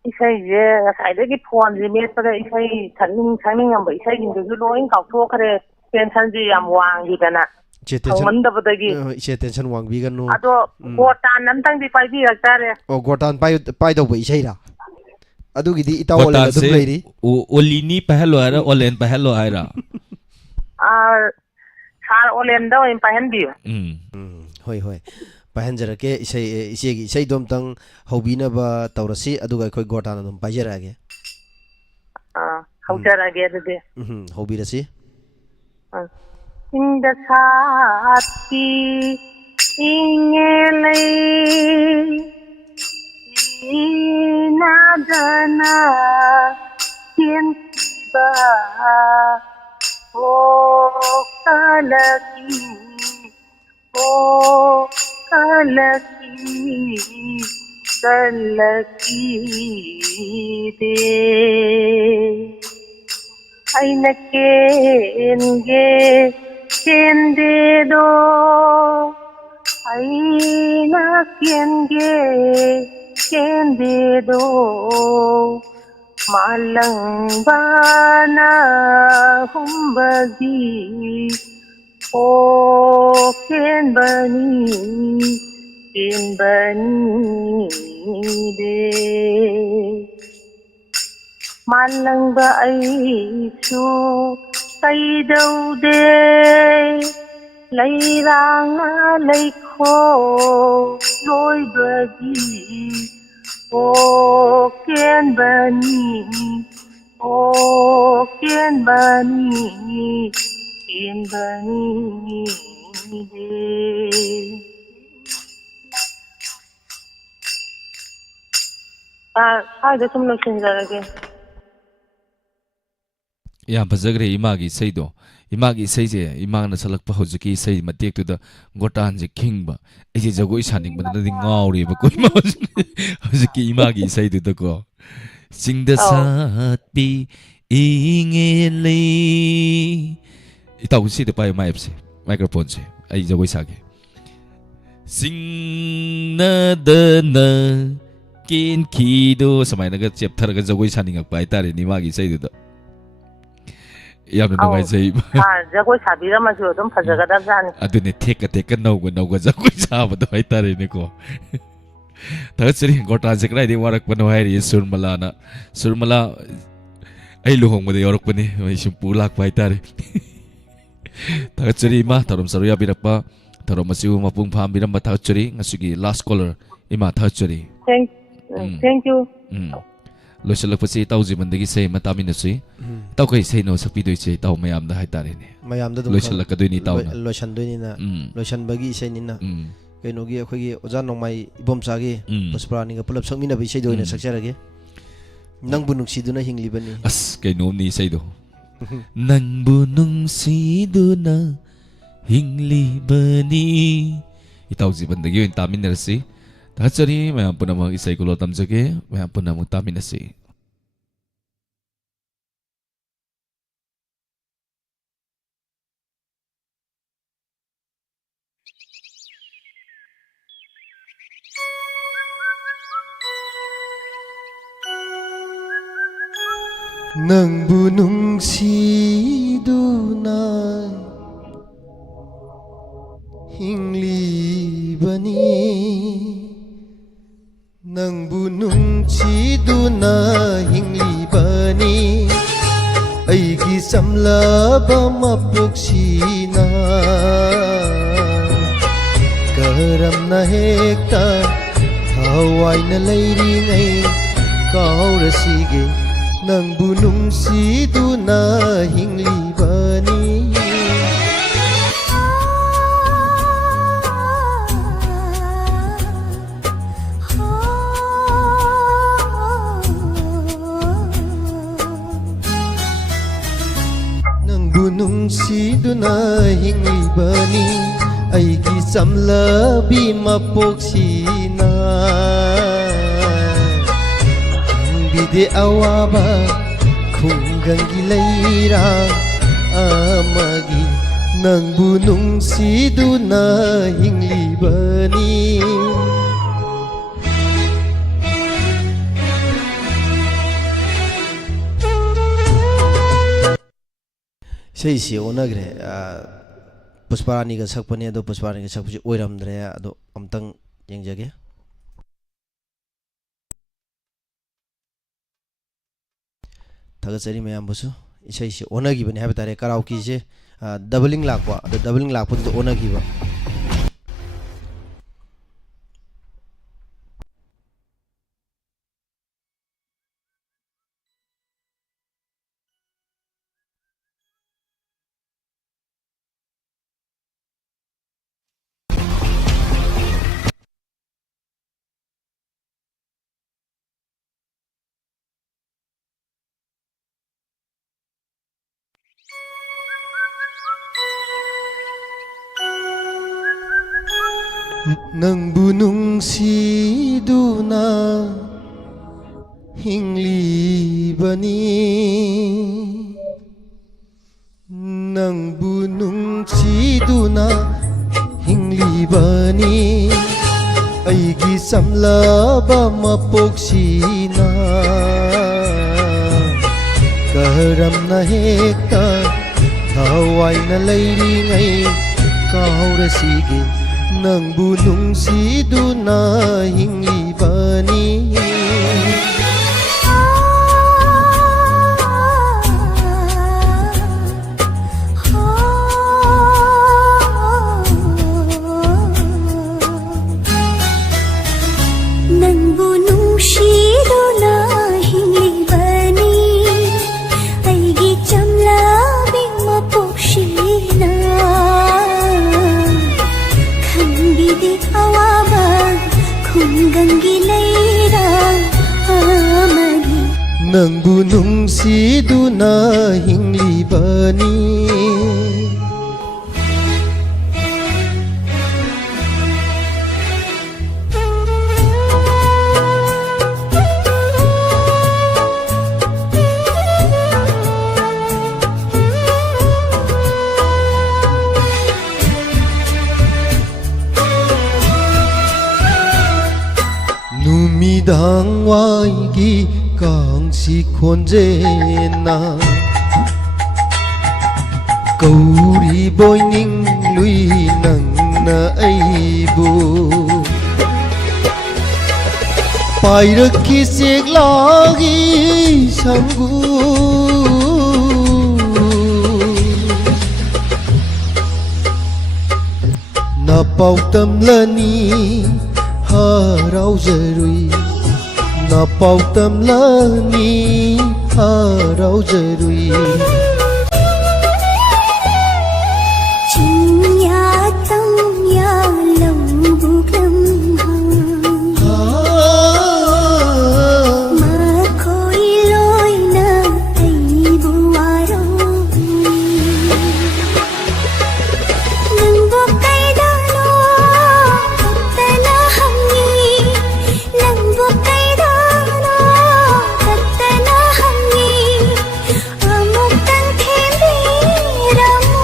Isai je ngasai gi phone ji me pare isai thangning am ba isai gi du loin kau tho khare tension ji yam wang gi dana. Ise tension wang bi ganu. Ado gotan nam tang di pai bi tare. Gotan pai do ba isai ra. Adu gi di itawole dum leiri. Olini pahalo ara olen pahalo ara. Sar olen da in pahen bi. Hoi hoi. Pahenjara ke isai dom tang hobina ba taurasi aduga khoi gotana dum pajara ge. Haujara ge de. Hobirasi. Inda sati ingelai inadana tiba kalaki kalaki de aina kende do aina kende do malang bana humbagi o ken bani de malang ba ai su tay đâu de lấy rang lấy khô đôi bờ gì ô kiên bani ô kiên bani ꯁ꯭ꯋꯥꯏꯗ ꯁꯨꯝ ꯂꯣꯏꯁꯤꯟꯖꯔꯒꯦ ꯌꯥꯝ ꯐꯖꯈ꯭ꯔꯦ ꯏꯃꯥꯒꯤ ꯏꯁꯩꯗꯣ ꯏꯃꯥꯒꯤ ꯏꯁꯩꯁꯦ ꯏꯃꯥꯅ ꯁꯛꯂꯛꯄ ꯍꯧꯖꯤꯛꯀꯤ ꯏꯁꯩ ꯃꯇꯦꯛꯇꯨꯗ ꯒꯣꯔꯇꯥꯟꯁꯦ ꯈꯤꯡꯕ ꯑꯩꯁꯦ ꯖꯒꯣꯏ ꯁꯥꯅꯤꯡꯕꯗꯗꯤ ꯉꯥꯎꯔꯦꯕꯀꯣ ꯍꯧꯖꯤꯛꯀꯤ ꯏꯃꯥꯒꯤ ꯏꯁꯩꯗꯨꯗꯀꯣ ꯆꯤꯡꯗ ꯁꯥꯠꯄꯤ ꯏꯉꯦꯂꯩ ꯏꯇꯥꯎ ꯁꯤꯗ ꯄꯥꯏꯌꯣ ꯃꯥꯏꯞꯁꯦ ꯃꯥꯏꯀ꯭ꯔꯣꯐꯣꯟꯁꯦ ꯑꯩ ꯖꯒꯣꯏ ꯁꯥꯒꯦ ꯆꯤꯡꯅꯗꯅ ꯀꯦꯟꯈꯤꯗꯣ ꯁꯨꯃꯥꯏꯅꯒ ꯆꯦꯞꯊꯔꯒ ꯖꯒꯣꯏ ꯁꯥꯅꯤꯡꯉꯛꯄ ꯍꯥꯏꯇꯥꯔꯦꯅꯦ ꯃꯥꯒꯤ ꯏꯁꯩꯗꯨꯗ ꯌꯥꯝꯅ ꯅꯨꯡꯉꯥꯏꯖꯩ ꯖꯒꯣꯏ ꯁꯥꯕꯤꯔꯝꯃꯁꯨ ꯑꯗꯨꯝ ꯐꯖꯒꯗꯕꯖꯥꯠꯅꯤ ꯑꯗꯨꯅꯦ ꯊꯦꯛꯀ ꯅꯧꯒ ꯖꯒꯣꯏ ꯁꯥꯕꯗꯣ ꯍꯥꯏꯇꯥꯔꯦꯅꯦꯀꯣ ꯊꯥꯒꯠꯆꯔꯤ ꯒꯣꯔꯇꯥꯟꯁꯦ ꯀꯗꯥꯏꯗꯒꯤ ꯋꯥꯔꯛꯄꯅꯣ ꯍꯥꯏꯔꯤ ꯁꯨꯔꯃꯂꯥꯅ ꯁꯨꯔꯃꯂꯥ ꯑꯩ ꯂꯨꯍꯣꯡꯕꯗ ꯌꯥꯎꯔꯛꯄꯅꯤ ꯑꯩ ꯁꯨꯝ ꯄꯨ ꯂꯥꯛꯄ ꯍꯥꯏꯇꯥꯔꯦ ꯊꯥꯒꯠꯆꯔꯤ ꯏꯃꯥ ꯊꯧꯔꯝ ꯁꯔꯨꯛ ꯌꯥꯕꯤꯔꯛꯄ ꯊꯧꯔꯝ ꯑꯁꯤꯕꯨ ꯃꯄꯨꯡ ꯐꯥꯍꯟꯕꯤꯔꯝꯕ ꯊꯥꯒꯠꯆꯔꯤ ꯉꯁꯤꯒꯤ ꯂꯥꯁ ꯀꯣꯂꯔ ꯏꯃꯥ ꯊꯥꯒꯠꯆꯔꯤ ꯊꯦꯡꯛ ꯌꯨ ꯂꯣꯏꯁꯤꯜꯂꯛꯄꯁꯤ ꯏꯇꯥꯎ ꯖꯤꯕꯟꯗꯒꯤ ꯏꯁꯩ ꯑꯃ ꯇꯥꯃꯤꯟꯅꯁꯤ ꯏꯇꯥꯎ ꯀꯩ ꯏꯁꯩꯅꯣ ꯁꯛꯄꯤꯗꯣꯏꯁꯦ ꯏꯇꯥꯎ ꯃꯌꯥꯝꯗ ꯍꯥꯏꯇꯥꯔꯦꯅꯦ ꯃꯌꯥꯝꯗ ꯑꯗꯨꯝ ꯂꯣꯏꯁꯤꯜꯂꯛꯀꯗꯣꯏꯅꯤ ꯏꯇꯥꯎꯅ ꯂꯣꯏꯁꯤꯟꯗꯣꯏꯅꯤꯅ ꯂꯣꯏꯁꯤꯟꯕꯒꯤ ꯏꯁꯩꯅꯤꯅ ꯀꯩꯅꯣꯒꯤ ꯑꯩꯈꯣꯏꯒꯤ ꯑꯣꯖꯥ ꯅꯣꯡꯃꯥꯏ ꯏꯕꯣꯝꯆꯥꯒꯤ ꯄꯨꯁꯄꯔꯥꯅꯤꯒ ꯄꯨꯂꯞ ꯁꯛꯃꯤꯟꯅꯕ ꯏꯁꯩꯗꯣ ꯑꯣꯏꯅ ꯁꯛꯆꯔꯒꯦ ꯅꯪꯕꯨ ꯅꯨꯡꯁꯤꯗꯨꯅ ꯍꯤꯡꯂꯤꯕꯅꯤ ꯑꯁ ꯀꯩꯅꯣꯝꯅꯤ ꯏꯁꯩꯗꯣ ꯅꯪꯕꯨ ꯅꯨꯡꯁꯤꯗꯨꯅ ꯍꯤꯡꯂꯤꯕꯅꯤ ꯏꯇꯥꯎ ꯖꯤꯕꯟꯗꯒꯤ ꯑꯣꯏꯅ ꯇꯥꯃꯤꯟꯅꯔꯁꯤ ꯊꯥꯒꯠꯆꯔꯤ ꯃꯌꯥꯝ ꯄꯨꯝꯅꯃꯛ ꯏꯁꯩ ꯀꯨꯂꯣ ꯇꯝꯖꯒꯦ ꯃꯌꯥꯝ ꯄꯨꯝꯅꯃꯛ ꯇꯥꯃꯤꯟꯅꯁꯤ ꯅꯪꯕꯨ ꯅꯨꯡꯁꯤꯗꯨꯅ ꯍꯤꯡꯂꯤꯕꯅꯤ ꯅꯪꯕꯨ ꯅꯨꯡꯁꯤꯗꯨꯅ ꯍꯤꯡꯂꯤꯕꯅꯤ ꯑꯩꯒꯤ ꯆꯝꯂꯕ ꯃꯄꯣꯛꯁꯤꯅ ꯀꯔꯝꯅ ꯍꯦꯛꯇ ꯊꯋꯥꯏꯅ ꯂꯩꯔꯤꯉꯩ ꯀꯥꯎꯔꯁꯤꯒꯦ ꯅꯪꯕꯨ ꯅꯨꯡꯁꯤꯗꯨꯅ ꯍꯤꯡꯂꯤꯕꯅꯤ ꯅꯪꯕꯨ ꯅꯨꯡꯁꯤꯗꯨꯅ ꯍꯤꯡꯂꯤꯕꯅꯤ ꯑꯩꯒꯤ ꯆꯝꯂꯕꯤ ꯃꯄꯣꯛꯁꯤꯅ ꯈꯪꯕꯤꯗꯦ ꯑꯋꯥꯕ ꯈꯨꯡꯒꯪꯒꯤ ꯂꯩꯔꯥꯡ ꯑꯃꯒꯤ ꯅꯪꯕꯨ ꯅꯨꯡꯁꯤꯗꯨꯅ ꯍꯤꯡꯂꯤꯕꯅꯤ ꯏꯁꯩꯁꯤ ꯑꯣꯟꯅꯈ꯭ꯔꯦ ꯄꯨꯁꯄꯔꯥꯅꯤꯒ ꯁꯛꯄꯅꯦ ꯑꯗꯣ ꯄꯨꯁꯄꯔꯥꯅꯤꯒ ꯁꯛꯄꯁꯤ ꯑꯣꯏꯔꯝꯗ꯭ꯔꯦ ꯑꯗꯣ ꯑꯝꯇꯪ ꯌꯦꯡꯖꯒꯦ ꯊꯥꯒꯠꯆꯔꯤ ꯃꯌꯥꯝꯕꯨꯁꯨ ꯏꯁꯩꯁꯤ ꯑꯣꯟꯅꯈꯤꯕꯅꯤ ꯍꯥꯏꯕ ꯇꯥꯔꯦ ꯀꯔꯥꯎꯀꯤꯁꯦ ꯗꯕलिꯡ ꯂꯥꯛꯄ ꯑꯗꯣ ꯗꯕलिꯡ ꯂꯥꯛꯄꯗꯨꯗ ꯑꯣꯟꯅꯈꯤꯕ ꯅꯪꯕꯨ ꯅꯨꯡꯁꯤꯗꯨꯅ ꯍꯤꯡꯂꯤꯕꯅꯤ ꯅꯪꯕꯨ ꯅꯨꯡꯁꯤꯗꯨꯅ ꯍꯤꯡꯂꯤꯕꯅꯤ ꯑꯩꯒꯤ ꯆꯝꯂꯕ ꯃꯄꯣꯛꯁꯤꯅ ꯀꯔꯝꯅ ꯍꯦꯛꯇ ꯊꯋꯥꯏꯅ ꯂꯩꯔꯤꯉꯩ ꯀꯥꯎꯔꯁꯤꯒꯦ ꯅꯪꯕꯨ ꯅꯨꯡꯁꯤꯗꯨꯅ ꯍꯤꯡꯂꯤꯕꯅꯤ ꯅꯪꯕꯨ ꯅꯨꯡꯁꯤ ꯅꯪꯕꯨ ꯅꯨꯡꯁꯤꯗꯨꯅ ꯍꯤꯡꯂꯤꯕꯅꯤ 누미당 와이기 강시 콘제나 거울이 보이닝 루이낭 나이부 파이르키 색락이 상구 나빠우땀라니 हराउजरुई नपाउतमलानी हराउजरुई चिन्या तम्या लम्बुक्लम मा कोई लोइना तैबुवारो नंबो कैदानो कत्तना हमनी नंबो कैदानो कत्तना हमनी अमुक्तन थेंबीरमो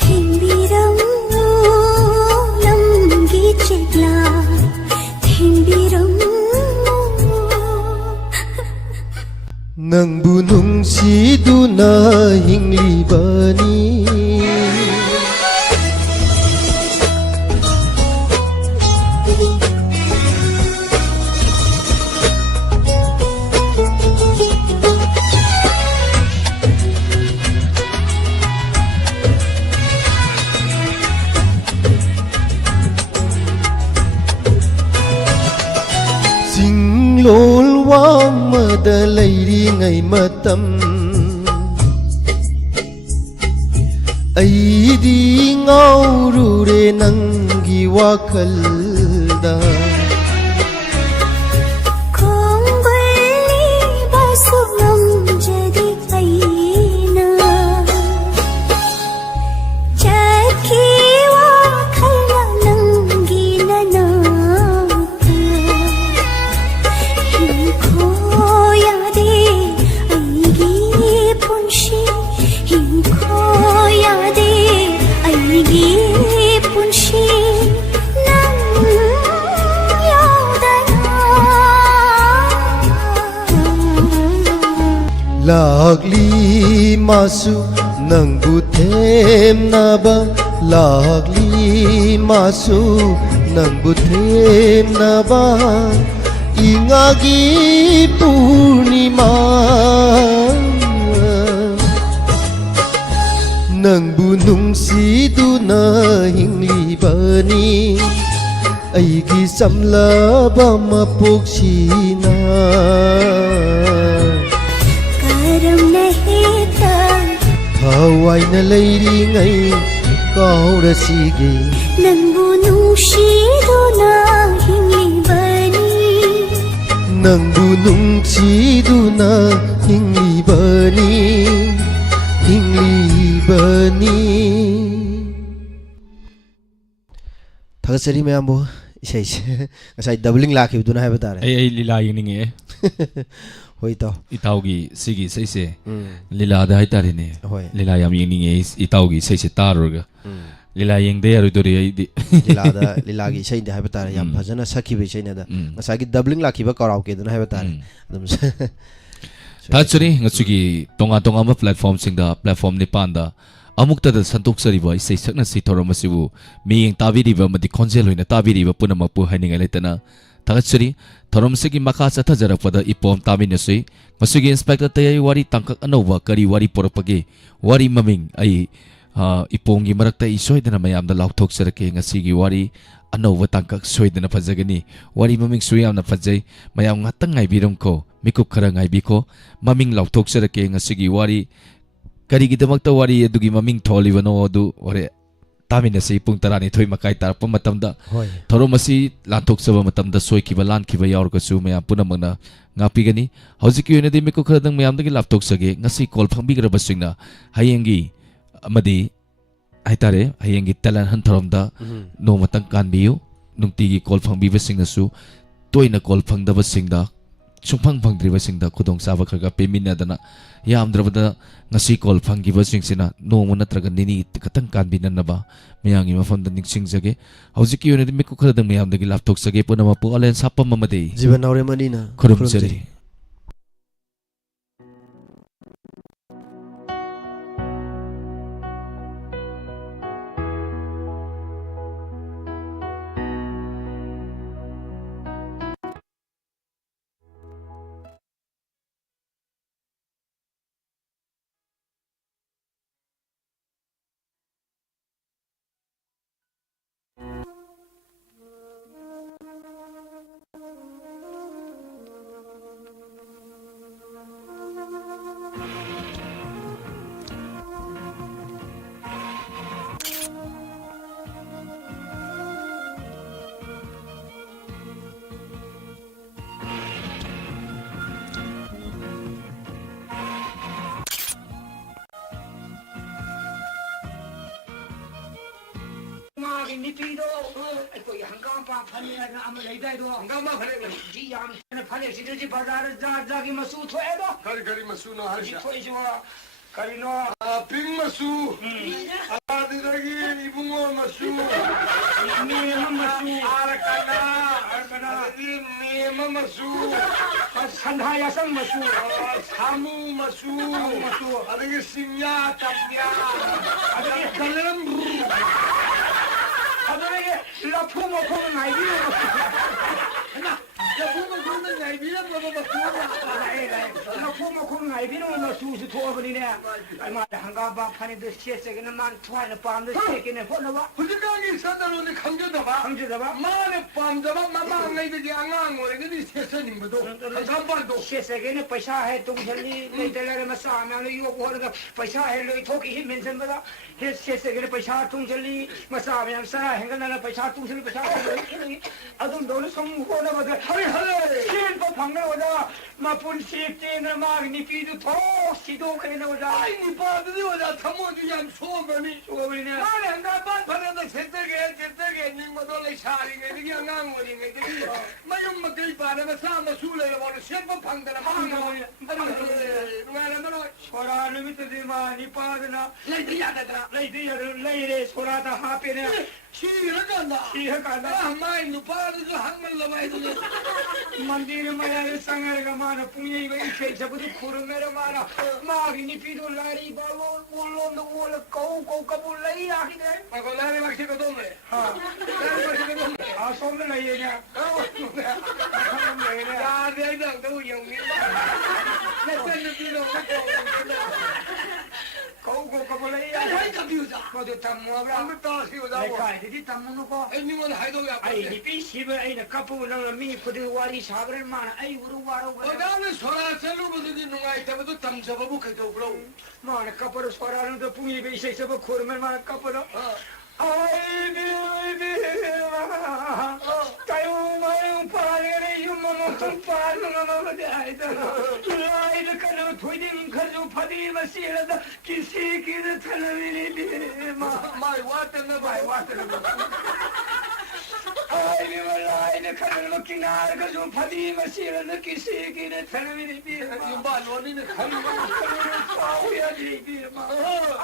थेंबीरमो लम्गी चिगला थेंबीरमो नंबु नुंसीदुना हिंग्लिबनी Singlol wang madalay ngay matam ay di ngaurure ng giwakalda Kung bali basugam jadi aina Jadkiwa kala nang ginanata Hingkoyade aigi punshi Hingkoyade aigi punshi Nang Lagli masu nang butem na ba Lagli masu nang butem na ba Ingagi purnima Nang bunung sidu na hinglibani Aigi samlaba mapuksina karam nahita Haway na layringay kaurasige Nang bunong shido na hinglibani Nang bunong sidu na hinglibani Hinglibani Thakasari mayambo Ngasay doubling lakibduna hai bata rahe ay lila yingninge Hoi to itawgi sigi saise lila da hai tarine Hoi lila yam yingninge itawgi saise tarurga lila yingde yarudori ai di lila gi sai de hai bata rahe yam phajana sakhi be sai na da ngasay gi doubling lakiba karau ke duna hai bata rahe adum Thachari ngasugi tonga tonga ma platform singda platform ni panda amukta da santok sariba isai sakna si thoramasibu miyeng tabiriba madi khonjel hoina tabiriba punamapu haninga letana thachari thoramsigi makha sathajarakpada ipom taminasui ngasugi inspector tayai wari tangkak anova kari wari porapage wari maming ai ipongi marakta isoidana mayamda lauthok sarake ngasigi wari anova tangkak soidana phajagani wari maming suyamna phajai mayam ngatang ngaibiramko mikup khara ngaibiko maming lauthok sarake ngasigi wari Karigidamagta wari adugi maming tholibano adu ore तामिनसे पुंग तरानी थोई मकाई तारप मतमदा Hoi. थोरमसी लांथोक्सबा मतमदा सोइखिबा लानखिबा यावरगसु मया पुनमंगना ngapiगनी हौजिकी ओइनदि मिको खरदंग मयामदगी लापथोक्सगे ngasi कॉल फंबिग्रबसिंगना हायेंगी अमदि हाइतारे हायेंगी टैलेंट हन थरमदा नोमतंग कानबियु नुंगतिगी कॉल फंबिबसिंगसु तोइना कॉल फंगदबसिंगदा सुंफंग फंगद्रिबसिंगदा खुदोंग साबा खरगा पेमिनदना यामद्रबदा ngasi कॉल फंगिबसिंगसिना नोम नत्रगा निनी खतंग कानबिननबा मयांगी मफमदा निंगसिंगजगे हौजिकी ओइनदि मिको खरदंग मयामदगी लापथोक्सगे पुनम पुअलेन सापम ममदे जीवन नौरे मनीना खुरुमजरी निपीदो कोई हंगाम पा फले ना हम लेदा दो हंगाम फले जी हम ने फले सिदे जी बाजार जा जा की मसू थोए दो करी करी मसू नो हर जा थोए जो करी नो पिंग मसू आदि दगी इबुंगो मसू ने हम मसू आर कना नेम मसू संधा या सम मसू सामू मसू अदगी सिंया तम्या अदगी कलम अदगी लफू मफू नाइबी ना लफू मफू नाइबी ना बाबा लफू मफू नाइबी ना मसू से थोआ बनी ने आई मा हंगाम पा फने दे से के ना मान थोआ ने पाम दे से के ने फोनवा हुजकांगी सदरो ने खंजदबा माने पामदबा मामा ngaiदगी angang ओरेगदी सेसे निंबदो संपादो से के ने पैसा है तुम जल्दी नहीं तेरे मसा में यो बोल पैसा है लोई थोकी ही मेंशन बता हे से के ने पैसा तुम जल्दी मसा में सा हेंगल ना पैसा तुम जल्दी पैसा अदुम दोनों सम होना बता हरे हरे सीन तो फंगे होदा मा पुन सीते न माग निपीदु थो सिदो के ने होदा आई निपादु होदा थमोदि याम सोबनी ने माने अंगा बात फने द सेते निंबदो ले सारी ngaiदगी angang ओरेगदी मयुम मकई पारे मसा मसूले बोल सेप फंगदना मांगा छोरा निमित दे मा निपादना ले दिया ले रे छोरा ता हापे ने शीह कांदा हमाय नुपादु जो हंगल लवाई दो मंदिर में यार संगर का माना पुण्य वही छे जब तो खुर मेरे माना मागी निपीदो लारी बालो बोलो न बोल को कबूल नहीं आखिर है मको लारी बख्शे को दो मैं हां लारी बख्शे को दो आ सोम नहीं है ना यार दे दंग तो योंगी मैं सन निपीदो को कबूल नहीं आ कोई कभी उजा को तो तम मोबरा हम तो सी उजा वो काय दीदी तम नु को एनी मन हाय दो या आई निपी शिव आई न कपू न मी खुद वारी सागर मान आई गुरु वारो ओदा ने सोरा चलु बदि नुंगाई तब तो तम सबबु खतो ब्रो मान कपर सोरा न तो पुनी बे से सब खोर में मान कपर आई बे तायो मायो पाले रे यु मम तुम पाल मम बदे आई तो आई द कनो थोड़ी दिन खजो फदी मसीला द किसी की न थनवी बे माय वाट न भाई वाट न आई बे आई द कनो किनार खजो फदी मसीला द किसी की न थनवी बे यु बालोनी ने खली आओ या जी बे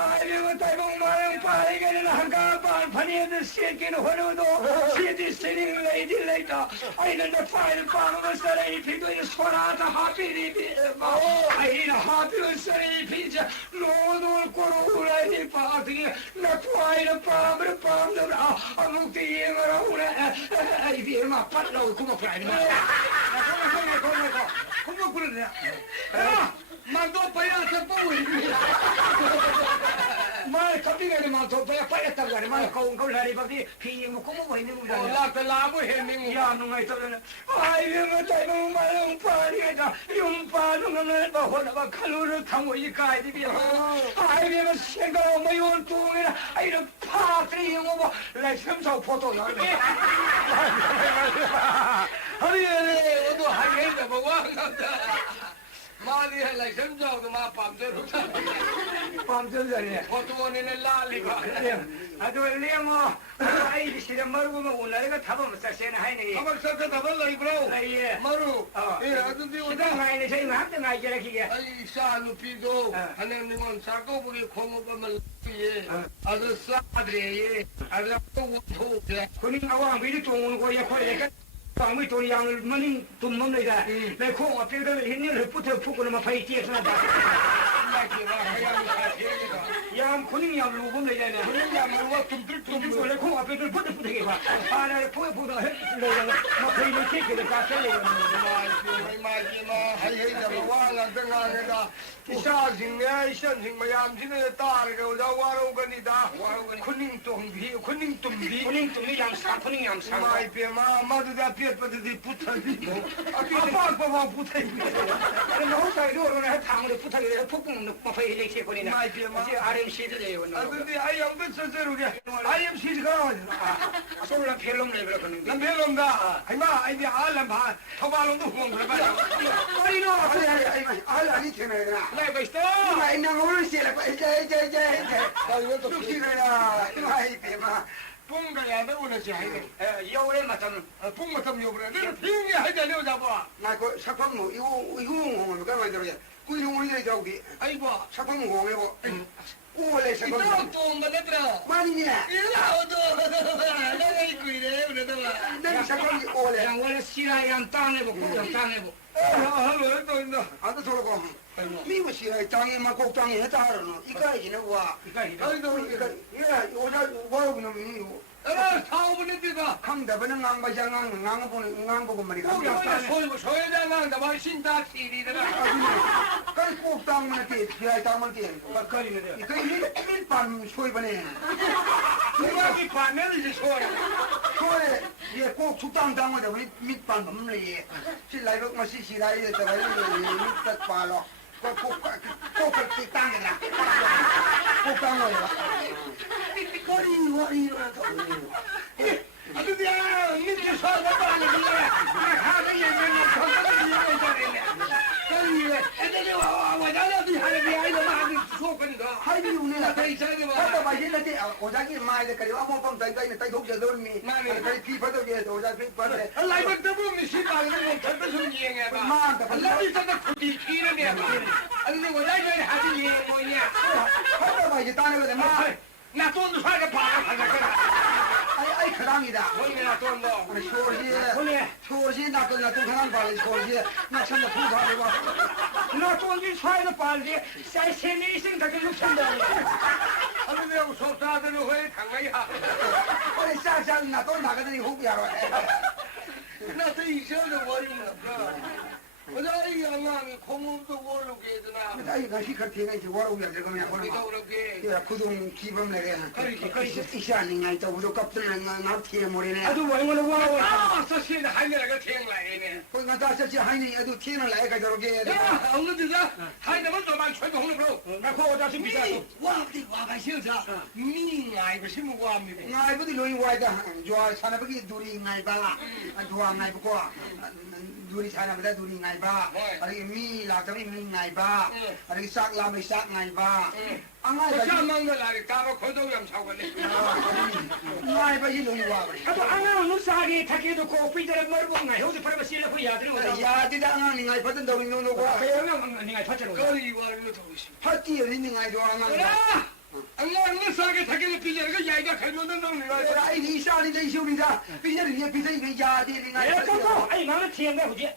आई बे तायो मायो पाले के न हंगा पान फनी द सेकिन होनो दो सीधी सिरिंग लेडी लेटा आई द फाइल पान मसरे फिदो इ सोराता हापी री बे आई न हापी सरे फिज नो दो कोरो रे पाती न फाइल पाम द अमुक्ति ये मरा उरे आई बे मा पटलो कुमा प्राइम कुमा कुरे 만도 빠야 잡고 말 갑자기 만도 빠야 빠였다고 그래. 말 거울하리 밖에 비 먹고 뭐 있는 거다. 라고 했는 야 누가 있더라. 아이고 자이고 말은 빠리가 용빠는 뭐 하나 칼로를 타고 이 가이디비야. 아이고 생각 뭐 용통이나 아이고 파트리 뭐 레심사 포토 나네. 아니 어도 하게 뭐 와간다. 마리 할래 semjau도 마 밤새로 밤새자네 보통은 라리가 아주 레모 아이 시대 머르고면 올라가 타보면 사세나 하이네 아마 사자 타볼라 이브로 예 머루 예 아든지 오다 하이네 저희 막대 가이게 기게 아이 사루 피도 하나님은 사고보기 고모가면 예 아주 사드레 예 아주 고토게 그니 아와 미리 좋은 거에 거에 방위 돈이 양을 많이 돈 먹는다. 내 코가 뼈를 힘을 붙어 푸고는 막 파이 뒤에서 나다. 양 군인 양 루고 내잖아. 군인 양 루고 tumtum 내 코가 뼈를 붙어 붙게 봐. 아나 포에 보다 내가 막 파이를 찍게 가서 마지마 하이해다 와가 등하게다 이사징내 이선징 마얌진에 따르게 오자와로거니다. 군인 똥비 군인 똥비 양사 군인 양사 마이 뼈마 마두다 뼈빠들이 붙어니 아빠 붙어니 너무 사이로는 당으로 붙어게 폭풍 뭐 이렇게 거리나 마이 뼈마 RMC들이에요. 아 근데 아이엄도 저저로게 RMC가 솔라 펠롬래 그러거든. 난 펠롬다. 아이마 아이디 알람바 토발롱도 후원 그래 봐. 아이노 아니 되네라. 나 베스토. 나 있는 걸 시라 봐. 제. 아 이것도 키래라. 마이 뼈마 뽕가야 너 오늘 지 하이네. 여울에 맞다는 뽕맞다면 여울에 내가 비행기 하자려 잡아. 나 그 sakpam 이거 공을 가만 들어야. 꾸이 오늘 저기. 아이고 sakpam 공이고. 오래 sakpam. 또 맞더라. 많이냐. 일라오도. 내가 이거 이래 그래도. 내가 sakpam 오래. 원래 시라양 땅에고 고장 땅에고. 아, 또 있나? 아도 저러고. 미국 시라이 땅에 막 곡장에 했다 하러는 이까지는 와. 아이도 이까 오자 와우는 미국. 사오분의 데가 강다버는 강보고 말이야. 소유장 강다버 신다 시리더라. 그래 꼭 땅만 때 피할 땅만 때. 막걸리네. 이거 밀반 소유번에. 누가 밀반을 이제 소유. 소유 얘꼭 죽당 땅마다 우리 밀반 없네 얘. 실라이가 마시 시라이에 저거 밑에 발로. 꼭 땅이라. 꼭 땅이라. 거리 아들이야 민주 서버도 아니길래 하는 얘기는 저거는 이러잖아요. 애들이 와자라도 하는데 아이도 많이 속은다. 하이비 우리가 다 있어야 봐. 하다 마실때 오자기 마이데 그리고 아무 밤 다이다이네 다이 독자 dormi. 그리 피파도게 오자 피파데. 라이브 때문에 시발은 못 잡는 소리야 봐. 마다 라이브가 굳이 키는 봐. 아니 오자기 하지 얘 뭐냐. 하다 마이데 따는 마. 나 돈도 사게 봐. 아이 그랑이다. 뭐냐 돈도. 소시 나 그나 돈 하나 발리 소시 나 참나 부사하고 봐. 나 돈이 사이도 발리 세세미생 다 그렇게 산다. 아니 내가 소타들 왜 당나야. 아니 싸싸 나 돈 나가더니 호기하러. 나도 이제는 월요일이야. 어제 이 양양이 공업도 모르게 되나. 아이 같이 그렇게 이제 월요일에 그러면 그렇게. 야 구동 기범 내게. 그렇게 이샤닝 아이 또 우리 갑들은 나 티에 모르네. 아주 왕을 와. 사실 하이네가 땡라이네. 그러니까 다시 하이네 아주 티는 라이가 저렇게. 야 오늘들아 하이네만 좀 많이 쳐도 오늘 그러. 나 그거 다시 비싸도. 와디 와가 싫다. 미 아이고 심고 합니다. 아이고도 너희 와이다. 좋아 사나버기 둘이 나이바. 좋아 나이고. 둘이 사나보다 둘이 나이바. 아니 미 라정이 미 나이바. 아니 싹 라미 싹 나이바. 앙아가 샤망 거라리 따로 고도염 사고네. 나이바 이 너희 와. 아또 앙아 누사기 타기도 코피들 멀고 나 요새 바로 실려 보야 들고. 야 디다 앙아 닝아이 받은 더 있는 거고. 그러면 닝아이 받잖아. 거리 와는 더 있어. 파티 어디 닝아이 좋아하는 거. 안나 싸게 타게 비자가 야이가 갈면은 놈이가 아이 니 싸리 내 쇼리다 비자리 비자 이게 야디 니가 예 그거 아이 나는 티엔가 보지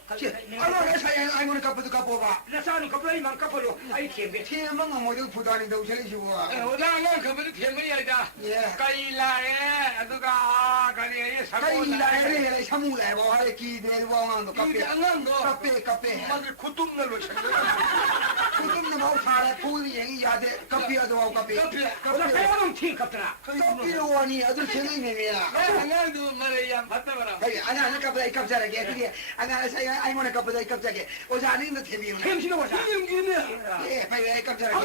아나 사야 아이 뭐는 까부도 까보가 나 싸는 까부이 만 까보로 아이 티엔게 티엔만 뭐도 부담이 더 저리시고 오다는 까부도 티엔이 아니다 예 까일라에 아두가 가리에 까일라에 사무래 뭐 하래 기대 왕한도 까페 안간도 까페 막을 고통ner로 고통ner 뭐 사래 보이 얘기 야데 까페도 하고 까페 오늘 배우는 팀 같더라. 커피로 원이 아주 재미있네요. 안가도 말이야 맞다더라. 아니 아니 갑자기 갑자기 그게 안가 사야 아이모네 갑자기 갑자기 오자 아니는 팀이요. 팀신호 오자. 팀이네. 예, 빨리 갑자기.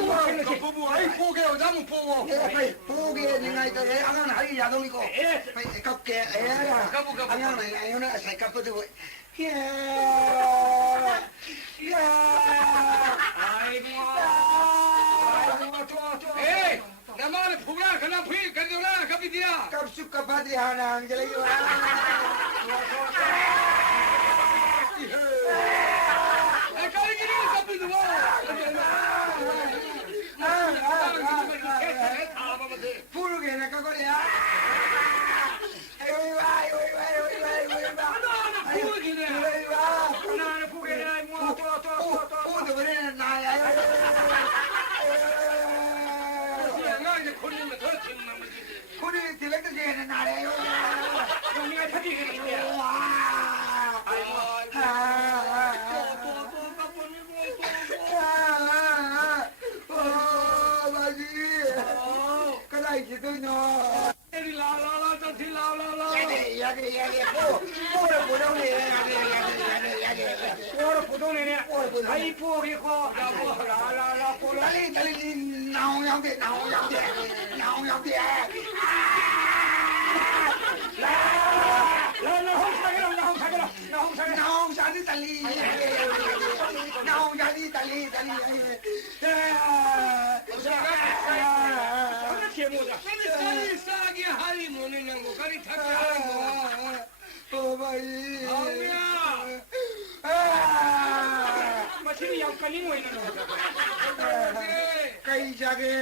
보고 아이 보게 오자면 보고. 예, 빨리 보게 내가 이제 안가는 하기 야동이고. 예, 빨리 갑게. 예, 안가는 아이오나 사 갑도. 예. 예. 아이고. Eh, nama pura kena pergi kerana kapi dia. Kapsu kapati hanang jadi. Kali ini kapi tu. Puru kena kau dia. Ayo, ayo, ayo, ayo, ayo. Puru kena. Puru kena. Puru kena. Kuni tilak tu jangan nari. Kuni ada hati kini. Oh, baji. Kadai gitu no. Ini la, jadi la. Ya. Orang bodoh ni. Orang bodoh ni. Hai puri ko. La. Tali naung yang dia. Naung jadi tali. Kali sagi hari moni nanggo kali thakar. Oh bhai. Masih yang kali mo ina no. Kai jage.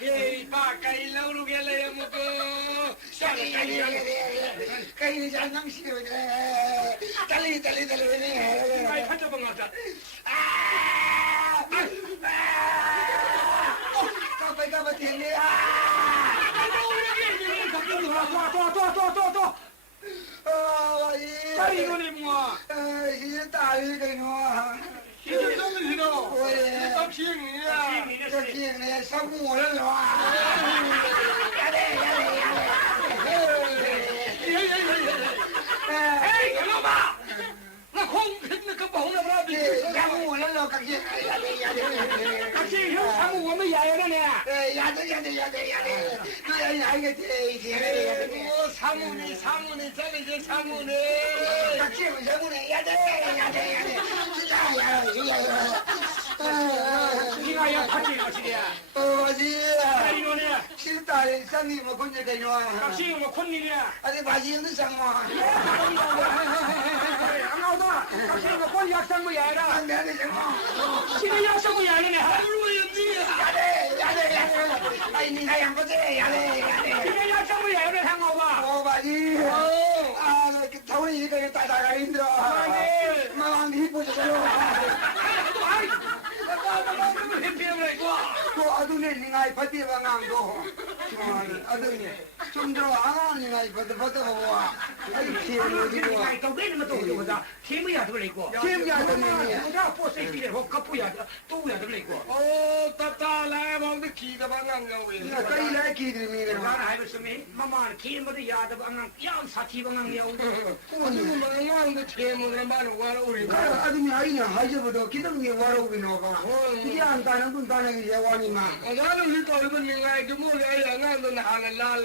Ei pa kai lauru gele muko. Kai jangan sih. Tali ni. Kai khaja bangata. Kau tiada. Tuh. Oh, iya. Kali ni mua. Ini tali ni mua. Ini tu ni no. Oh, ini tak siang ni. Semua lah. Ada. Hey, kenapa? Nak ke bawah nak berapa? Semua lah kaki. Kaki, semua orang ya ni. Ya. Ayah oh, samu ni, jadi samu ni. Kaki samu ni, ya. Ini ayah kaki macam dia. Oh, dia. Kali ni. Cerita ni, sani macam ni kali ni. Kaki macam ni dia. Ada baju ni sama. Angau tu, kaki macam yang sama ya. Anda ni sama. Sini yang sama ya ni. Haru yang dia. Ada. Ini yang kau cakap ya. Ini yang sama ya ni hangau ba. Oh, baju. Tahu ni kita tak ada Indra. Malang hidup saja. Aduh ni ningai pati bangang tu. Aduh ni, cuma orang ningai pati bawa. Aduh siapa ni? Ningai kau ni macam tu juga. Timu ya tu leko. Timu ya tu ni. Kita posisi dia, kapu ya, tu ya tu leko. Oh, tata lah, orang tu kita bangang yang ni. Kau ini kita ni. Orang hai bersemi, mama kita mesti ya tu bangang, yang sati bangang yang. Aduh bangang tu timu ni mana walau uri. Aduh ni hai je betul. Kita ni walau bino kan. Dia antara pun tanah ni jawani mah. Orang ni kalau pun ningai tu mulai yang tu nak halal.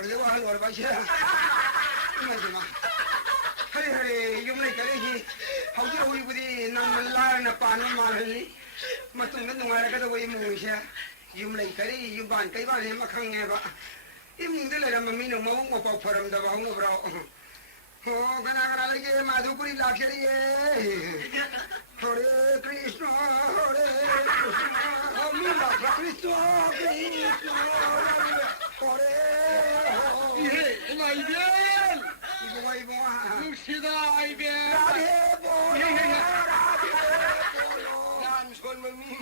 그래 와 할로 봐 씨. 이마지 마. 하리 용내 가리히 하우지 우리부디 남말라나 빠는 말하니 맞동는 동아라가도 왜 무시야. 용내 가리 유반 cây 막 강해 봐. 이 문들레라 미는 먹은 거 버퍼럼다 봐. 오늘 브라. 가나가나게 마두구리 락셔리에 Hare Krishna Hare Krishna Krishna Krishna Hare Hare Maibel Nushida Maibel Radhe Bolo Nam Son Mami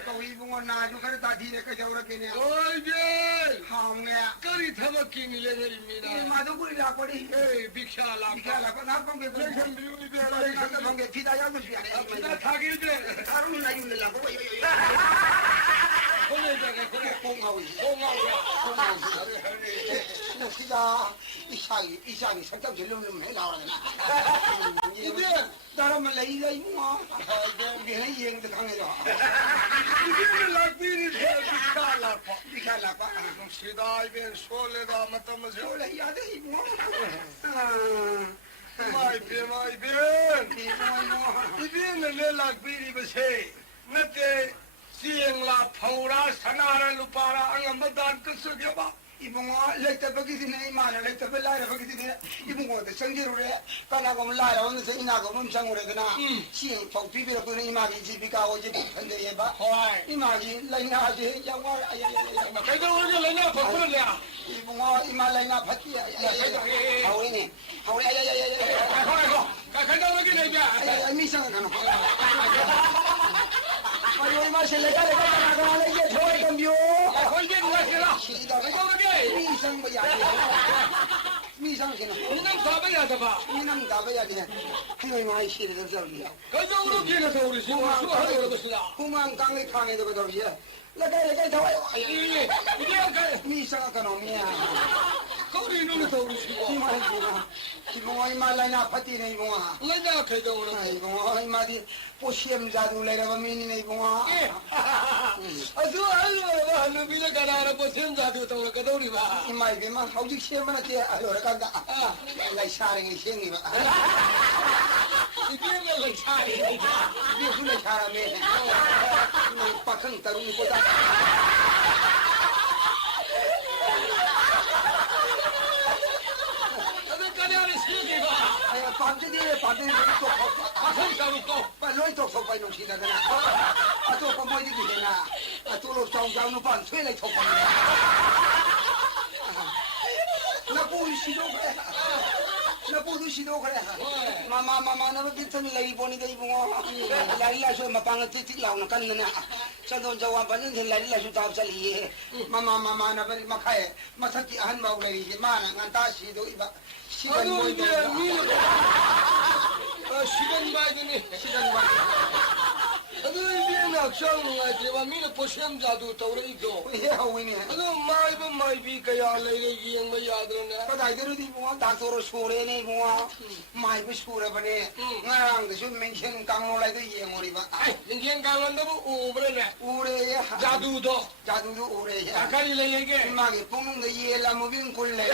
Kau ibu ngona juga ada tadi nak jauh lagi ni. Oh Bel, hamnya. Kali thamak kini lagi ni. Ini madu pun dah padi. Biksha lah. Nak panggil Bel. Nak panggil kita yang mesti ada. Kita thagil Bel. Harun layu ni lah. Kone jaga kone kongawi. Nak kita isai sakit jelum helau ni. Ibu dalam Malaysia semua. Dia yang terang itu. Ibu lakbiri dia dikala pak. Sidai ben sole dah matam sole ada ibu. Mai ben. Ibu ni lakbiri bersih. Nanti siang lah paura sanara lupara angam madan kesugia pak. Ibu ngah lekter bagi sini mana lekter belai bagi sini ibu ngah tu senjir ure kalau kamu lari orang tu ina kamu macam ure kena siang pau pipi tu ni imagi jibi kau jibi pendek ya pak imagi lain aja yang war ayah kau orang lain apa pun ya ibu ngah imagi lain apa pati kau ini ayah kau lagi ni ya misal kan Ayo masih lega kalau lagi thoi cambio. Kau ni buat kira. Kau lagi. Misang bayar. Misang kena. Minang tak bayar apa? Minang tak bayar dia. Kau mai sih tu jadi. Kau orang kira tu orang semua. Kumang kangen itu betul dia. Lega thoi. Dia misang ekonomi. Kau ni nulu tu orang semua. Ibu ngah lain apa ti ni ibu ngah. Lain apa itu orang. Ibu ngah mati posiem jadu lain apa mini ni ibu ngah. Aduh alu bila kadang posiem jadu tu orang kadang ni bah. Imai bima hauji siam mana dia alu orang kadang. Lain saring ni siang ni bah. Ibu ni lain saring. Ibu tu lain saring ni. Pakang tarung kota. Pantai dia tu pasang jauh kau, loi tu sopai nung sini kan? Atau pemain di sana, atau lo jauh nu pan, saya lagi sopai. Nak pun sido kaya. Mama nak kita ni lagi poni dari bunga. Lagi lah so mapang titik lau nak kan ni. Contoh jawapan ni lagi lah so tak cali. Mama nak beri makai, masa kian bau lagi. Mana nganta sido iba. Sidan boy ni. Sidan boy ni. Aduh dia nak cakap macam mana posem jadu tahu itu. Ya ini. Aduh mai kaya lagi yang bayar dulu. Pada itu di bunga tak terus sore ni bunga mai pun sore bane. Ngarang tu cuma mention kamu lagi tu yang orang. Mention kamu tu ure ni. Ure ya. Jadu tu ure ya. Akali lagi ke? Magi pungung tu ye lah mungkin kulle.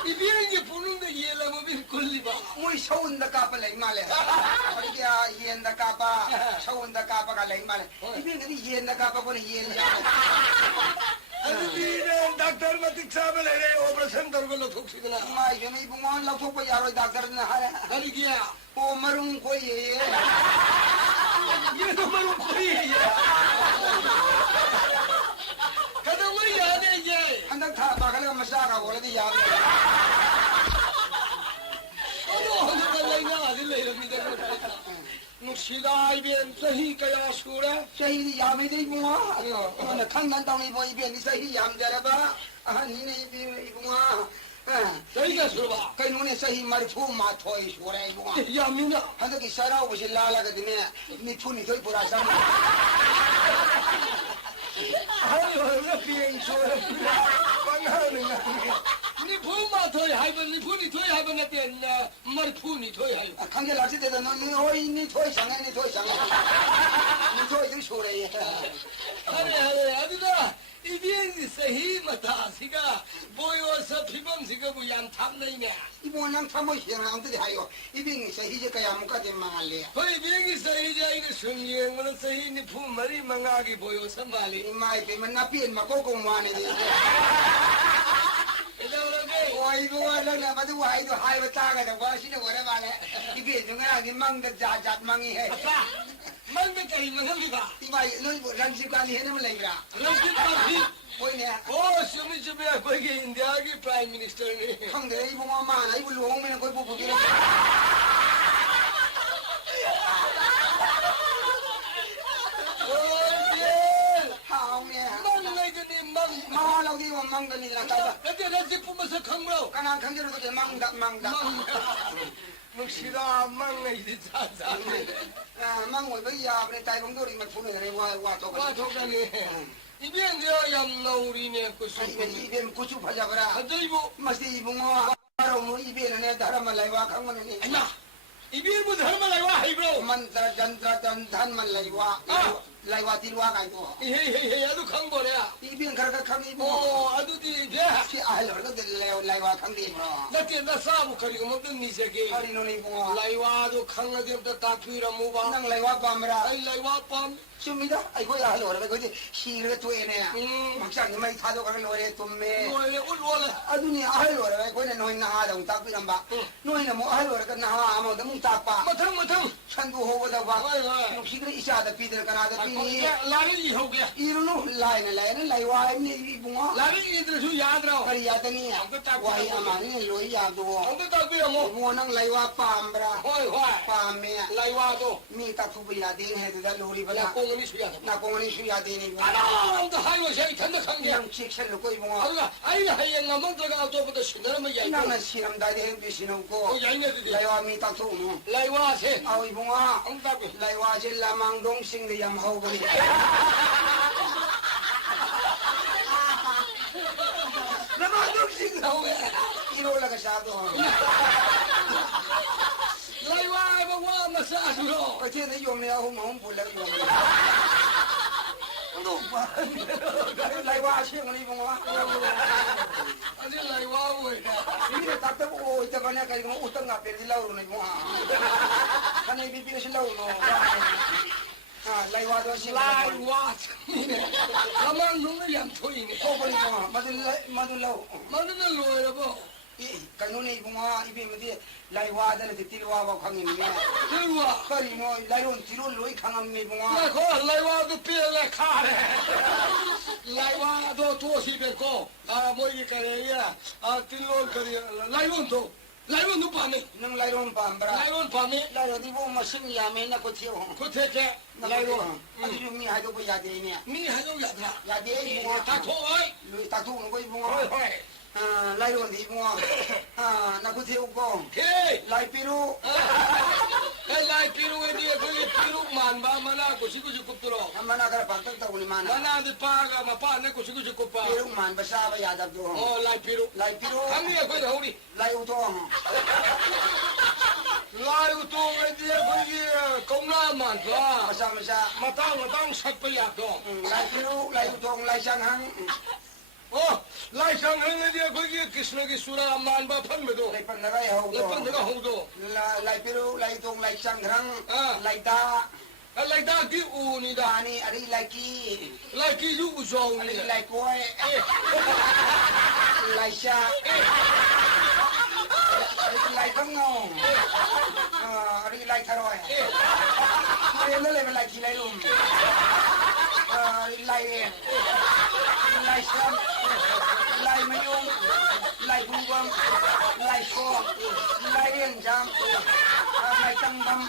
Ibiang punung de ye la mo bin kulli ba moi saun da kapa lai male ari ya yen da kapa saun da kapa ka lai male ibiang ni yen da kapa ko ni yen ari ni doctor matik sa bale re operation kar ko lo thok sigla mai je mai bungon la thok pa yaro doctor na ari kiya o marung ko ye to marung ko ye kadang mai ya de ye andang tha ba kala masaka ko le ya Nusidai bien sahi kaya sura sahi yam ini bunga mana kangen tahu ni boy bien sahi yam jaraba ni ni bunga sahi ka sura kai nune sahi marfu ma thoi sura bunga yam ni hada ki sara wo lala ka dine ni thuni thoi pura sam hai ho na bien sura bang ha ni 니 부마 토이 하이번 니 부니 토이 하이번 나때 말 부니 토이 하이 관계 라지 되다 너니 호이 니 토이 장애 니 토이 장애 니 토이 좀 쇼래 아래 아두다 이비엔이 세히 마타시가 보여서 피범시가 부양 탐내냐 이번랑 탐모 희망들이 하요 이빙이 세히제 가야 무까지 망할래 거의 비행기 세히자 이거 순이행은 세히니 부머리 망하기 보여서 말이 이마이 되면 나피엔 막고고 뭐하네 와이도 와라나 마도 와이도 하이버 따가다 와시네 오래만에 이게 중간에 망다 자잣 망이 해 망다 까이 망합니다 이마이 너희 뭐 란시관이 해놓으면 레이라 란시관이 뭐냐 수미 집에 거기 인디아기 프라임 미니스터니 형들 이거 많아 이거 루홍면 거기 보고 그래 망하려고 망다니라 따라 근데 나 뿜어서 강모 까나 강제로도 망다 묵시다 망이지 자자 망을 버야 그래 타이봉도리 막 부는 그래 와또 와토가니 이변 저 얌나우리네 고수 이변 고수 파자버라 아들이고 마시 이봉어 바로 이변은 내 다람만 라이와 강문이니 아니야 이변부터 할만 라이와 하이브로 만tra 단만 라이와 라이와 딜와 가이고 헤헤헤 아주 강보래야 이변 가가 강이고 아두디 제 알로가 라이와 강디 나한테 나 사부 가지고 먹던 니세게 아리노니 봉어 라이와도 강하게부터 다 피라 모바 낭 라이와 밤라 아이 라이와 밤 줍니다. 아이고 야 노래 거기 시를 토에네. 막상 이마이 타도 가는 노래 좀매. 노래 올라와. 아두니 아할 노래 거기 너희 나하다 딱 그냥 봐. 너희는 뭐 아할 노래 나 아무도 못 닦아. 못함. 천도 호보다 봐. 피그리 이사다 피들 가나다 피니. 라는 이호게. 이루노 라이는 라이와 니 붕어. 라는 이들 주 야드라. 그리 야더니. 와이 아마니 로이 야도. 안도 딱비야 뭐. 붕어는 라이와 빰브라. 호이 빰메. 라이와도. 미 딱후부 야딩 해도다 로리 발라. 공원이 수야. 나 공원이 수야 되니. 아나도 하이와 샤이 탄덕한 게. 그냥 칙셀로 거이 붕어. 아가 아이가 하이야 나만 들어가 또부터 신나면 야이. 나는 시험 다리 행비 신었고. 야이네들이. 라이와 미 딱후. 라이와 세. 아이 붕어. 엉따비. 라이와 제 라망동 싱데 얌하오거리. 라망동 싱 나오게. 이럴라가 샤도. 라이와 와 마사주로. 어제는 용내야 홈 불러가 용내. 라이와 시험은 이봉어. 아주 라이와 뭐야. 이게 딱딱고 있다가냐 가지고 어떤 앞에 일라오는 뭐. 하늘 비비는 실라오노. 아 라이와도 시. 라이와 참이네. 가만 놈을 얌토이네. 소벌이 뭐 마둘라오. 마누는 로에라 뭐. kanuni bunga ibi mudi laiwa dana tilwa wa khangin me tilwa kari mo lairon tirol loi khangam me bunga la ko laiwa do pele khare laiwa do to si be ko moi ki kare ya tilol kari lairon do pame nang lairon pambra lairon di bo masin ya me na ko thiyo ko theke lairon adu mi ha do bo ya de ne mi ha do ya de bunga ta tho oi lui ta thu ngo bunga 라이온 이봉아 나고 태우고 라이 피루 라이 피루에 뒤에 거기 피루 만바 마나 고시고시 굽더라 만나 그래 반딱 타고니 만나 만나데 파가 마파네 고시고시 굽파 피루 만바 사바 야답도 라이 피루 강리에 거기 나오니 라이 우동 라이 우동에 뒤에 거기 공라 만바 마사 마땅 삭바 야도 라이 피루 라이 우동 라이 장항 라이상항에 뒤에 거기 기스나기 수라 만바 판매도 라이판나가 호도 라이피루 라이동 라이장항 라이다 라이다 기 우니다 아니 아리 라이키 유 우조우니 아리 라이코에 라이샤 라이강노 아리 라이타로에 레벨 라이키 라이룸 라이샴 라이마용 라이붕광 라이쇼 라이엔잠 라이짱밤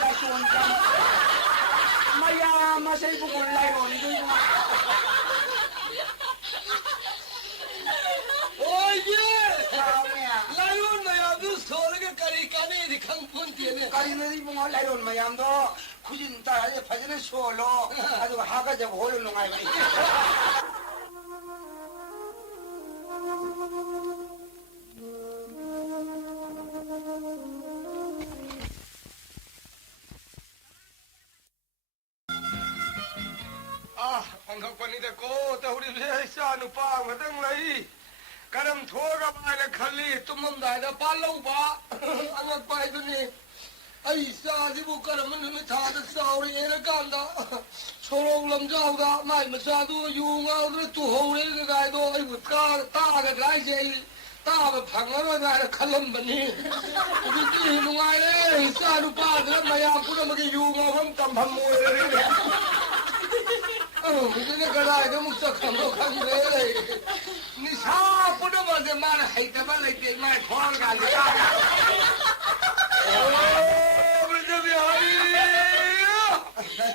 라이쇼원잠 마야 마세이붕을 라이론이 오예 라이온 마야도 소리가 까리까리 강본티네 까리는 이붕어 라이론 마야도 굳이 따라서 파지는 쇼로 아주 하가자고 홀로 농아이 ꯑꯣꯟꯊꯣꯛꯄꯅꯤꯗꯀꯣ ꯇꯧꯔꯤꯕꯁꯦ ꯏꯆꯥ ꯅꯨꯄꯥ ꯑꯃꯈꯛꯇꯪ ꯂꯩ ꯀꯔꯝ ꯊꯣꯛꯑꯒ ꯍꯥꯏꯅ ꯈꯜꯂꯤ ꯇꯨꯝꯃꯝꯗꯥꯏꯗ ꯄꯥꯜꯂꯧꯕ ꯑꯉꯛꯄ ꯍꯥꯏꯗꯨꯅꯤ ꯑꯩ ꯏꯆꯥꯁꯤꯕꯨ ꯀꯔꯝꯕ ꯅꯨꯃꯤꯠ ꯊꯥꯗ ꯆꯥꯎꯔꯦꯅ ꯀꯥꯟꯗ ꯁꯣꯔꯣꯛ ꯂꯝꯖꯥꯎꯗ ꯃꯥꯏ ꯃꯆꯥꯗꯨ ꯌꯨ ꯉꯥꯎꯗꯅ ꯇꯨꯍꯧꯔꯦꯅ ꯒꯥꯏꯗꯣ ꯑꯩꯕꯨ ꯇꯥꯒꯗ꯭ꯔꯥ ꯍꯥꯏꯁꯦ ꯑꯩ ꯇꯥꯕ ꯐꯪꯉꯔꯣꯏ ꯍꯥꯏꯅ ꯈꯜꯂꯝꯕꯅꯤ ꯍꯧꯖꯤꯛꯇꯤ ꯅꯨꯡꯉꯥꯏꯔꯦ ꯏꯆꯥ ꯅꯨꯄꯥꯗꯨꯅ ꯃꯌꯥꯝ ꯄꯨꯝꯅꯃꯛꯀꯤ ꯌꯨ ꯉꯥꯎꯐꯝ ꯇꯝꯐꯝ ꯑꯣꯏꯔꯦ ꯍꯧꯖꯤꯛꯅ ꯀꯗꯥꯏꯗ ꯑꯃꯨꯛ ꯆꯠꯈ꯭ꯔꯕꯅꯣ ꯈꯪꯗ꯭ꯔꯦ ꯅꯤꯁꯥ ꯄꯨꯝꯅꯃꯛꯁꯦ ꯃꯥꯅ ꯍꯩꯇꯕ ꯂꯩꯇꯦ ꯃꯥꯏ ꯊꯣꯡ ꯀꯥꯟꯗ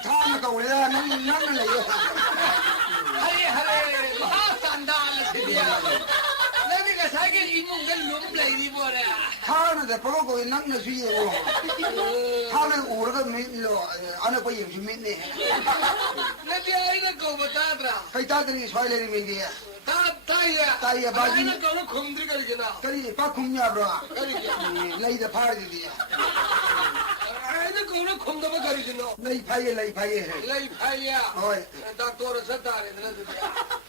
ꯊꯥꯅ ꯀꯧꯔꯦꯗ ꯅꯪꯅ ꯂꯩꯌꯦ ꯍꯔꯦ ꯍꯔꯦ ꯃꯍꯥ ꯆꯥꯟꯗꯥꯜꯁꯤꯗꯤ ꯅꯪꯗꯤ ꯉꯁꯥꯏꯒꯤ 이문가 용 레이디보래. 타는 데 보고 낭나 수이고. 타는 오르가 밀로 안에 거 얘기 믿네. 나비 아이가 거부다더라. 하이다들이 소리를 믿게. 타이야. 타이야 바지. 아이가 거는 컴들 가리게나. 그리 바꿈냐브라. 가리게. 나이다 파르디야. 아이가 거는 컴다바 가리게나. 나이 파이야. 나이 파이야. 어이. 닥터를 섰다네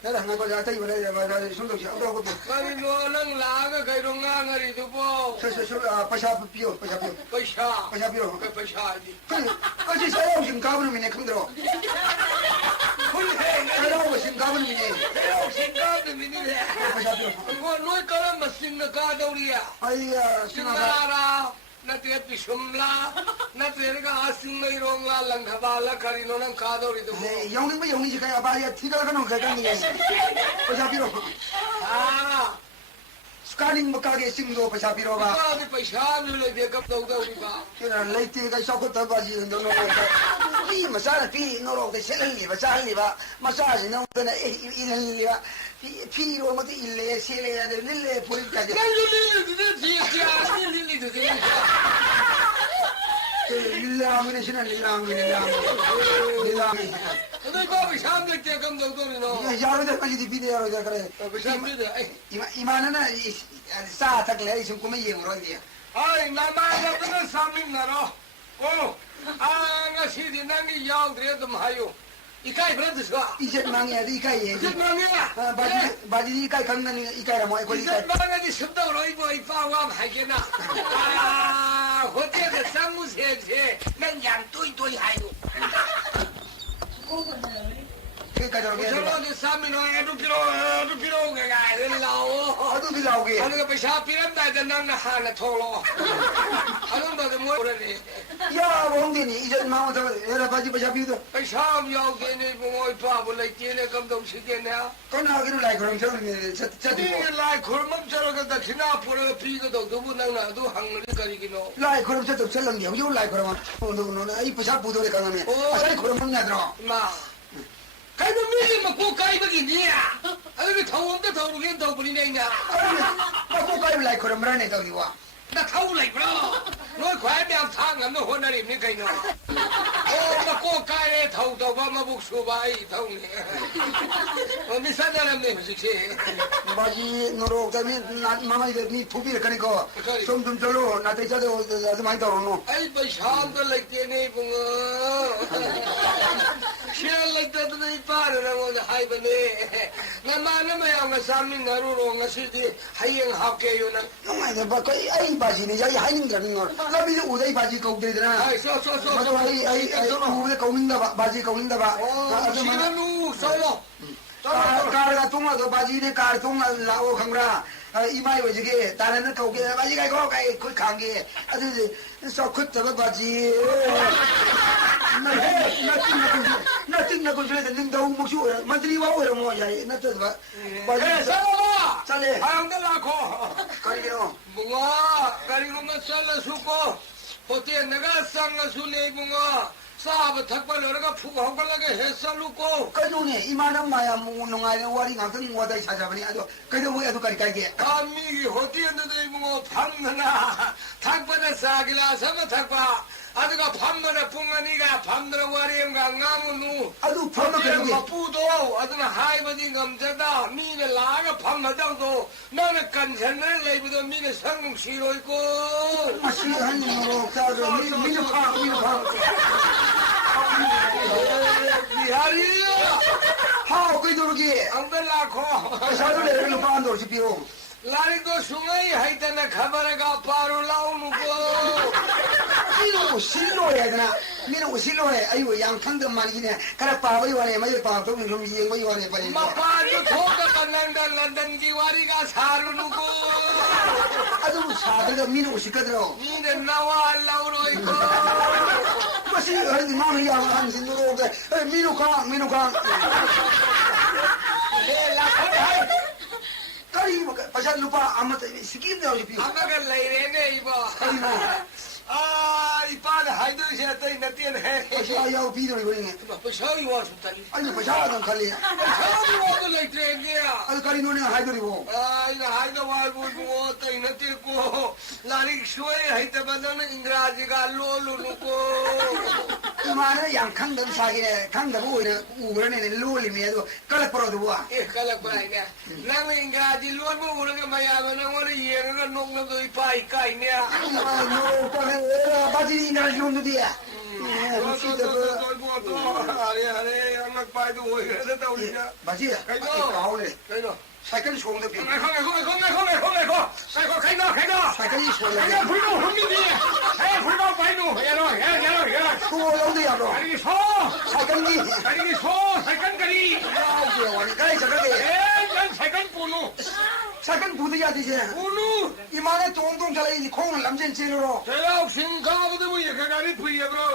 내가 한 거자 타이 버려 봐. 손도시 안 가고. 아니 너는 라가 가이로 강아리 두고. 저 파샤 피오. 파샤지. 그지 새로운 신 가버는 미네 큰들어. 새로운 신 가버는 미네. 새로운 신 가버는 미네. 파샤 피오. 이거 너희 거는 무슨 가도리야. 아이야 신나라. 나한테 비숨라. 나한테가 아싱메이롱라 랑가발라 카리노는 가도리도. 네, 영웅이 가야 봐야 티가 가는 거잖니. 파샤 피오. 아. 스카닝 먹가게 싱도 파샤 피오 봐. 스카닝 파샤를 내게 갑다우다 우리가. 그래 레이티가 샤코타 바지 너너 이 마사라 피 너로게 셀리 바살리 바 마사지 너는 일리바 피로 뭐도 일레 셀레야 릴레 포리까지 릴라미네 신은 릴라미 너 거기 샴들 때 감독도리노 야로들 빠지디 비디오로 그래 이만은 사 딱래 지금 꿈에 예우로디야 아이 나만 같은 사민나로 ngasi nangi yang dre dum hayo ikai brothers ga ijet mangi adi ikai ye ijet mangi baji ikai kangani ikai ra mo ko ikai mangi subda roi bo ipa wa haigena hote de sangu se nan yang toi hayo 저번에 사미노 애도 필요 가 일라오 아도 필요하게 하는 거 샤피란다 난 하나 톨로 하는 거도 뭐래 야 봉디니 이제 마음도 여러 가지 샤피도 샤am 요게니 뭐 바불레 티네 감동 시게네 거나기로 라이 그럼 저는 저도 라이 그럼 저러다 지나 보러 비거도 너무 나도 항을 가리기노 라이 그럼 저도 설렁 요 라이 그럼 너는 이 부샤 부도에 가면 라이 그럼 먹냐더라 마 가이도 미리 먹고 가이버기니야. 아니 더운데 더우긴 더 불리네냐. 먹고 가이버 라이 그럼 라네 더기와. 나 더우 라이 브로. 너 과연 상은 너 혼나리니 가이노. 먹고 가이에 더우도 뭐 복수바이 더우네. 미사자람네 무식시. 바지 너로 때문에 마마이들 니 투비를 가니까 좀 절로 나한테 자도 아주 많이 더러노. 아이 뭐 샴들 라이테네 붕어. 시알라이트도 이파르라고 하이버네. 나만은 뭐야 사민 나루로 ngasi디 하이행 합게요나. 정말 봐. 아이 바지네. 자기 하이는 거는 거. 라비는 오다이 바지 거기들이나. 아이 쏘. 맞아. 아이 우리 거긴다 봐. 바지 거긴다 봐. 지나누 쏘요. कार तुम तो बाजी ने कार तुम लाओ खंगरा इमाई बजगे ताने न कहोगे बाजी का को काय कोई खांगे अरे सो खुद तब बाजी नथिंग न कुछ ले दिन दो मुसु मंत्री वा ओर मो जाए न तो बाजी चलो चले हम तो लाखो करियो बुंगा करियो न चल सुको होते नगा संग सुले बुंगा साब थकपा लड़का फुक होकर लगे हेसलुको कजोने इमानम माया नुंगारे वारी ngakeng wadai sajabani ado kaido mo ado kari kaige ami hoti ndei mo phamna thakpa sagila sam thakpa aduga phamna pungani phamna wari ngamunu adu phamna kaido mapudo aduna haibadi ngamjada mine laga phamna dangdo nana kanjana leibudo mine sangum siroiko masi hanni mo tajo mine pha Bihari हाँ कोई दूर की अंदर लाखों साधु ले रहे लोग पांच दूर से पियो लारी तो सुनाई है तना खबर का पारो लाऊ नुको मीनो सिलो है ना मीनो सिलो है अयो yang khang de man ne kara pa bai wane mai pa to ni lum yeng bai wane pai ma pa to thoka kananda london ki wari ka saru nuko adu sadar ga mino sikadro mine nawa lauroi ko masi har ni man ya han sin ro ga mino ka le la hai kari pasal lupa amat sikim de hoje piyo amaga leire ne iba ipa da haidu se tai natien hai pasal ya pi do ni pasal yo sutali ai pasal dan khali pasal yo ko leite ne ai kari no ne haidu ri bo ai na haidu wa bu tai nati ko lari shoi hai ta badan ingraji ga lolu nuko mana yang khang dan sa ge khang da bo ne u ne ne lo li me do kala pro do wa kala pai ne nang ingraji lo bo u ne ma ya na wo ne ye na nok na do pai kai ne no ko ne baji na lo no dia अरे अनक पाए तो वही रहता था उनका बाजी कहीं तो आओ ले कहीं तो साइकिल छोड़ दे देखो साइकिल ही छोड़ ले फुलको हम भी दिए है फुलको पाए तो ये लो तू लो दे यार अरे सो साइकिल की साइकिल करी आओ ये वाली काय जगह दे साइकिल पुनो साइकिल पूरी जाती है पुनो इमाने तोंग चलाई खोंग लमजन चेलो चलो सिंगा वो ये गाड़ी पुई है ब्रो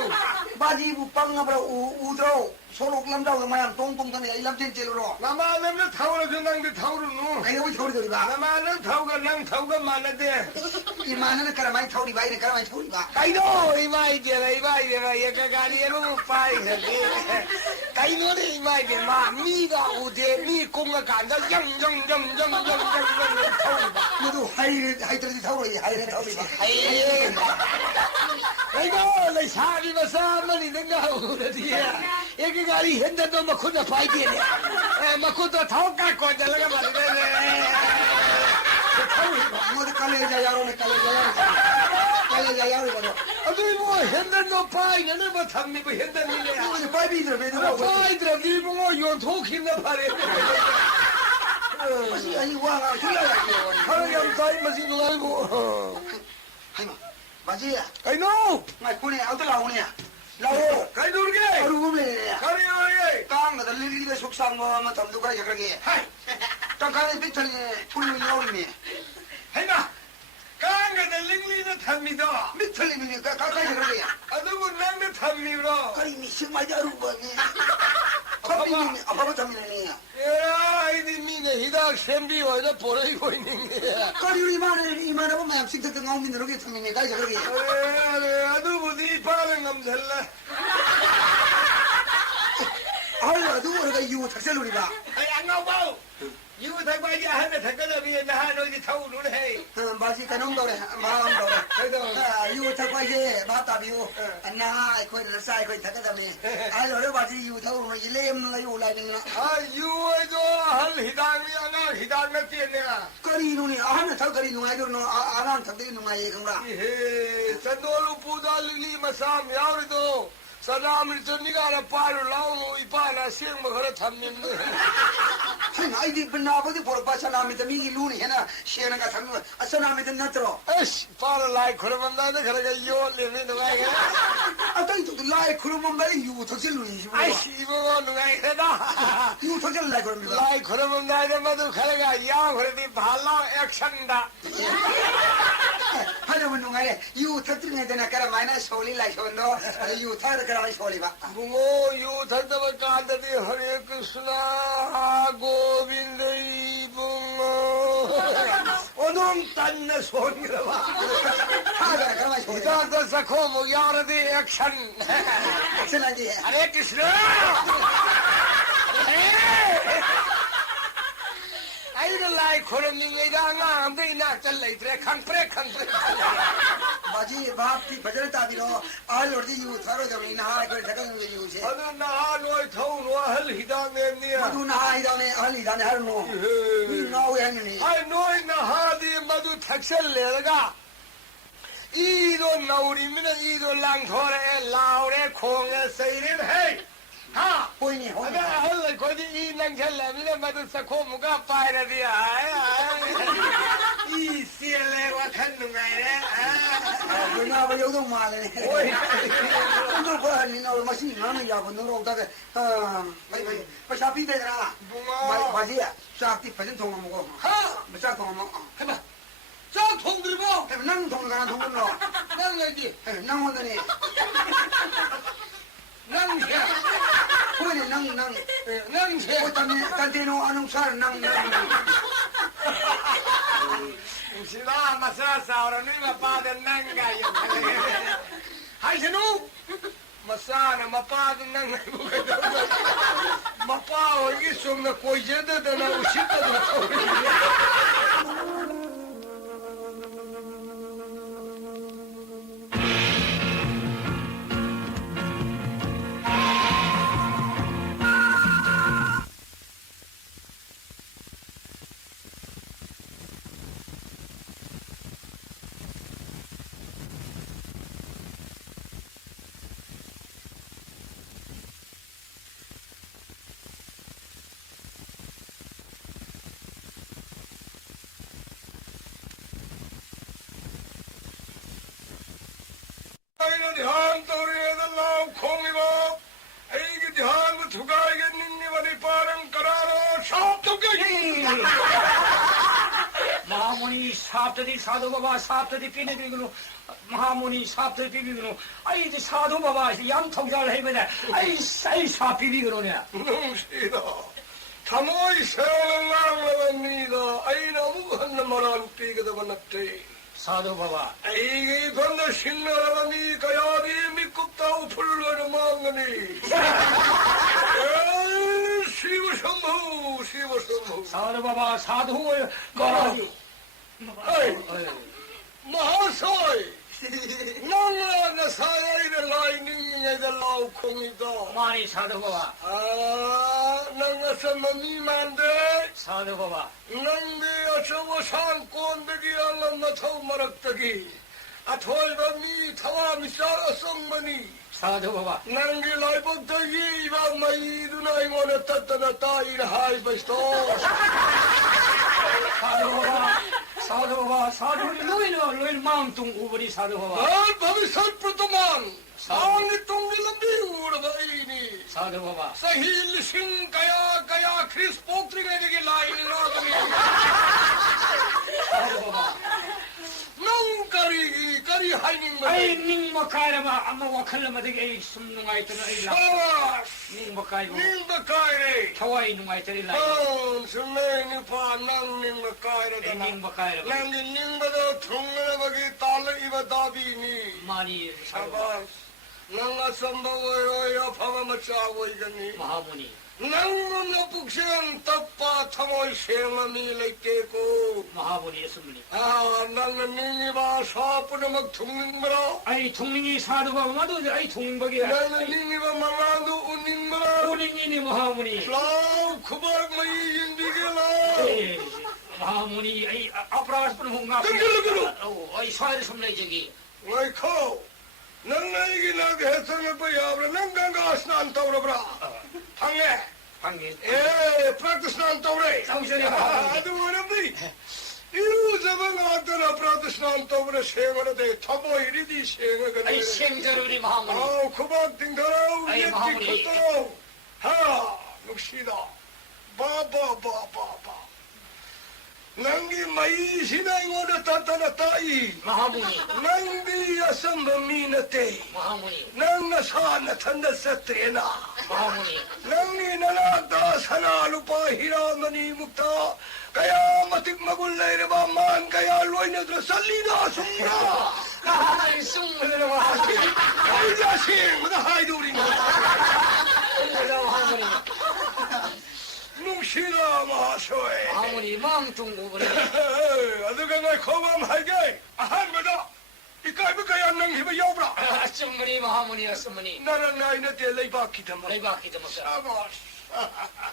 बाजी पंग ब्रो उद्रो सोलो लमजाओ मायाम तोंग तने लमजन चेलो नमानम ने थाउर नंग दे थाउर नु कहीं वो छोड़ दो बा नमानम थाउगा नंग थाउगा माने दे इमाने ने करमाई थाउरी भाई ने करमाई छोड़ी बा कहीं दो इमाई दे ये गाड़ी रो पाई है कहीं नो ने इमाई दे मा मी गा उदे मी कुंग कांदा जंग मुदु हाई तरह थाउरी हाई रे थाउरी बा कहीं दो ले सारी बसा मनी दंगा उरे दिया एक गाड़ी हिंद तो मखुद पाई दे मखुद तो थाउका को लगा मारे दे मुझे कले जा यारो ने कले जा यारो बोलो अभी वो हिंद नो पाई ने बथम में हिंद नहीं ले मुझे पाई भी इधर पाई इधर भी वो यो ठोकी न भरे मसी आई वाला चला हर यम ताई मसी लाई वो हाय मा बाजी आई नो मैं कोने आउट लाओ ने लाओ कहीं दूर के और वो ले खड़ी हो ये काम में दिल्ली में सुख सांग में तम दुकान जगह के हाय टंकाने पिछल फुल लाओ में है ना कांग द लिंगली न थमी दो मिथली में का जगह के अदुगु नंग थमी रो कई मिस मजारू बने कभी नहीं अब थमी नहीं है 이디 미네 히닥 샘비 와이다 보레이 고이닝 करी 이만에 보면 식탁 나오면 이렇게 थमीने का जगह के अरे अदु बुदी पाले नमझल्ला हाय अदु और यू थक्सेलुरी बा अरे अंगा बाऊ यू थक बाजी हन थकल भी नहा नो जी थाउ नु है बाजी कनम दौरे माम दौरे यू थक बाजी बाता बियो अन्ना कोई रसाई कोई थक दमे आय रे बाजी यू थाउ नो लेम न यू लाई न आ यू जो हल हिदान में ना हिदान में तेने करी नु ने आहन थक करी नु आय नो आराम थक दे नु आय कमरा हे संदोलु पूजा लिली मसाम यार दो सलाम तो निगारा पारो लाओ इपाना सिंग मगर थमिन हाय आइदी बनाबदी por pasana में तमी की लूनी है ना शेर का थम असना में नतरो एश पार लाई खुरमंदा ने घर का यो लेने नुगाए अतई तो लाई खुरमंदा यू थक्से लूनी एश इबो नुगाए ना यू थक्से लाई खुरमंदा ने मधु घर का या घर दी भाला एक्शन दा हाय मन नुगाए यू थक्से ने देना कर माइना सोली लाई सोंदो यू थार कर लाई सोली बा बुंगो यू थक्से कांद दी हरे कृष्ण गोविंद बुंगो ओदम तन्न सोनिरवा इधर तो सखो मुयार दी एक्शन जी हरे कृष्ण आई लाई खोरनिंग इदा ngam dei na chal lai tre khang pre बाजी बाप की बजर ताबिरो आ लोडी यू थारो जमी ना हाय कर थकन यू से अदु ना लोय थौ नो हल हिदा ने निया मधु ना हिदा ने हल हिदा ने हर नो नो है नहीं आई नो ना हा दी मधु थक्सल लेगा 이도 나우리면 이도 랑토레 라우레 콩에 세이는 헤이 하 보이니 아가 헐레 거기 이 낭텔레미나 마도 사코무가 파이라디야 이 시엘레와 칸누가이레 누나가 여기도 말해 오늘 거하니나 얼마씩 나는 야고 너로다가 pasa 피대라 맞이야 짝티 빠진 통화 먹어 하 맞아 통화 먹어 해봐 짝 통들고 해봐 난 통화 통들로 난 여기 난 혼자니 낭시야 보이네 낭시야 어떤 단테노 아농사 낭 Sila masasa ni mapadan nang gayo. Hay sino? Masana mapadan nang mapao isum na koyeda da na usita da. 아이는 ध्यान तोड़ेगा लाओ खोंगेगा ऐके ध्यान में ठुकाएगा निन्नी वाली पारंग करारो साफ तो क्या महामुनि साप्तरी साधु बाबा साप्तरी पीने बिगनो महामुनि साप्तरी पी बिगनो आई द साधु बाबा याम थोंजाल है बने आई सापी बिगनो ने नु시다 था모이 세랑랑랑니다 아이나 무한나 말한 삐게다 만났대 साधु बाबा 이게 건너 신나라니 가야비 믿고다 우풀러는 망가니 시부성무 साधु बाबा साधु महाराज 마하사이 나나 사야이를 라이닝에다 라우콩이다 मानी साधु बाबा 나나 선마미만데 साधु बाबा नंदे अशोक सांकोंदगी अलम थौ मरक्तगी अथोइब मी थवा मिसार असंगमनी साधु बाबा नंगे लाइबक्तगी इबा मई दुनाई मोने तत्तना ताइर हाय बस्तो साधु बाबा साधु लोइन मांगतुंग उबरी साधु बाबा 날 भविष्य प्रतमान सानी तुंगी लंबी उड़दाईनी साधु बाबा सहील सिंह गया क्रिस पोक्ट्री की लाइन लागनी साधु बाबा 능 करी हाइनिंग आई निंग मकायरबा अम्मा वखलमदगी आई सुम नुंगाइतना आई ला निंग मकायबो ning बकायरे थवाई नुंगाइतरी ला सुने निपा नंग निंग बकायरे निंग बकायरे नंग निंग बदो थुंगरे बगी ताल इव दाबीनी मानी शाबाश नंग संभव होय फव मचावोय गनी महामुनि नंग नपुक्षन तप्पा थमोय शेममी लेतेको महामुनि असुमुनि नंग निंग बा सापनमक थुंगबरा आई थुंगिंगी साधु बाबा मदो आई थुंगिंबगी नंग निंग बा मलांदु उनिंगबरा उनिंगिनी महामुनि लाव खुबर मई जिंदगीला महामुनि आई अपराध पर होंगा आई सारे सुनले जगी वही खो नंगी नग हेसन में पयावरा नंगा स्नान तौरबरा फंगे फंगे प्रातः स्नान तौरे ಅದು ವರದಿ ಇರು ಜಬಂಗ ಆತರ ಪ್ರಾತಃ ಸ್ನಾನ ತೌರೆ ಸೇವನದೆ ಥಬೋ ಇರಿದಿ ಸೇವಗನೆ ಐ ಸೇಂ ಜರೂರಿ महामुनि ಖುಬಾಗ್ ತಿಂಗರೋ ಯತ್ತಿ ಖುತರೋ ಹಾ ನುಕ್ಷಿದ ಬಾ ನಂಗಿ ಮೈಸಿನ ಇಂಗೋಡ ತತನ ತಾಯಿ महामुनि ನಂದಿ ಅಸಂಭ ಮೀನತೆ महामुनि ನನ್ನ ಸಾನ ತಂದ ಸತ್ರೇನ महामुनि ನಂಗಿ ನನ ದಾಸನಾಲು ಪಾಹಿರಾಮನಿ ಮುಕ್ತ ಕಯಾ ಮತಿಕ್ ಮಗುಲ್ಲೈರ ಬಾ ಮಾನ್ ಕಯಾ ಲೋಯ್ನದ್ರ ಸಲ್ಲಿದ ಸುಮ್ರ ಸುಮ್ಮನೆ महामुनि ಐದಾಸಿ ಮದ ಹಾಯ್ದೂರಿನ महामुनि ನುಕ್ಷಿದ ಮಹಾಶಯ महामुनि मांगतुंग उबरी ಅದುಗ ನೈ ಖೋಬಂ ಹಾಯ್ಗೆ ಅಹಮದ 이까이브 가야 능 힘을 여브라. 아침머리 마하모니 asumani. 나는 나이는 때 레이바키 담아. 레이바키 담아. 아바스.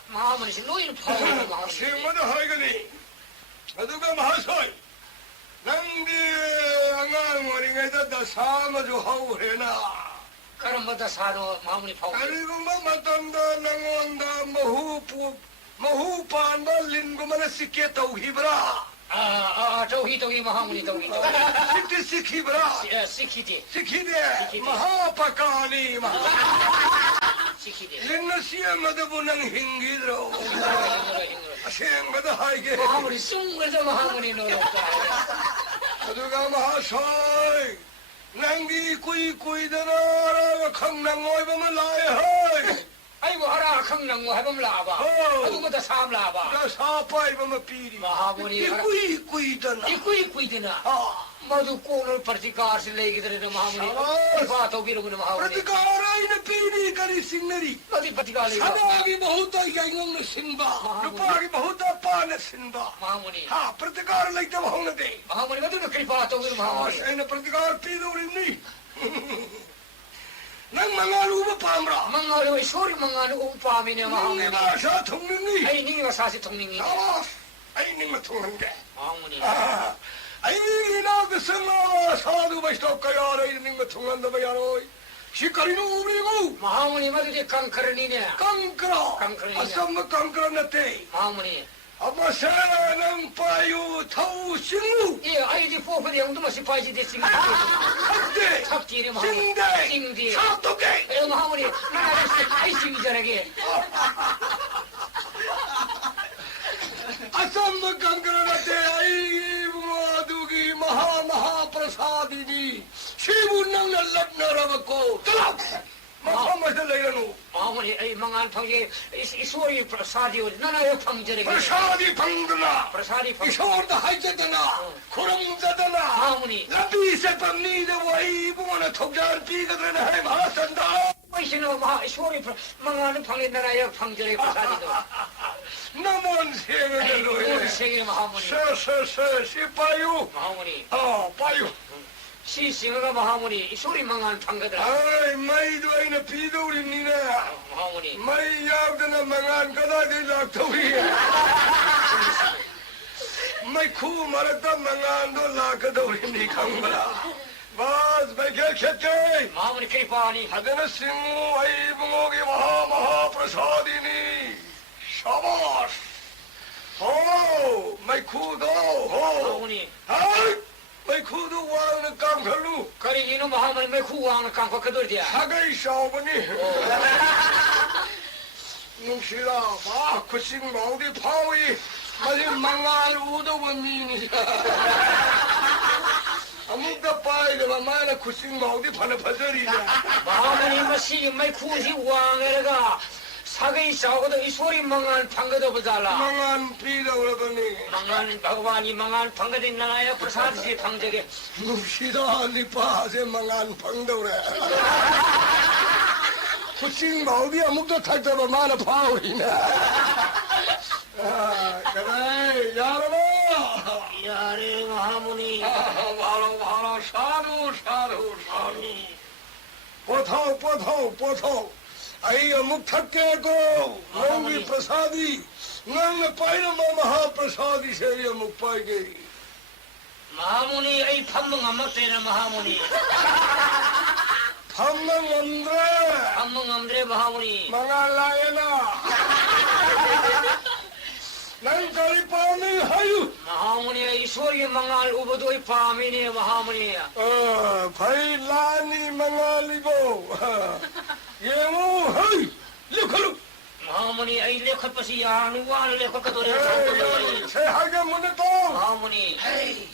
마하모니 시 노인 파워 마하모니. 시모도 하이거니. 아두가 마하소이. 낭디 아가 머리에다 다 사마주 하우해나. 그럼 다 사도 마무리 파고. 그리고 뭐 맞던다 낭원다 마후반다 린고만에 시키에 도히브라. 저기 마무리 저기. 시키브라. 시키데. 마하파카니 마. 린나 시험마다 보는 hin기드로. 아생마다 하이게. 마무리 숭거서 마무리 노력다. 그두가 마하사이. 낭기 꾸이꾸이더라 강낭어이 보면 라이 아이고 하라 강낭어 해보면 라봐 아이고 사람 라봐 나 사파이 보면 삐리 마하보니 꾸이꾸이더나 꾸이꾸이더나 모두 꼴을 particarsi legi들의 마하보니 파토 비르고는 마하보니 particar아이는 삐리 가리 싱너리 어디 particar이 사방이 모두다 이가잉는 신바 루파기 모두다 빠네 신바 마하보니 하 particar 라이트 마하보니 마하보니 모두 그리 파토 비르 마하보니 아이는 particar 삐도리니 난 망아루고 팜라 망아루 소리 망아루 팜이네 마하보니 마사 통능이 아이 니가 사시 통능이 아이 니가 통능게 마하보니 아이 나그 성아 사두 바시토까야 이런 거 통한다 봐야로 시카리는 우리고 마하보니 마두지 깡크르니네 깡크라 아썸마 깡크라나테 마하보니 아마 사는 파유 타우 싱루 예 아이디 포프디 영도마 시파이지 데싱 삭대 삭디리 마 싱대 싱디 삭도게 에 마하보니 나나 아이싱이 저러게 아썸마 깡크라나테 아이 모두기 마하 프라사디니 시분낭 날락나라갖고 떠라 마마들 레이라노 마하보니 이 망한 팡게 이 소리 프라사디오 나나요 팡저게 프라사디 팡드나 프라사디 팡 이쇼르다 하이자다나 코랑자다나 마하보니 라비세 팜니데 와이부모나 톡자르 비가드나 하이 마산다 이시노 마 소리 망한 팡게 나나요 팡저게 프라사디도 나몬 세계로 세계 마하보니 세세세 시파유 마하보니 파유 시싱어가 마하보니 이 소리 망한 팡거들 아이 마이도 아이나 비도리 니네 마하보니 마이 야브드나 망한 거다디 락토리 마이 쿠 말았다 망한도 라카도리 니 강바라 바스 바이케 캣케 마하보니 크리파니 하데나 싱우 아이붕오기 마하 프라사디니 샤바스 오 마이 쿠도 마하보니 아이 마이 쿠도 와는 깡칼루 그리 이놈 마하보니 매 쿠와는 깡파 그들디야 사가이 샤오버니 뭉시라 마 쿠싱 마우디 파오이 마지 망할 우도원미니 아무도 빠이데 마마나 쿠싱 마우디 파나 파저리다 마하보니 마시 매 쿠시 왕에가 사가이 싸우고도 이 소리 망한 팡거도 보자라 망한 비다 그러더니 망한 바그바니 망한 팡거도 나나요 프사드시 팡저게 뭉시다 니파세 망한 팡도래 쿠싱 마우디 아무도 탈때봐 마나 파오이나 그래 야라마 야레 마하보니 바로 사두 보토 아이 어묵 탁게고 롱기 프사디 낭나 파이나 마하 프사디 세리 어묵 파이게 마하보니 이 판멍 안 먹대는 마하보니 판망 엄드레 마하보니 망할라에나 난 가리 파미 하유 마하보니 이 소리 망할 우버도 이 밤이네 마하보니 바일라니 망할리고 예모 하이 르컬루 마하보니 이 레컷버시 야누와를 레컷가도래 세하게 문에 또 마하보니 헤이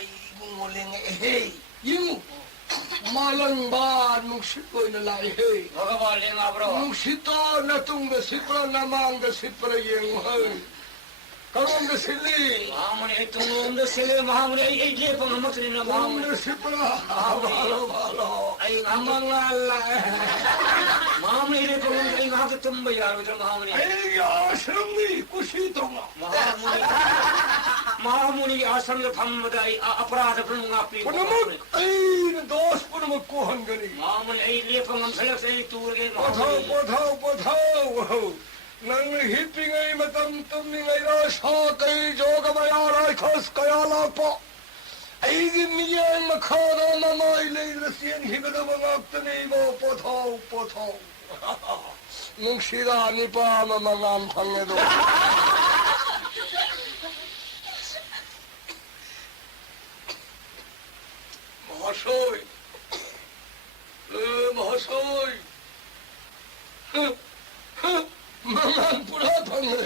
이궁올랭에 헤이 이무 말랑바 묵시고이나 라이 헤이 버가발랭아 브로 묵시또 나뚱가 시프라 나망가 시프라 예무 강원도 실리 마하보니 뚱음도 실리 마하보니 이 레펑 먹으리나 마하보니 강원도 시프라 바로 아이 망망랄라 마하보니 레펑 이 하고 tumbayar betul mahamo니 에이 아성미 꾸시동아 마하모니 아sam을 밤마다 아파라다 불능아피 그놈은 에이 도스 뿌르먹고 한 거니 마하모니 에이 리펑은 살락세이 뚜르게 보타오 나는 히핑의 마땀 뜸밍이라 사까이 조가마야라 커스까야 라포 ꯑꯩꯒꯤ ꯃꯤꯠꯌꯦꯡ ꯃꯈꯥꯗ ꯅꯃꯥꯏ ꯂꯩꯔꯒ ꯆꯦꯟꯈꯤꯒꯗꯕ ꯉꯥꯛꯇꯅꯤ ꯏꯕꯣ ꯄꯣꯊꯥꯎ ꯄꯣꯊꯥꯎ ꯅꯨꯡꯁꯤꯗ ꯅꯤꯄꯥ ꯑꯃ ꯃꯉꯥꯟ ꯐꯪꯉꯦꯗꯣ মহাশয় মহাশয় মঙ্গান পুরা ভাঙে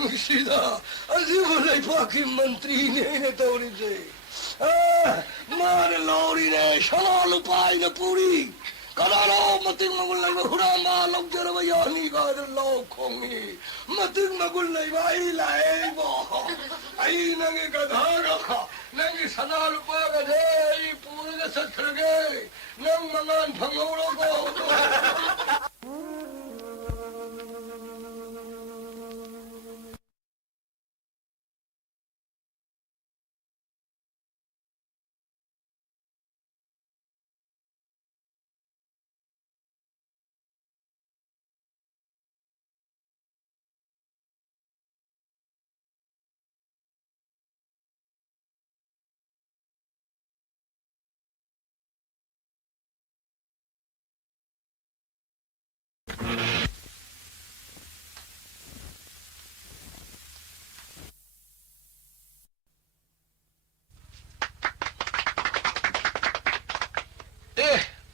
মুর্শিদা আজিবুল পাকি মন্ত্রী নে তৌরিছে মার লৌরি রে সলাল পাই না পুরি কালালো মতিং মগুল লাইবা হুরামা লকজরবা ইয়ানি গার লখমি মতিং মগুল লাইবা আই লাইবা আই নাগে গাধা রাখা নাগে সনাল পাগা রে পুরগে সত্রগে নং মঙ্গান ভাঙৌরগো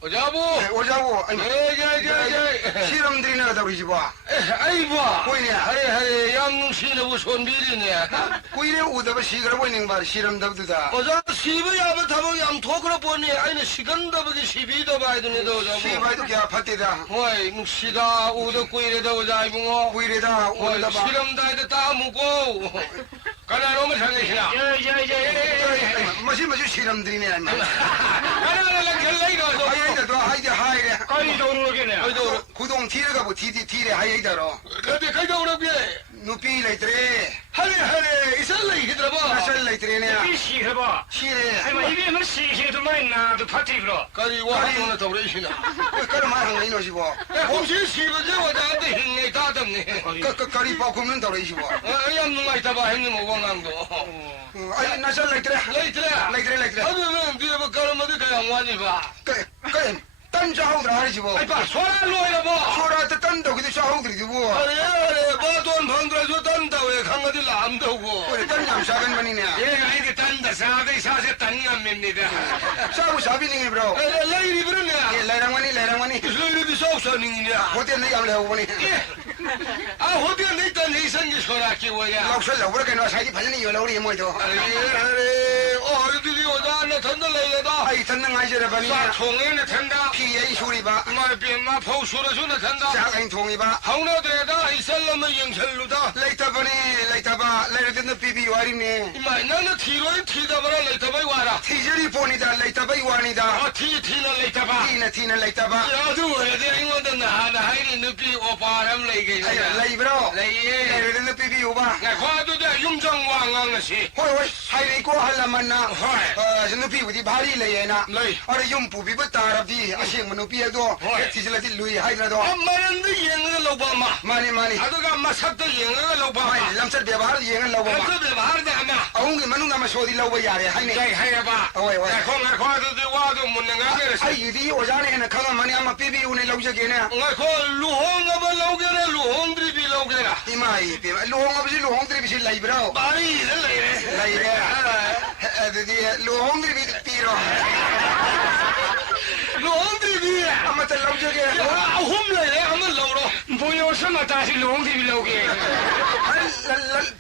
오자부 오자부 예예예예 실험들이나 다루시보 아이고 보이네 하래 양시는 손비리네 꾸이래 우다바 시그라 보이는 말 실험 답두다 오자 시비 야바 타보 양 토그라 보니 아이는 시간 답기 시비도 봐야 되네도 오자부 시바이도 개 아파트다 오이 묵시다 우도 꾸이래다 오자 이붕어 꾸이래다 오다바 실험 다이다 다 묵고 가나로만 상해시나 예예예 마시 실험들이네 가나라 결례가 하이다 하이다 하이래 아이도 오르겠네 아이도 구동 티르가 뭐 티래 하이다로 근데 가이도 오르게 누피 레이트레 하래 이살레 이들어봐 이살 레이트레네 시해봐. 시래 아이고 이게 뭐 시해도 많이 나도 파티 불어. 가지 와 하나 더 그러시나 그럼 말하는 거 이노시보 혹시 시버지 와다한테 힘내 다 덤네 거리 바꾸면 더러시보 양 누가 있다 봐 형님 오광남도 아니 나살 레이트레 레이트레 아니면 뒤에 뭐 가르마도 그냥 와니 봐 딴 좌우들 하시보 아이 봐 소라 로이라 봐 소라한테 딴다 그데 좌우들이 뭐 아래 뭐돈 방들어서 딴다 왜 강아지 남다고 그래 딴 잠사간 분이네 얘가 이게 딴다 사대 사세 딴감입니다 사부 사비닝이 브로 레이리 브르냐 예 레랑만이 레이리 사우사닝이냐 호텔 내가 하려 보니 아 호텔 내가 내 생기 소라키 뭐야 럭설 러브를 그냥 사기 반전이 열어오리 뭐도 아래 어디들이 오다 나 던들 레이다 아이 던능 아이저라 바니 총에는 된다 피에 수리바 말비마 포수라주나 된다 자가인 통이바 하우나드에다 이살람의 영철루다 레이터바니 레이터바 레이터는 비비 와리네 이마 나는 티로인 티다바라 레이터바이 와라 티저리 보니다 레이터바이 와니다 티는 레이터바 티는 레이터바 야도 왜데 이거다 나나 하이리 느끼 오빠람 레이게 레이브로 레이에 레이터는 비비 오바 나 과도다 용정왕왕시 호이 하이리 고 할라만나 호이 누피부디 바리 레이나 레이 아래 용부비부 따라비 아싱 누피에도 티질라티 루이 하이라도 엄마는 영을 로바마 마니 아도가 마삭도 영을 로바마 lamsat ବ୍ୟବहार yengan lobo ma lamsat ବ୍ୟବहार de ama aungi manung ma sodi lobo yare haine jai hayaba oi khong du wa du mun nga ge ai yidi ojane ena khanga mani ama pibi une lobje ge na nga kho lu hong ba loge na lu hong dri bi loge na imai pe lu hong ba si lu hong dri bi si lai bro bari lai re adidi lu hong dri bi piro lu hong dri bi ama ta lobje ge hum lai re ama lo ro 보여什么大是龙的路给，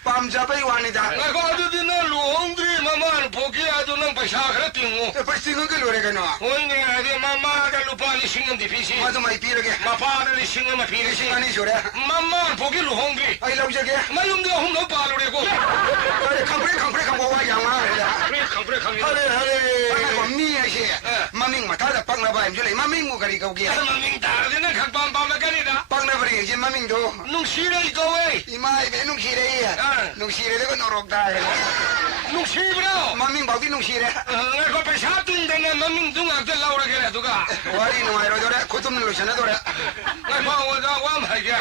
pam jabai wani da nga kho du na lu hong dri mama phoki adu nang paisa khara tingu pa singu ke lore ga no hon ni ade mama da lu pa ni singam di pisi ma to mai piro ge ma pa da ni singam ma piri ani sore mama phoki lu hong dri ai lobje ge ma yum de hong no pa lu re ko khangpre khang wa yang ma hare ko mi ai she maming ma ta da pak na ba im jole maming mu gari ko ge maming ta de na khang pam pam na gari da pak na bari je maming do nung sire ko we imai be nung sire nung sire de ko norok da nung sire bro maming ba di nung sire ko pa sa tin de na maming dung ak de laura ge da duga wari no ai ro dore kutum lo chana dore na ba wa da wa ma ge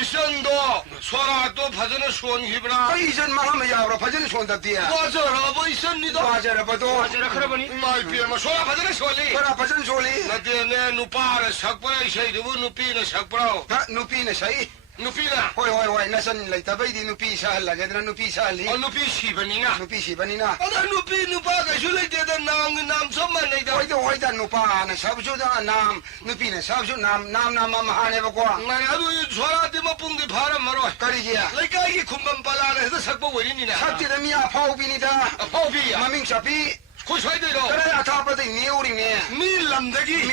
ison do 소라도 파전에 수원히브라 이전 망하면 야브라 파전에 수원답디야 와저라 뭐 있었니다 와저라봐도 와저라 그러보니 마이 비에마 소라 파전에 수원리 소라 파전 수원리 나디네 누파를 삭바라 이세이드부 누피는 삭바라 누피는 사이 누피나 호이 나선 라이타바이디 누피 사할라게드나 누피 사할리 누피 시바니나 누피 시바니나 아다 누피 누파가 슐레데다 남섬만 내다 호이다 누파나 사부조다 남 누피네 사부조 남 마하네바고 나도 소라디마 뿡디 바람 말어 까리지야 라이카기 kumban 발라나 해서 삭바 원인이나 삽디다미야 파우비니다 파우비야 마밍 샤피 고소해도요 그래 아타바도 미오리네 미람다기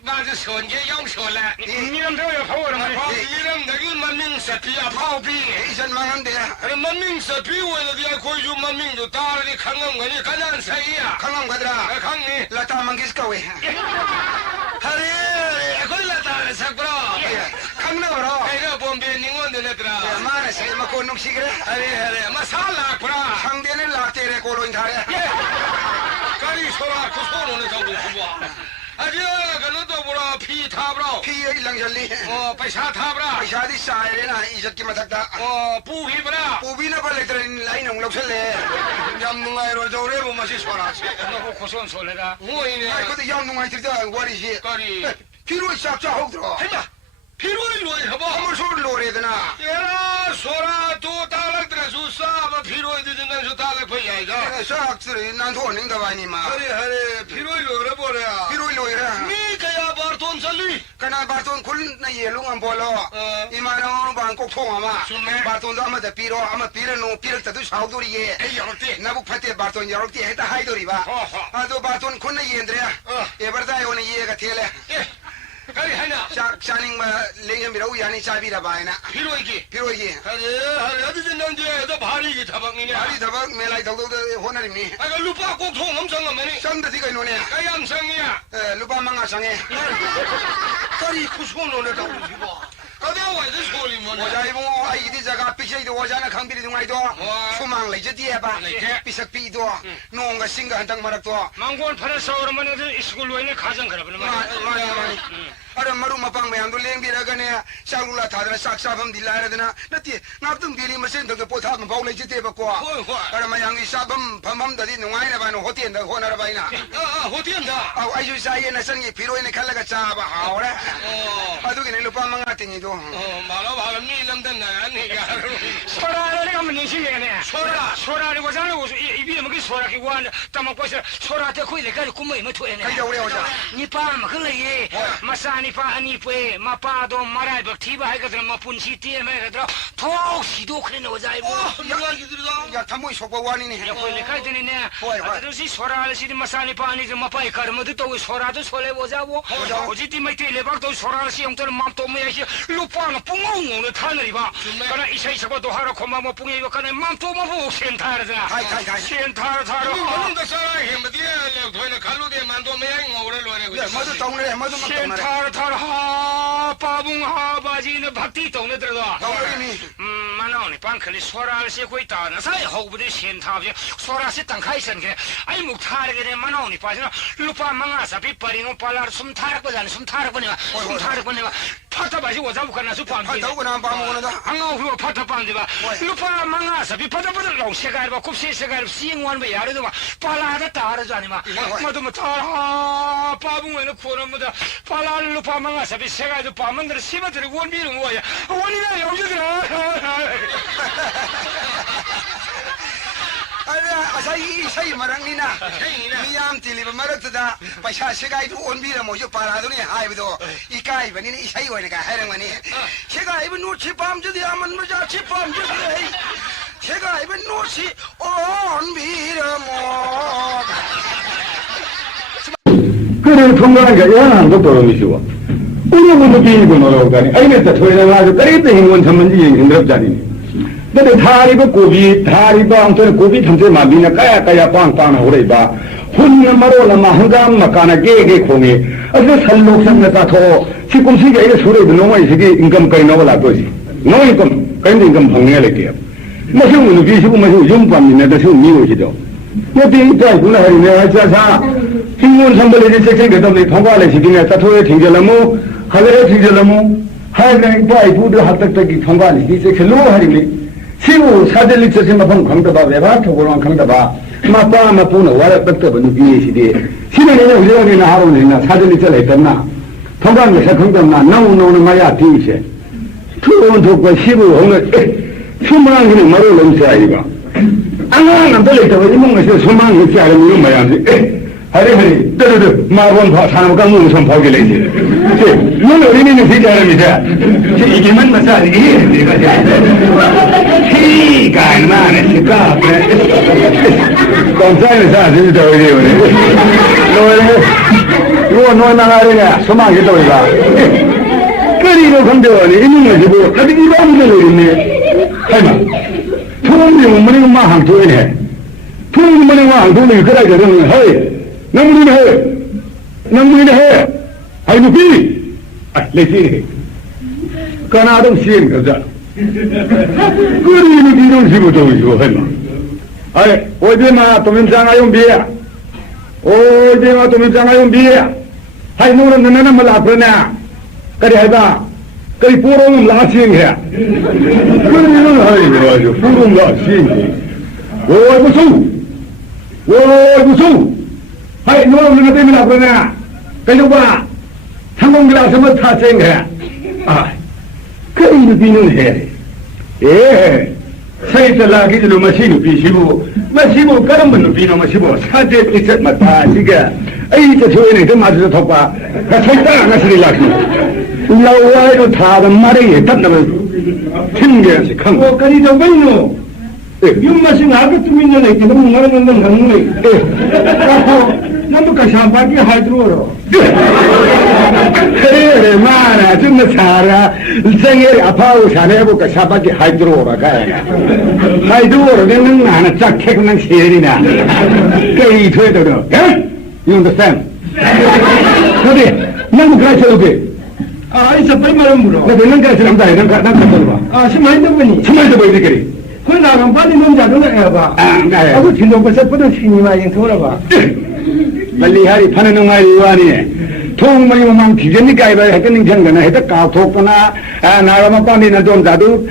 맞아 선게 영소라 미람다기요 파워라 미람다기 만민사피야 파우비 이전 망한데 만민사피 원래야 고유 만민도 따르니 강강거니 가난 사이야 강강 가더라 강니 라타 망기스카웨 하래 그걸 라타 삭브로 강나버로 에라 bombe 닝원데네드라 마나 세마 코농시그래 하래 마살라 브라 상대는 라테레 고로인 타래 까리 소라 그 소노네 정부 후보 아지야 그놈도 보라 피 타브라 피 일랑절리 पैसा 타브라 पैसादी सायरेना इज्जतकी मथक्ता पुहिब्रा पुबिना 벌레들은 라인 옹록설래 ям 누가이로 저래보 마시 소라시 너고 고선 소래가 뭐이네 아이 그때 양 누가이들다 와리시 까리 피로이 싹자 혹들어 해봐 피로이 로이 해봐 한번 소리 노래드나 얘라 소라 또 달락들아 수사바 피로이 드는 저 달락 보야이가 싹들이 난 돈인가 봐니마 하래 피로이 로래 보래야 피로이 노이라 미 그야 바톤 살리 kana baton kul na yelung ang bolo imano bangkok thong ama baton da ama da piro ama pira no pira ta du saw dori ye na bu phate baton yorokti heta hai dori ba ado baton kun na yendre ebar da yone ye ga thele kari hana shining ma lengem biro yani chabi da baina piroigi hare adu jinnan je da bhari gi thabak ni ne bhari thabak melai dau dau honari ni aga lupa ko thong ham sang ma ni sang da thi kai no ne kayam sang ya lupa manga sange kari kusono ne dau ji ba kada wa de soli mo ne wajai mo ai di jaga pichai do wajana khangbiri dungai do sumang lai je die ba pisak pi do nonga singa hantang marak do mangon phara sawr man de school loine khajang khara bana mani ara maru mapang mayam do leng biraga ne sangula thadra sak sabam dilai radna nati ngaptung bili masen do potha ma baw lai je te ba ko ara mayang gi sabam phamam da di nungai na ba no hotian da honara ba ina hotian da au ai ju sai na san gi piroi ne khalaga cha ba haura adu gi ne lupa manga tingi do 말아 봐라 미남된 나니가 소라를 가면 니시게네 소라를 고자는 고서 이비 먹기 소라기 원 담아고서 소라한테 거기 내가 꿈을 못 토해네 니파 막을래 마사니 파 아니 푸에 마파도 마라이 박티바 하거든 마 분시 티에 매거든 토시도 그래 오자이고 야 담모이 속바 와니니 야 거기 내가 되네 아저씨 소라를 시디 마사니 파 아니 마파이 가르모도 또 소라도 소래 오자고 오지티 마이티 레박도 소라를 시 용터는 맘도 뭐야시 루파는 뿡엉엉을 타느리봐 그러나 이사이 sabado hara koma mo pungi yo kana mam to mo bu sentar da sentar tharo mo da sara hem dia le thoine khalu de man to me ai ngore lo re ko ma to tong re ma to ma sentar thar ha pa bung ha ba ji ne bhakti tong ne dra da manao ni pan khali sora se koi ta na sai ho bu de sentar je sora se tang khai san ke ai muk thar ge ne manao ni pa na lupa manga sa pi pari no palar sum thar ko jan sum thar ko ne 파타 바시 오자부 가나 수 팜. 파타 오나 팜 오나. 앙아 후 파타 팜디 바. 루파 망아 사비 파타 파타 롱 세가르 바 굽세 세가르 시행원 바 야르도 바. 팔라다 따르 자니 마. 마도 마 타. 파붕에는 코너무다. 팔라르 루파 망아 사비 세가르 파만들 시바들 원비는 뭐야. 원이나 여기들아. asai sai marang ni na miyam tili ba marak da paisa segai du on bi ra mo jo para do ni hai bi do ikai ba ni ni sai wa ni ka hai rang ma ni segai ba nu chi pam ju di aman ma ja chi pam ju di segai ba nu chi on bi ra mo 그래 통과한 게 야한도 떨어지시고 우리는 비니고 놀아오가니 아이네 토이나가지고 그래도 행원 전문지 힘들었잖니 근데 다리고 고비 다리도 아무튼 고비 탐제 마비나 까야 빵빵 오래봐 혼나 말로나 한감 막가나 게게 공이 어서 살록상나 다토 지금시게 이게 소리도 너무 이게 인감 거의 나올라 거지 너 인감 근데 인감 방해할게요 무슨 우리 비시고 무슨 용밤이네 더 미우시죠 뭐비 있다구나 하리네 자자 신문 선물이 제게 그다음에 통과를 시키네 다토에 튕겨라무 하늘에 튕겨라무 하이브랭 바이부드 합덕덕이 통과니 이제 글로 하리니 시부 사들리 처신 마펑 강다바 외바 토고랑 강다바 마빠 마포는 와라 덕덕은 비시디 시내는 우리가 하루는 사들리 처를 했나 통과는 사강담나 나오는 마야 비세 투원 독과 시부 홍을 수만 그는 말을 넘쳐야 이거 안 들렸다고 이몽에서 수만 그지 않으면 이런 말이야 하리 떠르르 마본 사람 강문 좀 보게 되지 넌 어린이는 되지 않습니다 이게만 맞아 이게 내가 키가 얼마나 시가 공사는 사실 저기 너 나가려냐 소망이 떠올라 끓이로 건드려니 있는 거지 뭐 어디 이방들로 있네 하이마 통이 엄마는 마항 도이네 통이 엄마는 마항 도이네 그래 그러는 허이 남들이 해 아이고 비 레시네 까나동 시행 거자 끓이는 이런 식으로 이거 하이마 아이 어제마 도면장아용 비야 어제마 도면장아용 비야 하이 너는 너는 뭘 앞으로냐 그래 해봐 그래 보러는 라시행해 끓이는 하이고 아주 보러는 라시행해 오이고 hai nó là tên là cái cái lúc mà thằng ông lao xem tha sen kìa cái gì bị nó thế sai cho là cái gì mà xin bị sibu cái đó mình bị nó mà sibu sao để cái chất mà ta chứ kìa ấy cái chuyện này cái mà nó thọc vào cái sai ta nó sẽ là lâu ai nó thà nó mà đấy tất là thiên kìa sẽ không cái gì đâu vậy nó yung masinabi tumin na lang, kaya mong ngayon ng hangulay. Ako, nandun ka siya, bagi hydro. Kaya, mana, 좀 사라, 생에 아파하고 자네하고 ka siya, bagi hydro. Hydro, ganun na, nagtsakek ng siri na. Kaya ito ito, no? You understand? Sabi, nang kaya siya ubi? Isa pa'y malamuro. Nang kaya siya lang tayo, nang kaya ba? Sumay na ba ni? Sumay na ba ni kaya? 그걸 나가면 빨리 놈자도 해봐. 아그 진동버섯 뻗어 신이마 잉 돌아봐. 빨리 하리 파는 놈아이 요한이네. 통마이만 비전니까 이거 했던 생각나 해도 까톡거나 나가면 빨리는 좀 자도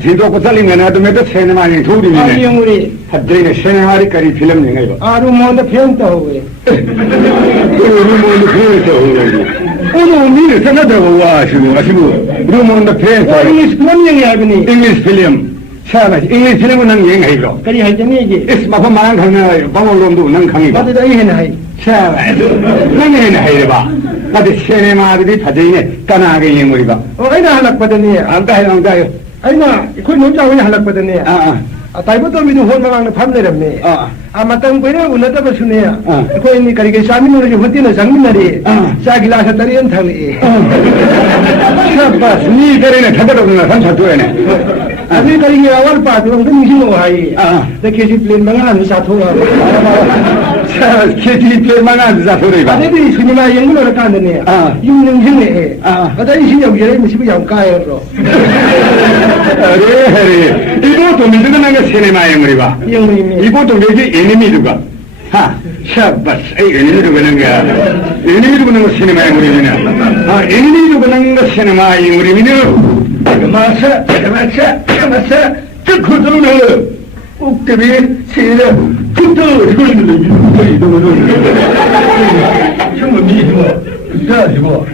진동버섯 살리면 나도 몇도 세네마이 둘이네. 아니 영우리 하드리네 세네마리까지 필름 영화 이거. 루몬도 배운다 오게. 루몬도 배운다 오게. 오늘 미리 생각하고 아시고 루몬도 배운다. 잉글리시 필름 영화 아버니. 잉글리시 필름. 샤바시 잉글리시 필름은 난 여행하이고 그리 할 때는 이게 마포 마랑 강나 방울롬도 난 강이고 나도 이 해나 하이 샤바시 난 해나 하이래봐 나도 세네마들이 다져있네 까나게 영물이가 아이나 할락받았니 안 가요 안 가요 아이나 그걸 논자고 할락받았니 ताइबतो भी होन मांगने फम ले रमने मतंग कोई ना उन्नत पर सुने कोई नहीं करेंगे शामी में जो होती ना संग में रे चा गिलास तरियन थले बस नी करे ना ठगड़ ना हम छतु है ने अभी करेंगे अवल पास हम तो नहीं हो हाई देखिए जी प्लेन मंगा हम साथो केजी प्लेन मंगा साथो रे बा अरे भी सिनेमा यंग लो रखा ने यूं यंग ने अदा इसी यंग ये मिसी यंग का है रो अरे अरे 이것도 믿는 게 시네마 영물이봐. 이것도 왜지 애니미도가? 샤바스, 애니미도 그는 게 애니미도 그는 거 시네마 영물이냐? 애니미도 그는 거 시네마 영물이냐? 마사, 그 들으면 웃기비 시래 붙어 이거는 정말 미치고 자지고.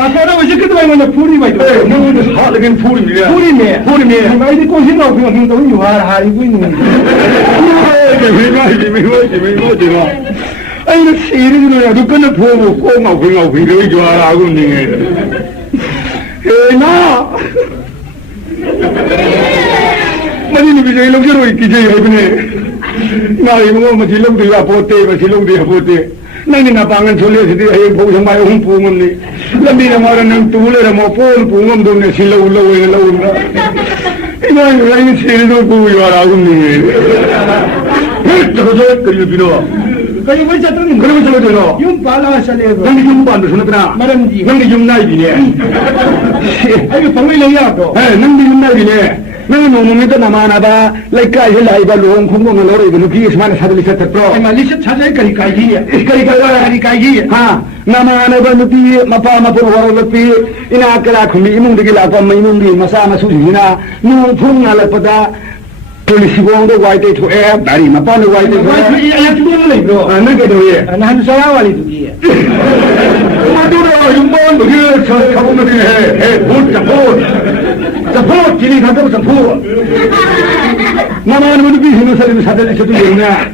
사람 왜 이렇게 들어가면 풀이 많이 들어요. 너는 하긴 풀이네. 많이 꼬시나 그냥 돈 요할 하리고 있는 거지. 왜 아니 시리즈로야 누구는 보고 꼬마 그거 좋아하고 있는 게. 나 많이 비제 이렇게로 있기지 이번에. 나 이거 뭐 질롱도 와 보대 질롱도 보대. 나는 나 방은 졸려지디 해 보고 정말 홍보문니 남비나 말은 둘레라 뭐 폰 동네 실로 올라오나 이거 라인 실도 보고 와라고니 저거 그리고 빌어 그리고 뭐 잡더니 그러면 저거 되노 용 발라 살려고 너는 용 반도 손으로 말은지 형이 용 나이비네 아이고 방을 내야고 남비 용 나이비네 너는 놈놈이도 나마나봐 라이까지 라이바 롱 콩콩을 너로 이거 누기 스마나 사들리 세트로 아마 리셋 찾아야 까리까지 까리까지 하 나마나바 누기 마파 마포 와로 누기 이나까라 쿰이 이몽들이 라고 이몽들이 마사 마수지나 누 풍나라보다 폴리시봉도 와이테 투에 나리 마파도 와이테 투에 아야 두고는 내 bro 너게 도예 나한 사와리 두기 마도라 용본 누기 저 가보면 해 볼 잡고 길이 가서 잡고 나만의 분이 비신도 사람이 사달리 저도 있냐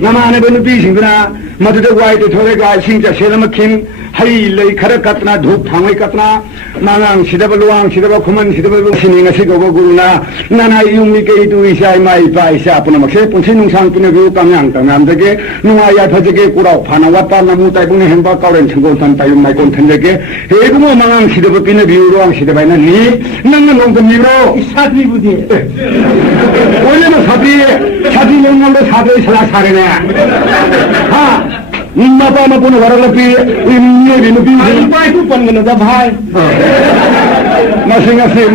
나만의 분이 비신구나 마도도 와이테 투에가 진짜 세라마킨 하이 레이 카르 같나 둑 방위 같나 나랑 시대벌 왕 시대벌 고만 시대벌 신인가 시고고 구나 나나 이용미게 이두이샤이 마이 바이샤 아프나 막세 본신ung 상분의 그 감양 남되게 누아야 더제게 꾸라 파나와 빠나무 따이분의 행바 까오렌 청고선 따윤 마이콘 텐데게 해구모 망ang 시대벌 비네 비우로 왕 시대바이나 니 너는 농금 미로 사디 부디 원래는 사디 농금도 사디 살아사래네 하 마파마 보는 와라라피 임예비 누비 바이도 번거나 바이 마싱아시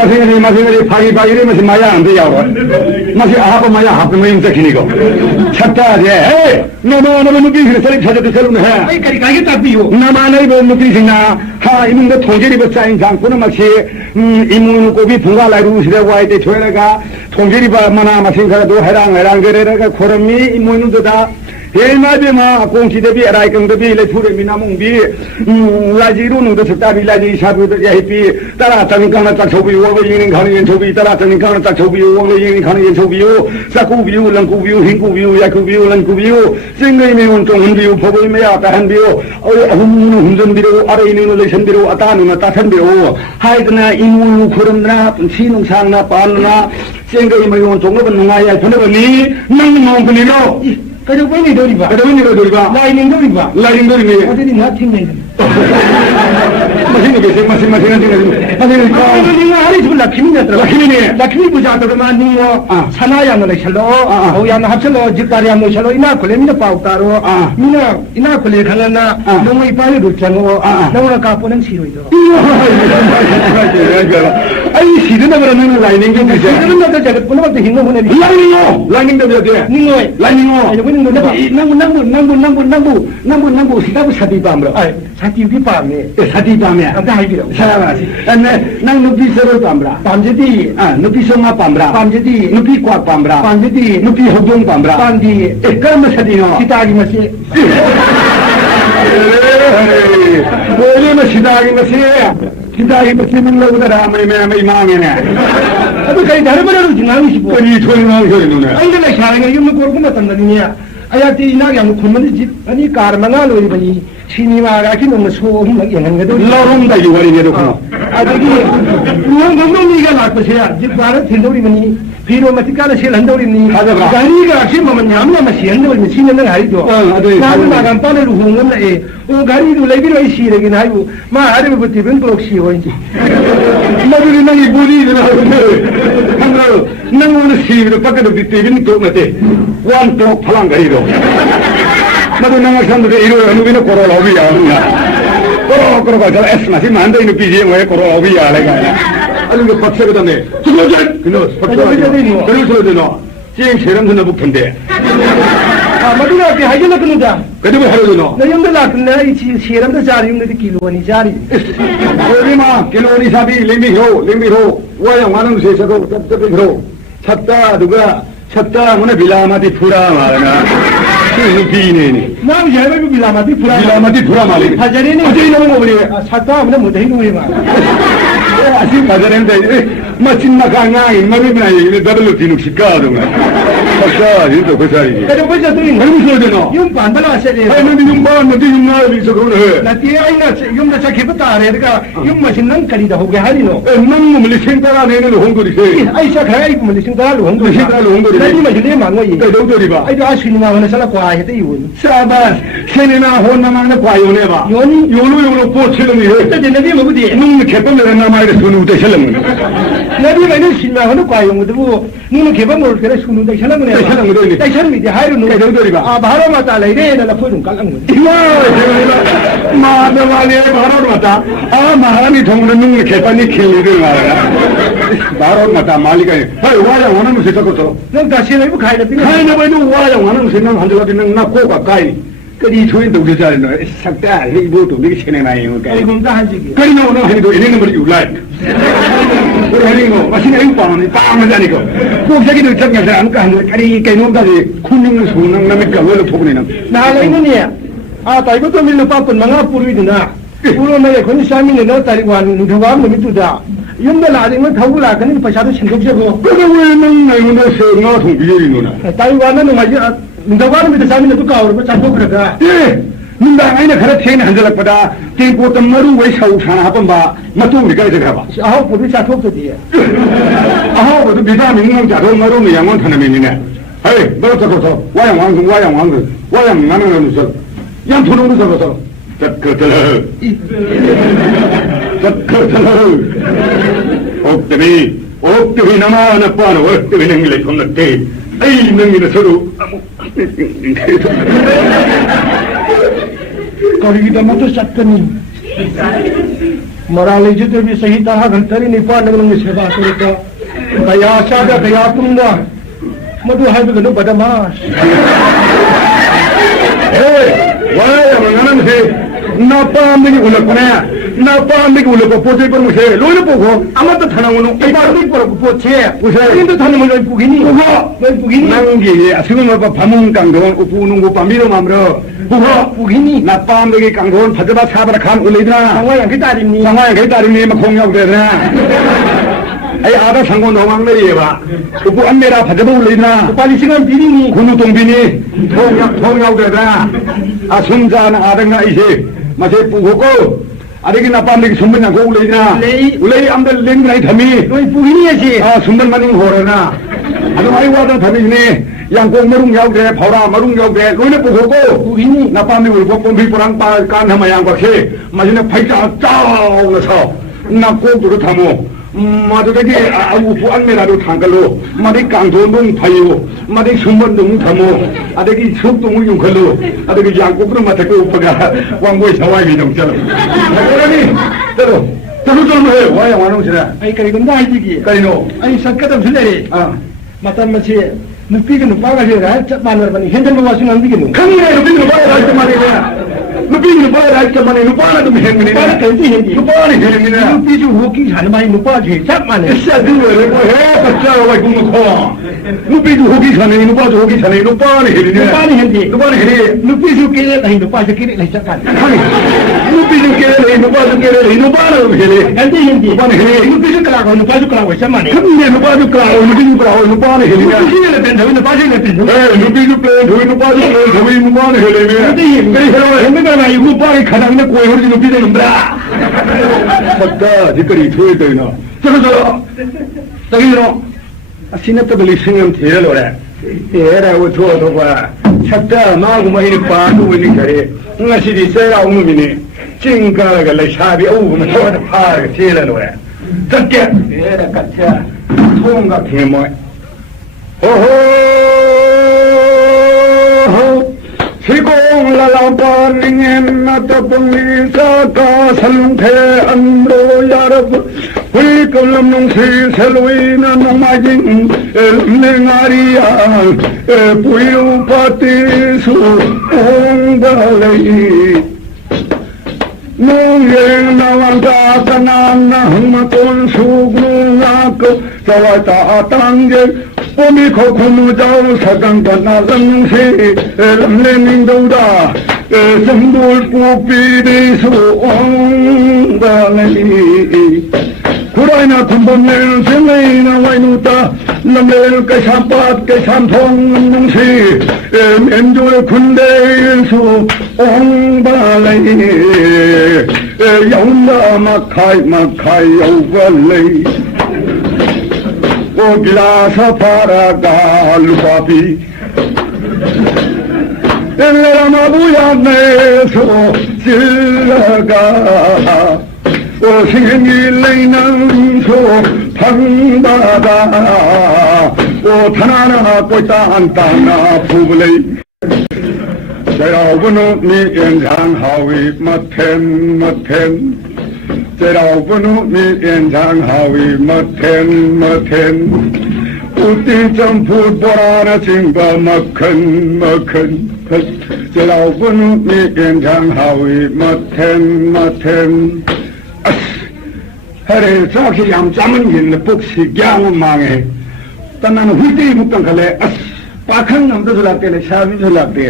파기바이레 마시 마야 안 돼요 마시 아하바 마야 하프메 인자키니고 찼다제 에 너너 누비 그래서 찾아도 살면 해 아이 까리까지 답이요 나만의 누비시나 하 이문도 통제리 버짜인 장꾸는 마시 이문 고비 분가 라이루시라고 하이때 조회가 통제리 바 마나 마싱가도 해랑 그래가 코름이 이문도다 हेमाबेमा कोंखिदबी रायकंदबी लेथुरेमी नामुंबी लाजिरु नुदो सताबी लाजि साबुद याहिपी तारा तनिकाना तछौबी वगो यिनि खानि यन्छौबी तारा तनिकाना तछौबी वगो यिनि खानि यन्छौबियो साकुबियो लंकुबियो हिंकुबियो याकुबियो लंकुबियो सिंगै मेउन तोंहनबियो फबोइ मेया ताहनबियो अहुमनु हुमजनबिरो आरैनुनु लेसनबिरो अतानुना ताथनबिरो हाइदना इमुनु खुरमना पुंसी नुंसांना पानना सिंगै मेउन तोंगबन नुंगाया फनबनि नंग नंगनिलो 그래도 돌이봐. 라이닝 돌이봐. 어디니 나 튕겨야 돼. 라키미 부자들만 니요 사나야는 샬로 오야나 합슬로 직가리야노 샬로 이나 콜레미나 파우타로 이나 콜레 खाना 너무 이빨이 놓잖아 너무나 까보는 시로이도 아이 시드나 그러는 라이닝 좀 되지 시드나 그 저거 보는 힘도 보내 라이닝 좀 되지 라이닝 남부 시다부 사디밤으로 사디밤에 안다 하이비로 사라바시 난 누비 서로 밤라 밤제디 누비 소마 밤라 밤제디 누비 꽉 밤라 밤제디 누비 호동 밤라 밤디 그럼 사디요 시다기 마시 원래 시다기 마시는 거보다 아무리 망이네 아주 거의 다른 말로 지나고 싶어 아니 조용한 소리 누네 아니 내가 샤라가 이거 고르고 맞단다니야 아야티 이나게 안 콤만 집 아니 가르마나 로이버니 시니마가 기는 소음 막 이런 것도 러rum다 이 war이네도 그거 아저기 너무니가 나쁘세요 집 바로 들도리니 비로 마티카나 실 한도리니 가리가 심으면 냠냠아 시한도리니 신는 아이도 나는 나간 빠르로 홍음나 오 가리도 레비로 시래긴 하고 마 아르부 티븐 브록시 호인지 나들이 나기 보리들 하고 나는 시비로 밖에도 비티빈 도마테 원도 팔랑 가리로 나도 나가 산들에 이로 누비는 거로 오비야 거로 가서 에스마시 만데 이노 비지에 왜 거로 오비야 내가 아니 그 박사가 다네 죽어줘 그노 박사가 그래서 되노 지금 세람선 나 붙은데 마두가 그 하이나 끊는다 그래도 하려노 나 용들라 근데 이 세람도 자리 용들이 기로니 자리 어디마 기로니 사비 림미로 와야 많은 세서도 답답해로 찾다 누가 찾다 문에 빌라마디 푸라 말나 그 비네니 나 예배고 빌라마디 푸라 말이 하자리니 어디 너무 뭐리 찾다 문에 못 해는 거야 아직 가자는데 마침나 강아이 마비나 이게 더블로 뒤는 시까도가 박사 이도 그 자리 그래 벌써 또 너무 소되노 용 반발아 세대 아니 용 반는데 용 나비서 그러네 나 티아이나 용나 자기부터 아래가 용 맛있는 거리다 하고 하리노 너무 멀리 생각하 내는 홍도리세 아이샤 가이 멀리 생각하는 홍도리 나니 마실래 망고이 너도리 봐 아이도 아시니마 하나 살아 과해도 이원 사바 세네나 혼나마나 과요네 봐 요로 포치는 해 그때 내비 뭐디 능 개범을 나마이를 손으로 셀는 나비 많이 신나하는 과용도 누는 개범을 그래 손으로 셀는 거네 셀는 거네 셀는 게 하이로 누가 너도리 봐 바로 맞다 레레나 포좀 깔는 거 이와 마다마네 바로 맞다 마하니 동는 능 개반이 킬리를 말아 바로 맞다 말리가 해 와야 원하는 것이 저것도 넌 다시 이거 가야 돼. 하이나 봐도 와야 원하는 것이 난 한줄 알았는데 나 코가 까이 그리 조인도 그러잖아 삭다 이거도 되게 체내나요 이거 다 한지기 그리 나오는 하니도 이래는 머리 울라 우리 하니고 마시나 이거 빵이 빵하자니까 꼭 자기들 정해서 안 까는 까리 깨놓다지 군능을 소능 남니까 왜 포근이는 나가 이거니야 아 다 이것도 밀려 빠쁜 망아 뿌리드나 우로나에 건이 사민에 너 따리고 하는 누가 놈이 두다 연도 나중에 더울 나가는 પૈસા도 신경쓰고 그게 왜 너는 이거 생각 통비리 누나 따이와는 누가 누가 밑에 사민에 또 가오르고 잡고 그러다 예 누가 아이나 그래 태는 한절락보다 땡고 덤머루 왜 샤우사나 하번 봐 맞도 우리가 이제 가봐 아우 보비 잡고도지 아우 그래도 비타민 능 자도 머루 양원 타는면이네 에이 너 저거서 와양 나는 무슨 양 토는 저거서 저거들 옥대비 나마나 빠나 옥대비 능일에 건너대 에이 능일에 서로 거리기다 모두 싹더니 morality to be sahita hantari nipa nang sewa kurita kaya sada kaya tumna madu haibu ganu badamas waya manganam se napa megi ulakona napa megi ulako pote par muse loine poko amata thanangono ibardi por poche usa indu thanamo loi pugini loi pugini nangi asungma ba pamung kangdon upunungu pamiro mamro pugini napa megi kangdon phajaba sabara kham uleidna sangwayang ke tarimni ma khong yauk dedna ai ada sanggon nomang le ba upu amera phajaba uleidna pali singan birini kunu tongbini thong yauk dedna asumja na adanga ise mase pugoko adegi napa megi sumban ko uleidna ulei amdal leng nai thami loi pugini ase sumban maning horena adu ai wada thami ne yang kong marung yauk de phora marung yauk de loine pugoko pugini napa megi ulpo pombi porang pa kan hama yang bakhe majine phaita chao na sa na ko du thamo 마두대기 우부 안메라로 탕갈로 마디 강도동 파요 마디 숨번동 타모 아대기 속동을 용칼로 아대기 양국으로 맡아고 오빠가 왕고에 사와이 동처럼 그러니 저도 좀 해. 와야 와놓으시라. 아이 그리고 나이지기 까이노 아이 sakkatam silleri matan machi nupiga nupaga jera chapmanar bani hendel wasu nandiginu kamne nupiga nupaga rajta marega nupiga nupaga rajta mane nupana dum hengni para kanti hendi nupana hengni nupiga hoki han mai nupa je chapmane issa duwe ko he bachcha wa kum ko nupiga hoki chane nupa hoki chane nupana hengni nupana hengni nupiga kele lai nupa je kele lai chapkan nupiga kele nupa je kele nupana hengni kanti hendi nupana hengni nupiga kala ko nupa ju kala wa chapmane kamne nupa ju kala nupiga kala nupana hengni nupiga le pen dhawi nupa je le pen nupiga plane dhawi nupa je plane dhawi nupana hengni hendega 이거 빨리 가장내 고해버리지 높이는 놈들아 맞다 지금이 좋을 때나 저기로 시내터들이 생각 대로래 대라고 줘도 봐 찾다 마구 마이니 빠도 있는 거리 응아시디 세라 오므미니 찡가가 레샤비 오므면 저한테 파가 제라로래 적게 대라 같아 통각 개모 호호 시공라라바닝엔 나타봉리사가 살롱태 안도 야라부 불끌럼농시 셀로이나 농마진 엘맹아리야 부유파티수 옹달레이 농행 나완다 까나나 흑마돈 수구나고 자와다 땅제 봄이 코코누자우 사강가나 랑시 람레닝도다 정돌 꽃비리수 옹달레이 구라이나 군본넬 생레이나 와이누다 남레일 깨삼밭 깨삼통 농시 엠조의 군대일수 옹달레이 영나 마카이 여우갈레이 Ogilasa paraga lupapi Ellera mabuya neso silaga O singi leinan so pangbada O tanana koita antana pubulei Jaya wano ni enjang hawi maten 제라오브누 미엔장하위 머텐 우띠 점프 보라나 징바 머큰 제라오브누 미엔장하위 머텐 해래 저기 얌짬은 있는 복시 양망에 तन्नान हुईते मुक्तन खले अस पाखन नमद जुलाते ले शामी जुलाते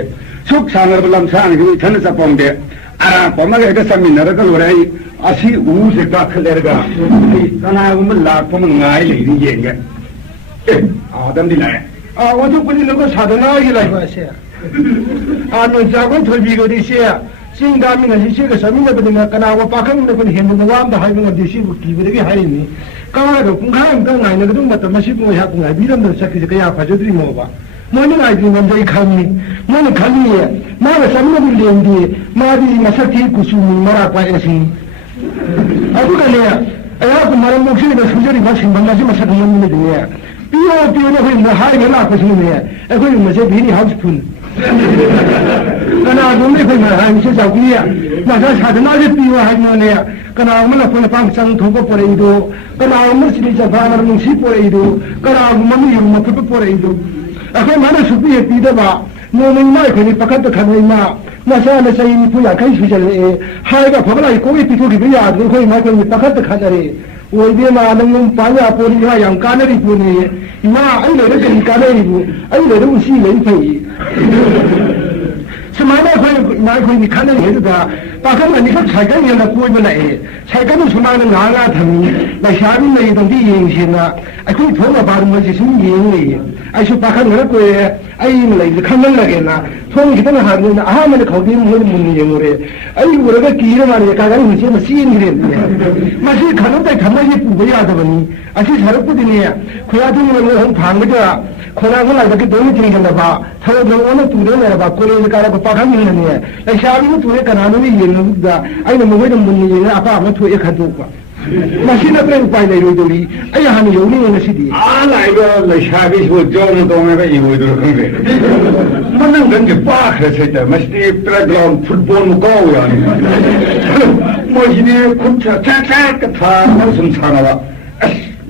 सुख सांगर बलम सांग की ठन सपंदे आरा पमगे के समिनर का लोराई असी ऊ से का खलेरगा तना गुम लाख पम ngai ले दी येंगे ए आदम दी लाए आ वो तो पुनी लोग साधना की लाई से आ नो जागो थोबी को दी से सिंगामी न से के समिन बदना कना वो पाखन न को हेन नवाम दा हाई न दिसी बुकी बदगी हाई कामा가 공간은 딱 나이는 그 정도 맛이 뭐 하고 나 미련도 sak이 그야 봐줘들이 뭐봐 뭐는 아이디 먼저 이 감니 뭐는 감니야 마가 삼는 일인데 마디 마사티 구수미 마라 과에시 아두가네야 아야고 말은 목소리가 수절이 마신 방가지 마사가 먹는 중이야 비오는 그 하이가 나고 싶네 그거 뭐지 비니 하우스푼 그나 몸에 그만 한 세상이야 나가 사드나지 비와 하면이야 그나 엄마 폰에 방상 두고 버리도 그나 엄마 시리자 바나를 뭉시 버리도 그나 엄마 이름 못 버리도 아까 말을 수비에 비대봐 몸은 말 괜히 바깥도 가는 마 나사는 사이니 부야 간 수절에 하이가 버블라이 고기 비토기 비야 거기 말 괜히 바깥도 가자리 오이비 마는 바냐 보리야 양간을 보니 마 아이를 괜히 가네이고 아이를 무시 렌페이 समाना कोई ना कोई निकालने है तो पाखन में निकल साइकिल ये ना कोई बनाए साइकिल में समाना नाला थमी ना शादी में ये तो दी ये इंसान ना कोई थोड़ा बार में जिसम ये नहीं ऐसे पाखन में कोई आई में ले खाने लगे ना थोड़ा कितना हारने ना आह मैंने खाओ दी मुझे मुन्नी ये मोरे आई वो लगा कीड़े मारे कागज मुझे मशीन गिरे मशीन खानों तक खाना ये पूरे याद बनी ऐसे सारे कुछ नहीं है खुदा तो मुझे हम भांग जा खुदा को लगा कि दोनों चीज़ ना बा थोड़ा दोनों ने तूने मेरा बा कोई ने कहा पाखन नहीं है ऐसा भी तूने कराने में ये लोग आई ना मुझे मुन्नी ये आपा आप तो एक हाथ ऊपर मशीन अपने उपाय नहीं रोई दोरी आई हम योनी में नसी दी लाइगा लशाबी वो जोन तो में भी वो इधर खंगे मनन गंगे पाख है तो मस्ती प्लेग्राउंड फुटबॉल मुकाओ यानी मशीने खुद चाचा कथा संसार वाला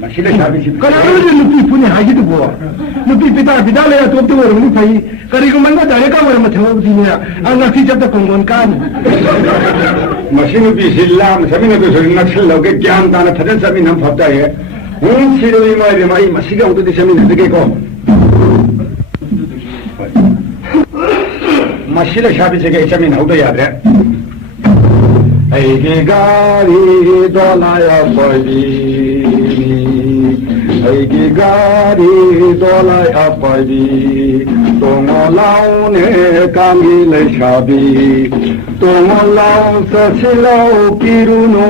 मशीने शाबी कराने में नुपी पुणे हाजी तो बोला नुपी पिता ले तो अब तो वो नहीं पाई करी को मंगा जाए का वो मत हो दी ने अंगा सी जब तक कौन कान मशीन भी सिल्लाम सभी ने तो नक्सल लोग ज्ञान दान फजल सभी हम फटा है हूं सिरोई माई मशीगा उतो दिशा में नदके को मशीला शाबी से के सभी न उतो याद है ऐगे गारी दोलाया पड़ी ऐगे गारी दोलाया पड़ी तोमलाओ ने कामी ले शाबी तोमलाओ सचिलाओ किरुनो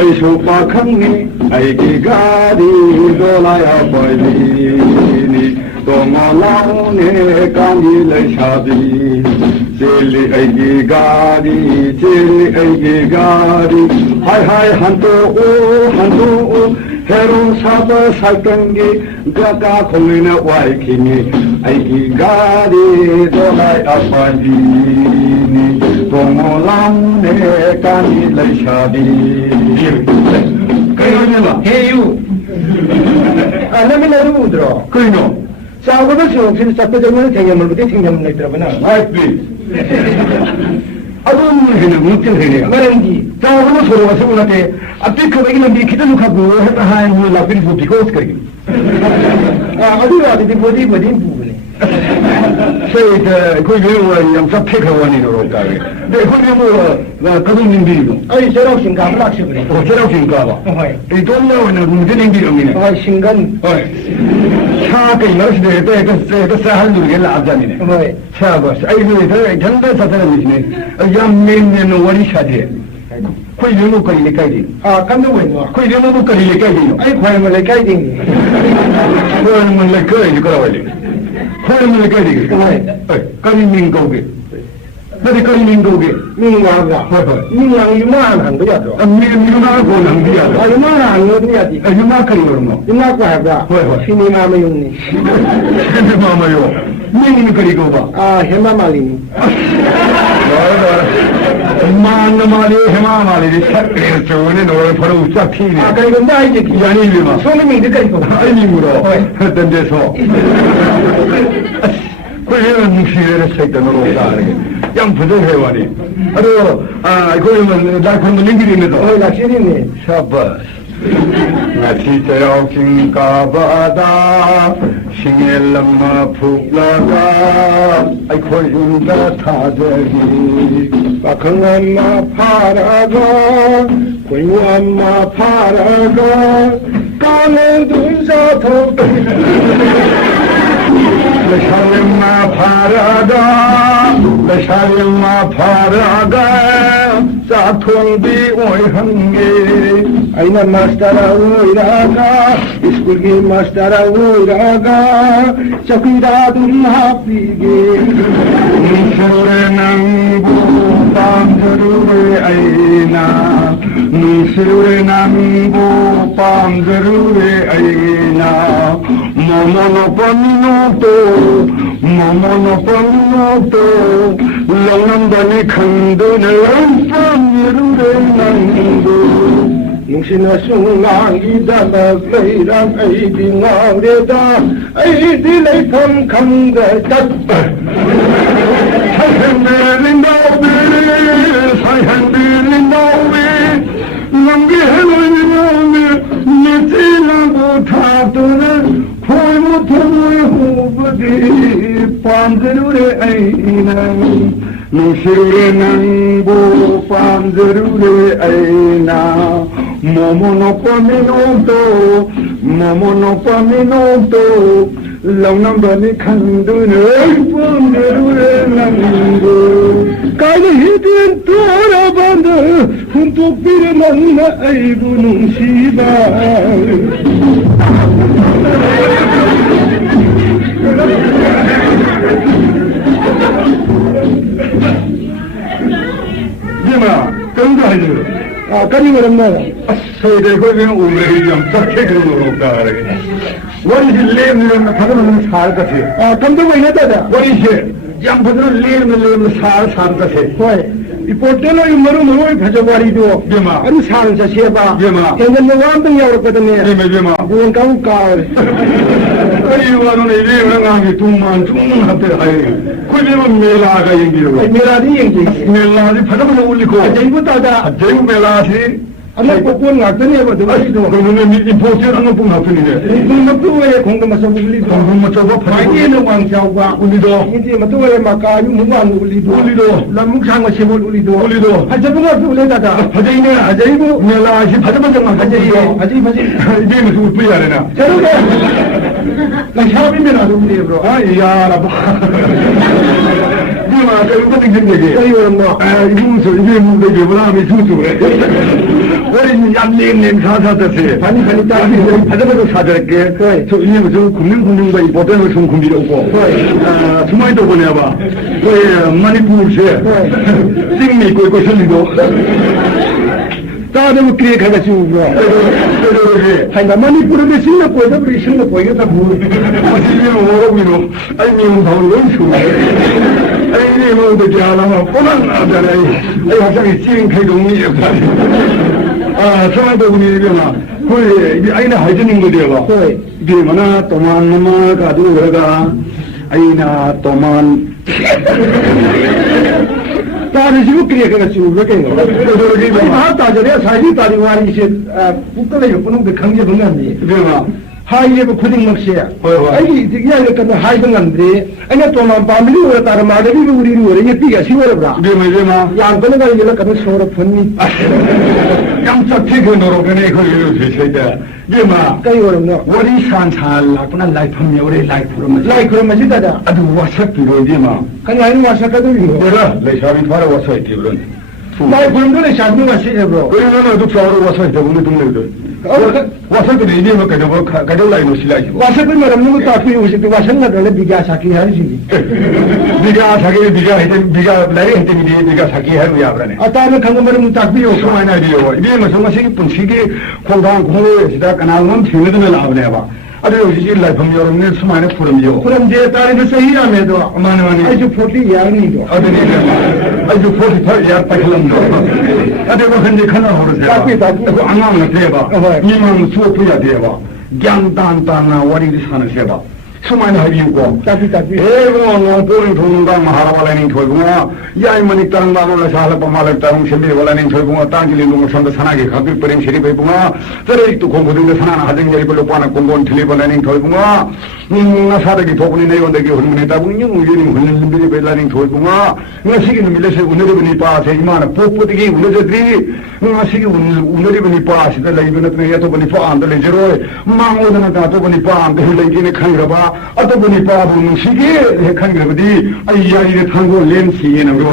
ऐसो पाखंनी ऐगे गारी दोलाया पड़ी तोमलाओ ने कामी ले शाबी चेली ऐगे गारी हाय हाय हंतो ओ हेरो साब साइकंगे गगा खोमिना वाइकिनी ऐगे गारी दोलाय अपाजीनी तोमलाम ने कानी लैशादी कयोनेला हे यू अनमिला रुद्रो कइनो चावदा सोखिन सत्तजमन थेंगमलबते थेंगम लेत्रबना हाय प्लीज अदुम हेने मुक्ति हेने मरंगी चावदा सोरवा सोनाते अतिक बगिन दी खितनु खबो हेता हाय मु लापिन बु बिकोस करगी अदुरादी बदी बदी बुने सेट कोई भी यम सब फेक हवानी रो का दे कोई भी कदम निंदी लो आई जरा सिंगा ब्लॉक से बने ओ जरा सिंगा बा हाय ए दोन ना वन मुझे निंदी रो मिने हाय सिंगन हाय छा के नर्स दे तो सहल दुर्गे ला जानी ने हाय छा बस आई ने झंडा सतर मिने यम मेन ने नो वरी शादी कोई भी नो करी ले काई दी कम नो वन कोई भी नो करी ले काई दी आई खोय में ले काई दी खोय में ले काई दी करा वाली खोय में ले काई दी करी मिंग कोगे नदी करी मिंग कोगे मिंग वागा मिंग वांग युमा हन बया तो मिंग युमा को नंग दिया युमा हन नो दिया दी युमा करी वरनो युमा को है होय होय सिनेमा में युनी सिनेमा में यो मिंग नि करी को बा हेमा मालिनी मान माली हेमा माली सक्रे चोने नोरे फरो उचाथी ने कहीं को नहीं जे यानी भी मा सो में कहीं को आई नहीं मुरो तंदे सो कोई है मुशीरे से तनो रोकार yang putu hewani ado ko man da kon lingiri ne to oi la chiri ne shabas ngati tayau king ka bada shingelam phukla ga ai khoi unda tha de pakhang ma phara ga koi ma phara ga kanen dun sa tho Leshalima Parada, Leshalima Parada, Saturn be oi hangi. Aina Mastara Uiraga, Iskulgi Mastara Uiraga, Chakida Dun Happy Nishurenangu, Pamzarure Aina, Nishurenangu, Pamzarure Aina, Momono Paminoto, Lonambani Kanduna, Pamyurure Nandu. Nungsina sungangi dama gairam aidi ngawreda aidi leifam kamga tatpa Sayhandili nawe Namgi helani nawe Nitila buthatuna Khoi muthamui hubadi Pamzarure aina Nushure nangu Pamzarure aina Momono paminoto Launambani khandune Pamzarure nangu Kaya hidin tora banda Untuk biranana aibu nungsiba Dima, kanda hayo. Kani maramna. Asay dekho bin umre jam sakhe karo lokar. Wari lem lem thadam sar ka the. Kamdo mahina da. Wari se jam phadro lem sar ka the. Hoy. Ipotelo maru bhajawari do. Dima. Anu sar sa seba. Dima. Kengan no wan tang yaw ka ne. Dima. Buon kau kar. Ai wanu ne le ngang tumman hatte hai. Kujema mela ga yengiro. Mela di yengi. Mela di phadam no uliko. Jaibu ta da. Jaibu mela thi. Ana popon ngakne ba do. Ai do. Kono ni imposter anu pung hapni ne. Ni matu ye khong ma sabu uli do. Khong ma sabu phai ne wang chau ba uli do. Ni matu ye ma ka yu mu ba uli do. Uli do. Lamuk sang ma sebol uli do. Uli do. Hajabu ma uli da da. Hajai ne hajaibu mela si phadam ma hajai do. Hajai bhaji. Ni ma su pu ya re na. Chalu de. La shabi me na do ni bro. Ai ya rab. Ni ma ka yu tin ne ge. Ai yo ma. Ai mu so ni mu de ge bra mi su su re. Wari ni yam nem sa sa ta se. Pani ta ni phadam do sa de ge. So ni ma so kum ba ipote no sum kum bi do ko. Sumai to ko ne ba. Ko Manipur se. Sing ni ko shin do. Ta de mu kriye khaga chu bro. Hai na Manipur de sing na ko da bri sing na ko ye ta bu. Ma si ni mo ro mi no. Ai ni mo thau lo chu. Ai ni mo de ja la ma ko na na da ai. Ai ha sa ki sing khai dong ni ba. Sumai to ni be ma. Ko ai na hajin ngo de ba. Di mana toman nama ka du ga. Ai na toman तारे जी को क्रिया करना शुरू हो गए हैं बाहर ताजरे साइडी तारीवारी से पुकले पुनु के खंगे बंगन दी देवा हाई ये खुदिंग मक्से आई दिया ये करना हाई बंगन दे अने तो ना बामली हो तार माडली भी उड़ी हो ये पिया सी हो बरा देमा यान बने का ये करना सोर फन्नी यम सत्य के नरो कने को ये से देमा कई और न वरी सांसाल अपना लाइफ हम ये लाइफ में दादा अदु वासक पिरो देमा कने आई वासक तो ही बरा ले शाबित मारा वासक तिब्रन लाइफ हम तो ले शाबित वासक है ब्रो कोई ना तो चारो वासक है बुने तुम ले दो वासक तो नहीं में कदो लाई नो सिलाई वासक में मरम नु ताफी हो सकती वासक ना दले बिगा साकी है जी बिगा लारे हते नि बिगा साकी है या ब्रने अता में खंग मरम ताफी हो समाना दियो ये मसम से पुंसी के खोंगां खोले सिदा कनांगम थिने तो लाभ ने बा 아주 역시 라이프 여러분의 수많은 푸름이요. 푸름제 딸이 세이라면도 많이 아주 40 양이도. 아주 48 양 빠질람도. 아주 현재 하나 호르세요. 그 안망을 대봐. 이만 수업해야 대봐. 갱단단나 와리리 사는 세봐. 수많이 하비고 에고 보는 동당 마하라발라닌 결국은 야이머니 땅 마을을 살아봐 말을 땅 셈비발라닌 결국은 땅길이 농을 선도 산하게 가bil 버린 세리베 bunga 저래도 공부등대 산하나 하정열이 별로 빠나 공부는 틀리발라닌 결국은 사덕이 도군이 내원되기 훈문에 따보니 우연히 훈련들이 별라닌 결국은 시기는 밀려서 우너리분이 빠세 이마나 뽀뽀되기 우너저들이 시기 우너리분이 빠시들라 이번에 또보니 빠안들레 저로 망오드나 또보니 빠안들 흘러기네 칸이라봐 어떤 분이 봐보는 시기에 핵한 거거든. 야, 이래 탄고 렌시에는 그거.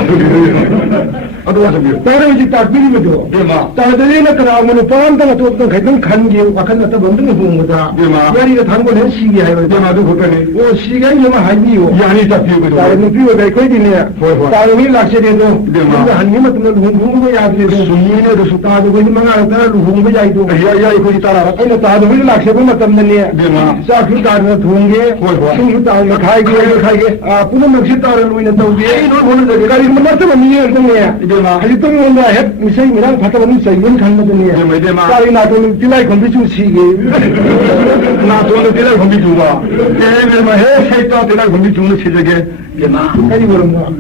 어떤 와서 비요. 다른 이제 딱 비리거든. 예마. 다들이나 그러면 빠한다가 또 어떤 가장 간게 wak한 어떤 뭔가 보는 거다. 예마. 야, 이래 탄고 렌시기 하여. 예마도 그거네. 오, 시기가 예마 하지요. 야니 딱 비거든. 다른 비거다 거기 있네. 다른 일 낚시래도. 예마. 한 님은 또 홍보가 야들도. 수민에도 수다도 거기 망아 따라 홍보가 야이도. 야, 거기 따라. 아니 다들 일 낚시 보면 때문에. 예마. 자, 그 다른 동계 숭수 따로 가이게 뿌는 낚시 따로 있는 동계 이걸 보는 데 가리 맞다면 미에 동네 이제마 하지도 온다 해 미세이랑 받아보는 세이는 간거든요 이제마 가리 나도는 딜라이 컴퓨터 시기 나도는 딜라이 컴퓨터가 내가 해 세다 딜라이 컴퓨터는 세적에 이제마 가리 그런 거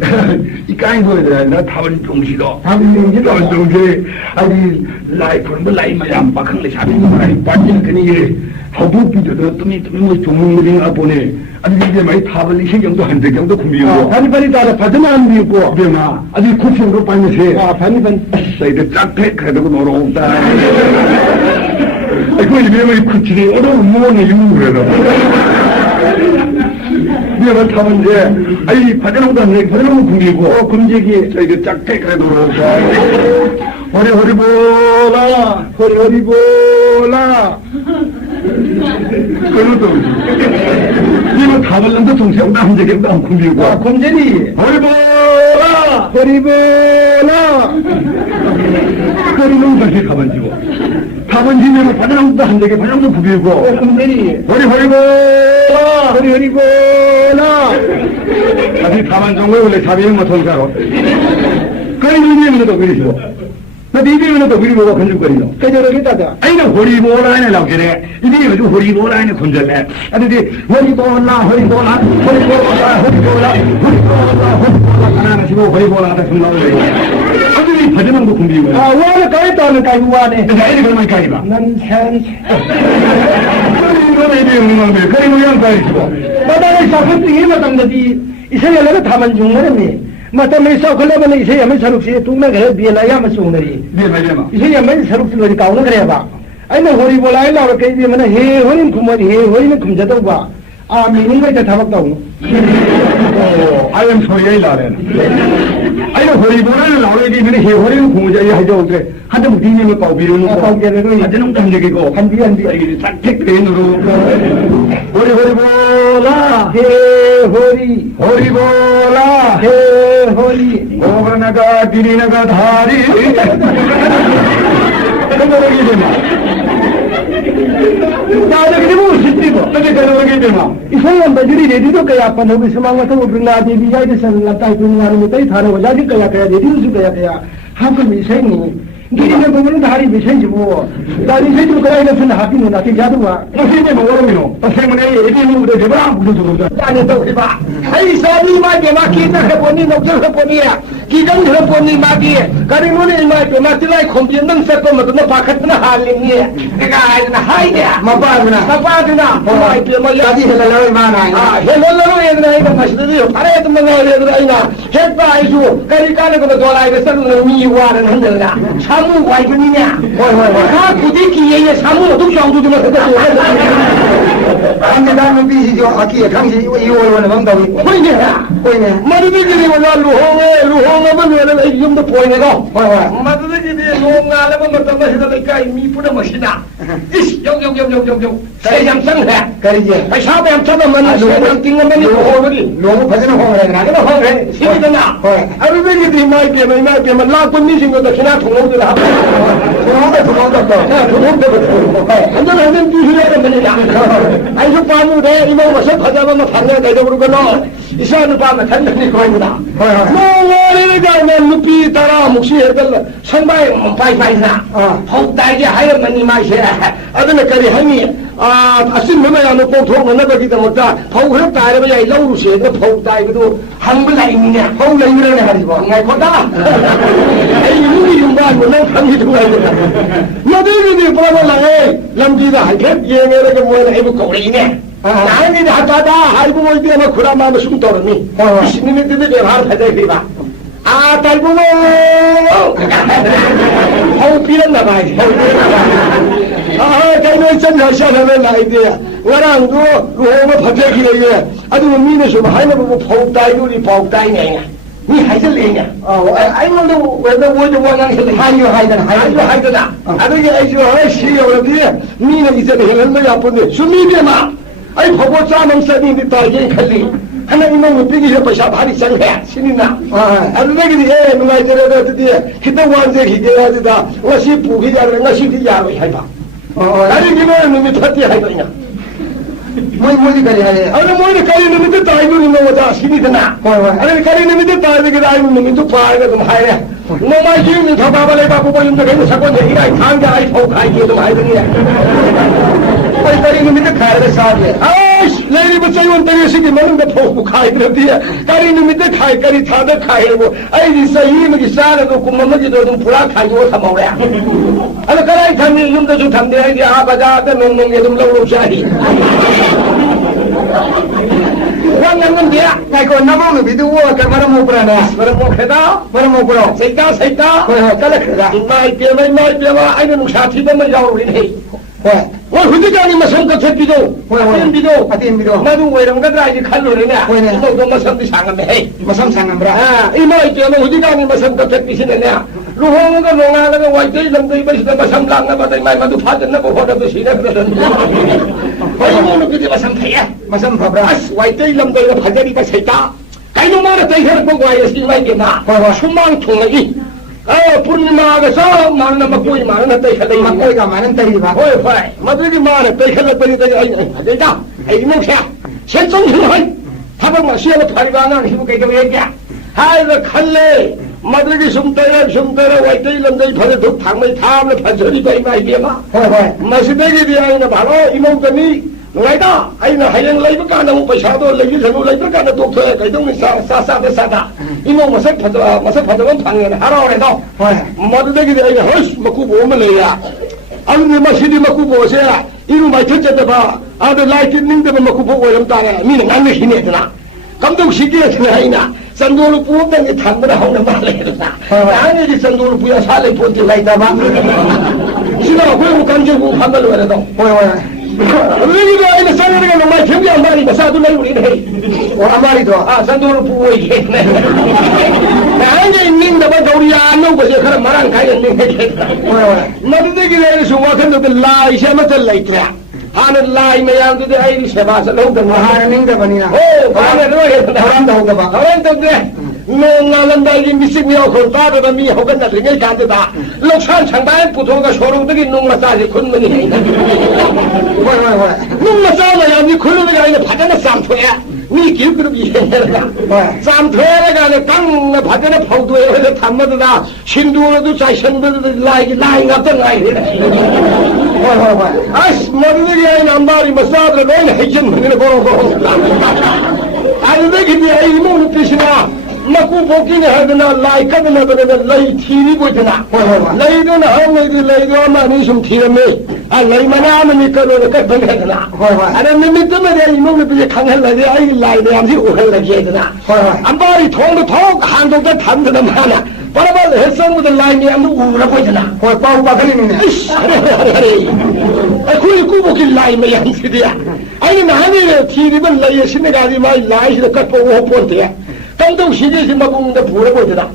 이까인 거에 나 답을 동시도 답을 동시 아니 라이프는 뭐 라이마야 막한데 샤빙 말이 빠진 그니 하부 비디오도 또 뭐 종목물이 보내 아니 이제 많이 타블리 신경도 한 대경도 구비고 반이 따라 받으면 안 되고 그러나 아주 쿠션으로 빠니세 반이 사이드 짝대 그래도 놀아온다 그 이름이 쿠치니 어려운 무언의 유무래도 이제만 타면 이제 아니 받으려고도 안 돼 받으려고 구비고 금지기 사이드 짝대 그래도 놀아온다 허리 보라 그것도 이거 타발란도 동생 남자경도 안 굶기고 곰제리 허리보라 허리는 다시 가만지고 가만지면 바다랑도 한 대게 바다랑도 굽이고 곰제리 허리보라 다시 가만정을 원래 자비형 못한사로 그리고 그러시고 이비면도 그리고 건줄거리노. 깨져라겠다다. 아이가 허리보라에 나오게 이게 요즘 허리보라에 건절래. 아니 허리보라 하나 시고 허리보라 하다 손나오래. 아니 바지만도 굶기고. 와는 가있다는 가이고 와네. 아니 그러면 가이봐. 난 산. 그리고 이게 없는데 그리고 양 가이고. 나다가 사건도 이해만 당다지 이세야가 다만 중거네. 마땅히 싸우려면 이제 야만 사룩시 동네 그래 비엘라야 마수오너리 이제 야만 사룩시를 가오는 그래봐 아니 허리보라에 나올 게 이면 해 허리는 구머리 해 허리는 금자도 봐 미는 거 이제 다 박다오 아이엠 소리에 나래 아니 허리보라에 나올 게 이면 해 허리는 구머리 하죠 그래 한대 무디님을 까고 비르는 거 까고게는 한대는 감격이고 한비 이게 짝택 대인으로 허리보라 해 허리보라 해 허리 오가나가 디리나가 다리 그거라기 되마 나도 그리고 싶지고 그게 그거라기 되마 이 소원 바지리 레디도 그야 판하고 스망가 또 브나 데비 야이데 산라 타이 브나는 못이 타로 자지 그야 그야 레디도 그야 하고 미생이 기리는 부분은 다리 미생지고 다리 세주 그라이는 하기는 나게 야도와 무슨에 뭐라미노 때문에 얘기는 그래 대바 무슨 아니 또 해봐 아이 사비 마게 마키다 해보니 녹절 해보니야 기정 해보니 마게 가리문에 마게 마tilai 콤비는 섞고 뭐는 바깥나 할리니 내가 아이나 하이야 마바드나 마이 때문에 야디 헬라로 마나 헬라로 얘는 이거 마시더요 아래도 뭐래도 아이나 햇바 아이주 가리가는 거 돌아이게 썰는 미와는 흔들라 사무 와이그니냐 가 구디기에 사무 독성도 좀 했다 안내다는 비시죠 아기에 당시 이월원에 방다위 호이네 마르비들이 원래 루홍하면 이 정도 보이네가 마르비들이 루홍하려면 어떤 것이다 그러니까 미쁘다 멋이다 이씨 용 세ям 짱해 그러지. 샤베 ям 찾아만 세ям 띵어만이 호거리 너무 버전을 홍을 해. 그거 호래 힘이잖아 아르베기 마이 비면 라고 미신 것도 그냥 동호들 하고 동호도 한잔 뒤히려고 말이야 아이서 밤에 이모 와서 가자면 반내 대적으로 걸어 이사는 밤에 단단히 거입니다 뭐래가 면 루피 따라 묵시 해들 선바에 파이파이나 혹다지 하여만이 마셔 아들네 거리 행이 아신 뭐야 너 보통 너가 먹다 포그 따르면 야 이러우시 너 포그 따이도 한글 아니냐 포그 이러네 가지고 ngay 거다 에이 우리 용반 너 감기 좀 가야 된다 너들이 보라볼라에 남기가 할게 얘네가 뭐야 해볼 거리네 나는 하다다 아이고 뭐 이게 뭐 그런 마음에 숨 떠오르니 신님이 뜻에 바로 하자 이봐 달고 비렸나 봐 cái chân nhỏ xe này lại thì orang tu rumah pakai kira aduh mina cuma hanya buku pautai tu di pautai ni ni hasil ni ai mau tu weda wujud orang yang hayu hayu dah aduh yang itu orang sih orang dia mina itu ni helan tu apa ni sumi dia mah ai pokok zaman seni di tajuk kali hanya imam pergi ke pasar hari sangat sini nak aduh lagi dia mengai cerita tu dia kita wajib kita ada ngasih puki jalan ngasih dia hai pak 아니 이거는 놈이 파티 하이거냐 뭐이 가리 하네 아니 뭐이 가리 놈이 따이고 있는 거다 신이드나 아니 가리 놈이 따이고 아이고 놈이 또 파이가 좀 하이래 너만 지금 다 봐발에 봐고 보는데 그거 사건 얘기가 강자 아이 포 가이게 좀 하이더니 아이 가리 놈이 가이를 사게 아이씨 내리 붙여 온 때에 시기 먹는데 포고 가이더니 가리 놈이 가이 가리 타다 가이고 아이 있어 이놈이 싸는 거 먹기도 좀 불안 가지고 사 먹으래 아니 가라이 담이 좀더 좀 담대 이제 아바자 때 농농에 좀 넣으셔야지 왕남은 dia kaiko namang bidu wo ka maramu prana maramu kheda maramu pro seita kala kheda mai pe ai nu sa thi ba yau ri nei wo hudu jani masam ka chepido atin bido madu weram ka dai khallo ri na no do masam di sangam hei masam sangam bra i mai pe hudu jani masam ka chepi sin na luhong ka longa la ka wai dei lam dei ba sida masam lang na ba dai mai madu phajan na ko hoda ba sida Wai mo nuk di masam thaya masam phabra wai dei lam dei la phajari ba saita kai no mara tai her ko wai si mai ke na sumang thung lai purnima ga sa man na makoi man na tai khalai makoi ga man tai ba hoi hoi madu di man tai khalai tai tai ai da ai mo kya chen song thung hai thaba ma sia la phari ga na hi kai ga ye kya hai la khalle मदरगी सुमतेरा वाइटई लंदई फरे धुप थांगमै थामले फजरी बै माइ बेमा मसिदेगी दियाइना भालो इमौतनी नगाइदा आइना हायें लैब काना मु पैसादो लैगि सनु लैब काना दोक्थोय कैदोंनि सा सादा इमौ मसक फजबम थांगेन हारावरे दो मदरगी दियाइना हस मकु बोम लेया अरुनि मसिदि मकु बोसे इरु माइथे चदबा आदे लाइटिन निंदबा मकु बो ओरम तारे मिन nganne हिनेदना 감동 시기였으나 아이나 산도로 부업당에 담배를 하는 말이었다. 아니 산도로 부야 살래 본데 라이다봐. 지가 왜 감정고 판단을 해도. 왜이거 아이나 산도로가 정말 경계한 말이 사도 내 우리는 해. 와 말이도 산도로 부어 이게. 아니 있는데 봐 우리 안 놓고 저 그런 말안 가겠네. 나도 되게 소화 근데 라이샤 맞을 라이트야. 하는 라이 매양들이 아이리 세바서 놓던 하는 데 보니나 하는 로에 나란다 호가 나란다데 농나는 달이 미식미어 걸다도 미 호간 나중에 간다 loksan 장단 부도가 소롱들이 농마사지 군문이 와 농마사야 니 군문이 아니라 바다나 쌈토야 니 길그룹 이해해라 쌈토야가 땅나 바다나 파우도에 해서 담마다 신두어도 자신들도 라이 같은 아이래 아스 머리들이 아이 남발이 마사들 너는 해준 문을 보고 아니 되게 아이 몸을 뜻이나 마구 보기는 하더나 라이 까드나 그러다 라이 티리 보이더나 라이는 아무리 라이도 많이 좀 티라며 라이만 하면니까 너는 까드나 하더나 아니 믿으면 이 몸을 비해 강할라지 아이 라이도 암시 오할라지 하더나 안발이 통도 한동도 담드나 많아 바라발 햇성부터 라인이 아무 우라 보이잖아. 빠우 바가리네. 그래 꾸보길 라인이 양식이야. 아니 나는 티리는 라이에 신내가지 마 라이를 갖고 오본데. 감동 시계시 막는데 부러 보이잖아.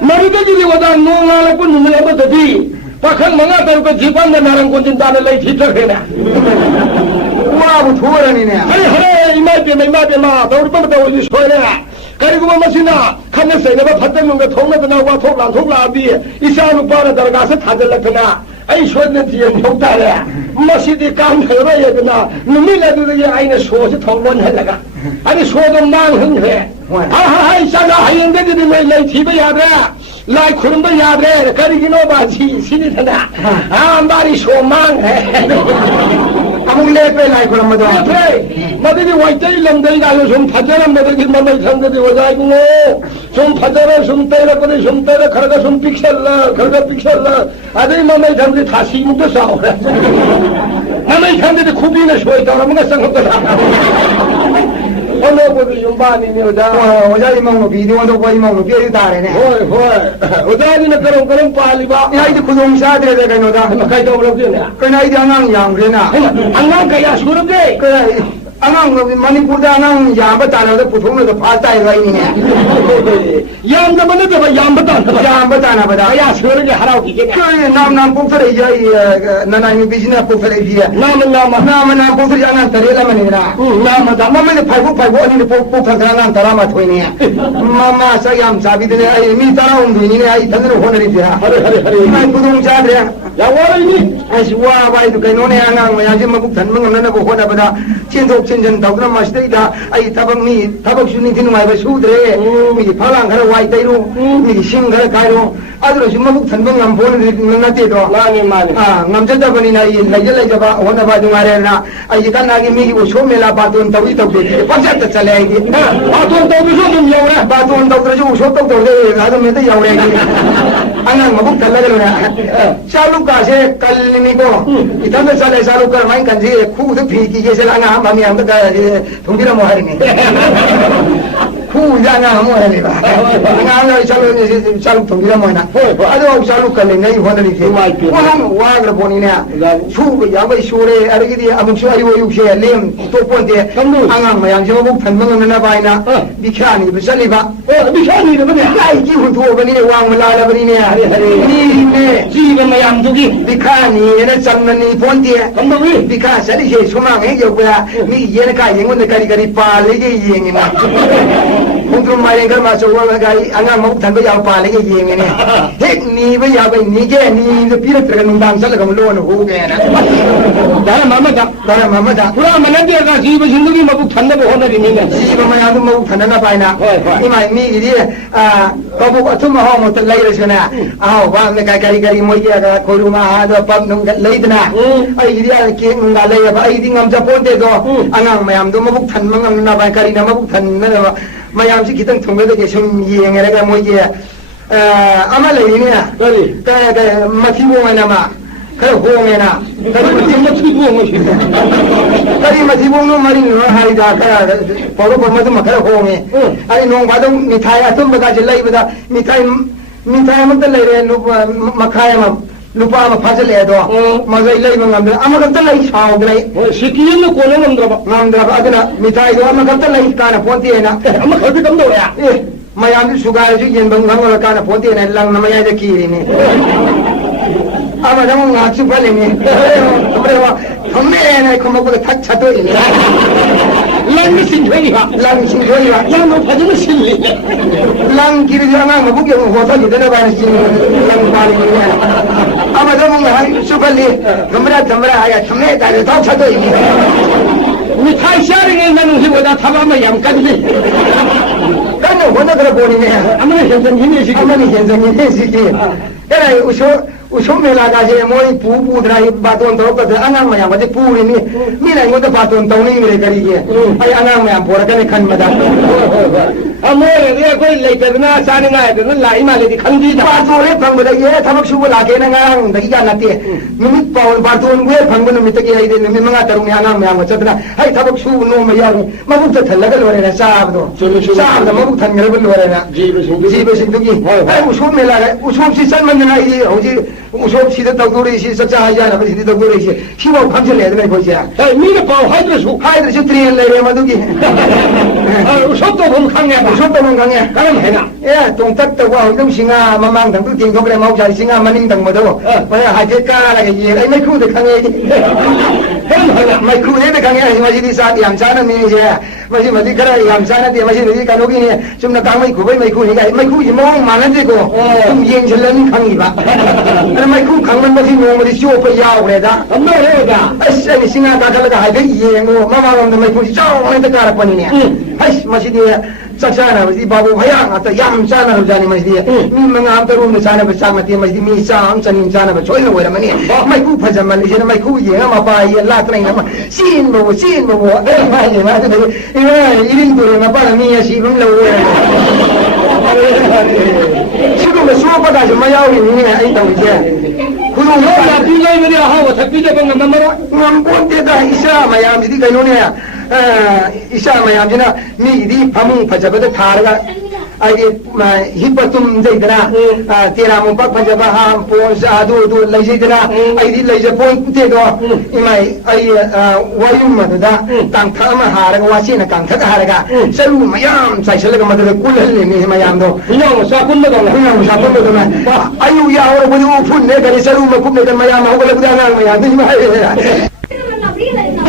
말이되지 와다 농아라고 눈을 해봤더니 पाखंड मंगा तरुक जीवन में नारंग कुंजिन दाने लई ठीक रखे ना 와부 토라니네 हरे हरे इमा पे मा दौड़ पर तो ओली सोरे करिगुमा मसिना खने सेने बा फते नुंगे थोंगे तना वा थोक ला दी ईसा नुपार दरगाह से थाजल लखना आई सोने दिए होता है मसीदी काम खलबा ये बिना नुमी लदु ये आइने सो से थोंगन है लगा अरे सो तो मांग हंग है हां इसा हायंगे दी मैं लई थी बे याद है लाई खुरम बे याद है करिगिनो बाजी सिनी थना हां बारी सो मांग है अमुक लेपे लाई खुरम मदो मददी वाइतई लंदई गालो सुम फजर मददी ममई थंददी वजाय गुनो सुम फजर सुम तेरे पदे सुम तेरे खरगा सुम पिक्सल अदे ममई थंददी थासी मुतो साव ममई थंददी खुबी ने सोई तोरा मगा संग तो ono bodu yumba ni ne oda oda imam no video do ko imam no peri tare ne hoy oda ni na karam pali ba ai di khudum sa de de kai no da kai to blo ne kai nai di anang yang re na anang kaya suru de kai anang no manipur da anang yang ba ta na de puthong ne pha tai rai ni ne yang da bane de yang ba ta na ba da kaya suru ge harau ki ke kai nam puk thare jai nanai mi business puk thare ji nam puk thare anang tare la mane na nam da mama ne phai वो नहीं पो फंसना तरा मत होई नहीं मामा सयाम साबी दे आई मी तरा उन दुनी ने आई तंदर होने री दिया अरे मैं कुदुम चाद रे या वो नहीं ऐसी वा भाई तो कहीं नोने आंगा मैं आज मैं बुक धन में नन्ना को होना बता चिन तो चिन जन दौरा मस्ती दा आई तबक सुनी थी नुमाई बस सूद रे मी फलांग घर वाई तैरू मी सिंग घर कायरो अदर सुम बुक धन में हम फोन नन्ना ते दो माने हां ngam jada bani na yi lai jaba होना बा तुम्हारे ना आई का ना की मी वो शो मेला बातों तभी तो बेटी पंचायत चले आएगी बातों तो भी तुम यावरे बातों तो जो शो तो दे आदम में तो यावरेगी अनंग मबुक थल्ला गलो चालू का से कल नि को इधर से चले चालू कर माइन कंजी खूब तो फीकी के से लाना हम हम तो थुंगिरा मोहरी ने खूब जाना हम है बा ना चालू थुंगिरा मोहना अदो चालू कर ले नहीं होने दी वो हम वाग बोनी ने छू या भाई शोरे अरे की अमुक सो आयो यु से लेम तो पोंते अंगांग मयाम जो बुक थन मंग ना बाइना बिखानी बसली बा बिखानी ने बने आई की हुन तो बनी ने वांग मला ला बनी ने हरे हरे नी ने जीवन मयाम दुगी बिखानी ने चन्ननी पोंते कंबी बिखा सली से सुमांग है योबा मी ये ने का येंगो ने करी करी पा ले के येंगे ना हुन मारे घर मा चोवा गाई अंगांग मबुक थन बया पा ले के येंगे ने हेक नी बया बई नी के नी जो पीर तरग नुंदांग सल गम लोन हो गया ना दारा मामा दा पूरा मन दे का जीव जिंदगी मबुक थन बो होना दी ने जीव मया दु मबुक थन ना पाइना इमाय मी दी बबुक अथुम हो मत लई रसना आओ वा में का करी मोय का खोरुमा हा दो पब नुंग लईदना आई दी के नुंगा लई बा आई दी ngam japon de do angang mayam do mabuk than mangam na ba kari na mabuk than na mayam si kitang thongbe de sum yeng ra ga moy ye ama lei ni na ka mathi bo na ma ka ho nge na ka mathi bo nge kari mathi bo no mari no hari da ka poro bo ma ma ka ho nge ai nong ba dong mithai atum ba ga lei ba da mithai ma ta lei re no makhaya ma lupa ma phajal le do ma gai lei ma ngam ama ka ta lei saw dai sikiyen no ko ngam dra ba adna mithai do ama ka ta lei ka na ponti na ama ka kam do ya mayam ju sugar ju yen bang ngam ka na ponti na lang na maya de ki ni ama jang nga chu phale ni amre wa thame na khama ko thak chato ni lang sin thoi ba lang no phajal sin li lang kiri ju nga ma bu ke ho tha ju de na ba sin lang pa ni ama jang nga chu phale thamra aya thame da de thak chato ni मिठाई शारी ने ननु ही बोला था मैं यम कर ले कनो होना कर बोनी ने हमने हेंजन ही की अरे उसो मेला का जे मोई पू ड्राई बातों तो कर अंगांग मया मजे पूरी नि मिला ngo तो बातों तो नहीं मेरे करी के आई अंगांग मया बोरा कने खन मदा अमोरे रे कोई लेकर ना साने ना है ना लाई माले दी खंगी बातों रे फंग बदा ये थमक सुबह लाके ना ngang दगी का नते मिमित पावन बातों वे फंग न मित के आई दे मिम मंगा तरुंग अंगांग मया मचतना हाय थमक सु नो मया मबुक त थलगा लोरे ना साब दो साब द मबुक थन गरे लोरे ना जीव सिंह दुगी हाय उसो मेला उसो सीजन मन ना ई होजी उसो सीधा तगोरे सी सच्चा आया ना सीधा तगोरे सी शिवा फंक्शन ले दे कोई हाय मी ने पाव हाइद्रसु ट्रेन ले रे मदुगी उसो तो हम खांगे ꯁꯣꯠꯇꯧꯅ ꯈꯪꯉꯦ ꯀꯔꯝ ꯍꯥꯏꯅ ꯇꯣꯡ ꯇꯛꯇꯧꯕ ꯍꯧꯖꯤꯛ ꯁꯤꯡꯉꯥ ꯃꯃꯥꯡ ꯊꯪꯗꯨ ꯇꯦꯡꯊꯣꯛꯈ꯭ꯔꯦ ꯃꯍꯧꯁꯥ ꯁꯤꯡꯉꯥ ꯃꯅꯤꯡ ꯊꯪꯕꯗꯣ ꯃꯌꯥ ꯍꯥꯏꯐꯦꯠ ꯀꯥꯔꯒ ꯌꯦꯡ ꯑꯩ ꯃꯩꯈꯨꯗ ꯈꯪꯉꯦ ꯃꯩꯈꯨꯗꯩꯗ ꯈꯪꯉꯦ ꯃꯁꯤꯗꯤ ꯆꯥꯛ ꯌꯥꯝ ꯆꯥꯅꯕꯅꯤꯁꯦ ꯃꯁꯤꯃꯗꯤ ꯈꯔ ꯌꯥꯝ ꯆꯥꯅꯗꯦ ꯃꯁꯤꯗꯤ ꯀꯩꯅꯣꯒꯤꯅꯤ ꯆꯨꯝꯅ ꯀꯥꯡꯃꯩ ꯈꯨꯕꯩ ꯃꯩꯈꯨꯅꯤ ꯃꯩꯈꯨꯁꯤ ꯃꯑꯣꯡ ꯃꯥꯟꯅꯗꯦꯀꯣ ꯁꯨꯝ ꯌꯦꯡꯁꯤꯜꯂꯅꯤ ꯈꯪꯉꯤꯕ ꯑꯗ ꯃꯩꯈꯨ ꯈꯪꯃꯟꯕꯁꯤ ꯅꯣꯡꯃꯗꯤ ꯆꯣꯞꯄ ꯌꯥꯎꯈ꯭ꯔꯦꯗ ꯑꯁ ꯑꯩꯅ ꯁꯤꯡꯉꯥ ꯀꯥꯈꯠꯂꯒ ꯍꯥꯏꯐꯦꯠ ꯌꯦꯡꯉꯣ ꯃꯃꯥꯡꯂꯣꯝꯗ ꯃꯩꯈꯨꯁꯤ ꯆꯥꯎꯅ ꯀꯥꯔꯛꯄꯅꯤꯅꯦ ꯑꯁ ꯃꯁꯤꯗꯤ ꯆꯥꯛ ꯆꯥꯅꯕꯁꯤ ꯕꯥꯕꯨ ꯚꯌꯥ ꯉꯥꯛꯇ ꯌꯥꯝ ꯆꯥꯅꯔꯕꯖꯥꯠꯅꯤ ꯃꯁꯤꯗꯤ ꯃꯤ ꯃꯉꯥ ꯇꯔꯨꯛꯅ ꯆꯥꯅꯕ ꯆꯥꯛ ꯅꯠꯇꯦ ꯃꯁꯤꯗꯤ ꯃꯤ ꯆꯥꯝ ꯆꯅꯤ ꯆꯥꯅꯕ ꯁꯣꯏꯅ ꯑꯣꯏꯔꯝꯃꯅꯤ ꯃꯩꯈꯨ ꯐꯖꯃꯜꯂꯤꯁꯤꯅ ꯃꯩꯈꯨ ꯌꯦꯡꯉ ꯃꯄꯥ ꯌꯦꯟ ꯂꯥꯛꯇꯅ ꯑꯩꯅ ꯆꯦꯟꯕꯕꯨ ꯑꯗꯨꯗꯒꯤ 이린 도로 나빠는 미야 시범 ලව්වේ 지금은 수업받아 좀 마야우리 니네 아이 당제 그리고 나 비가이면 하고 잡히자 방금 남아라 남본데다 이샤 마야미디 가요네 이샤 마야미나 미디 파문 파자베다 타르가 아이디 히퍼툼 제이드나 테라문 박 파자바 함 폰스 아두두 레이제드나 아이디 레이제 폰테도 이마이 아이 와유마다 강타마 하라가 와시나 강타가 하라가 서루 마얌 사이슬가 마들 꿀헬리니 마얌도 그냥 사군도 아유 야오라 보니 오픈네 가리 서루 마굽네 마얌 하고라 부다나 마얌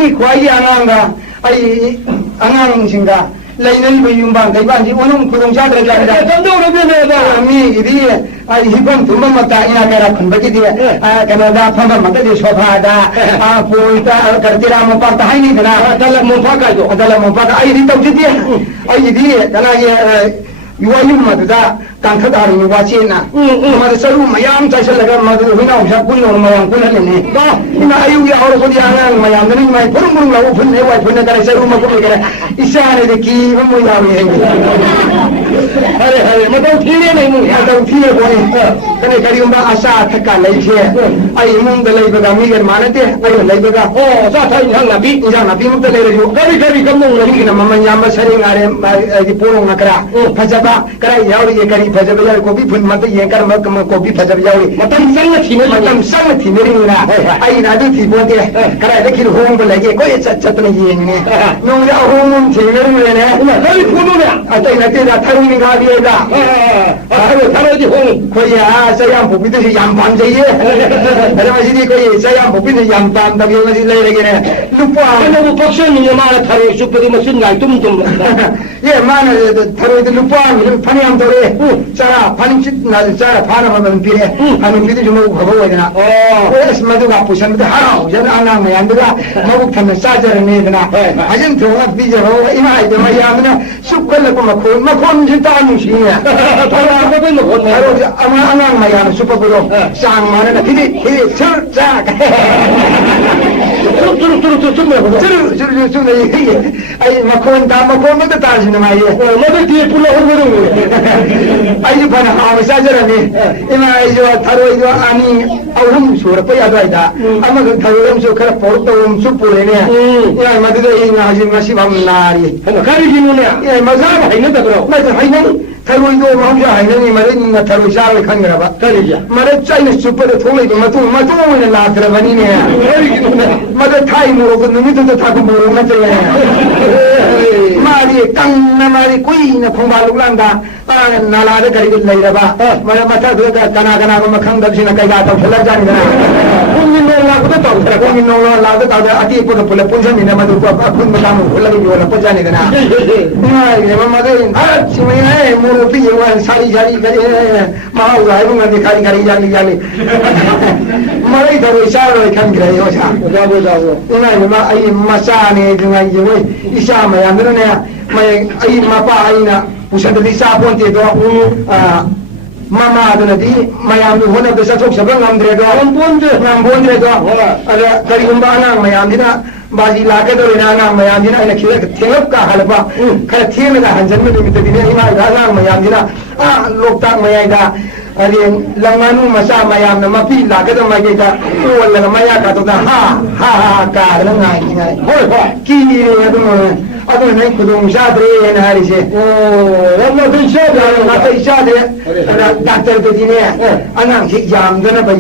이 과이 안한가 아이 안한신가 라이너리고 윤방 대반지 오는 구동자들 자리다 전도로변에다 미기디 아이 히범 tumban mata ina kara khunbaki di kanada phamba mata di sophada poita kartira mo parta haini dana dala mo phaka jo dala mo phaka ai di tawji di ai di dala ye yuwayum madda kangkhadar ni wachina mada saru mayam chaisalaga madu hina usha kunno mayam kunalene ina ayu ya hor kodi anang mayam ni mai purum la phun ne wai phun kare saru ma ko kare isane de ki mo ya we hare madau thire nei mu madau thire ko ni kane kari umba asa thakka lai che ai mung de lai baga mi gar manate ai lai baga sa thai hang na bi mu de lai ru kari kamung na ni na mamanya ma sari ngare ai porong na kara phajaba kara yauri ye kari phajaba yauri kopi phun mata ye kar ma kopi phajaba yauri matam sang thine ri na ai na du thi bon de kara de khir hong ba lage ko ye chat na ye ne nong ya hong thine ri ne na lai phunu ne atai na te da tharu ni ga di da tharu ji hong ko ya sa yam phu bi de yam ban je ye ada ma si ko ye sa yam phu bi de yam ban da ye ma si lai lage ne lupa no paksha ni ma tharu supri ma sin ngai tum ye ma na tharu de lupa ni phani am dore 자 반칙 날 자 바라보면 비례 하는 비도 좀 하고 가야 그래서 마두가 부산부터 하라 저는 안랑 양들아 마국 타면 싸자를 내더나 아전 동아 비저로 이마 이제 마야면 쑥걸고 막콘 진짜 아니시냐 바로 아마 안랑 마야면 쑥걸고 쌍만은 비리 철자 아이 막콘 다 막콘부터 따지는 마예 뭐도 뒤에 불러 오거든 아이 반 하면서저러니 이마 이저 타로 이저 아니 아우름 소르빠 야다이다 아마 그 타로름 소 카라 포르토음 수포레네 야 마드도 이나 하지 마시 밤나리 가리기노네 예 마자가 하이는다 그러 맞아 하이는 타로 이거 마음자 하이는 마르니 타로 샤를 칸가라 가리야 마르 차이나 수포레 통이도 마토는 라트라바니네 가리기노네 마드 타이모로 그 누미도 타고 모로 맞잖아 마리 깡나 마리 꾸이나 공발룩란다 나라를 가리고 내려봐 뭐야 마타 그가 가나가나 뭐 강답시나 가이가 또 흘러자니나 공인농라고도 또 공인농라고도 또 아티 포도 불러 본선이나 마도 군 마담 흘러기 요라 보자니나 아 이제 마마들 아 지금에 뭐로 비용한 사리 자리 가리 마우 라이브가 가리 자리 마이 더 이샤로 칸 그래요 자 자고 이나 마 아이 마사네 중에 이제 뭐 이샤마 양들네 마이 아이 마파 아이나 우선들이 사본테도 마마들이 마야미 호나도 사속 sabang 남들에도 남본데도 아라 가리금바 하나 마야미나 바지 라케도리나 하나 마야미나 이나 키가 땡업가 할바 그 튀면가 한전면 미터디네 이마 하나 마야미나 아 록딱 마야이다 아니 랑마누 마사 마야미나 마피 라케도 마게다 올라가 마야가도다 하하하 가르는 아이냐 홀 기리에도 أظن أن كلهم شاطرين هذه شيء. والله في شاطر. ما في شاطر. أنا دكتور بدينه. أنا شيء جامدنا بيا.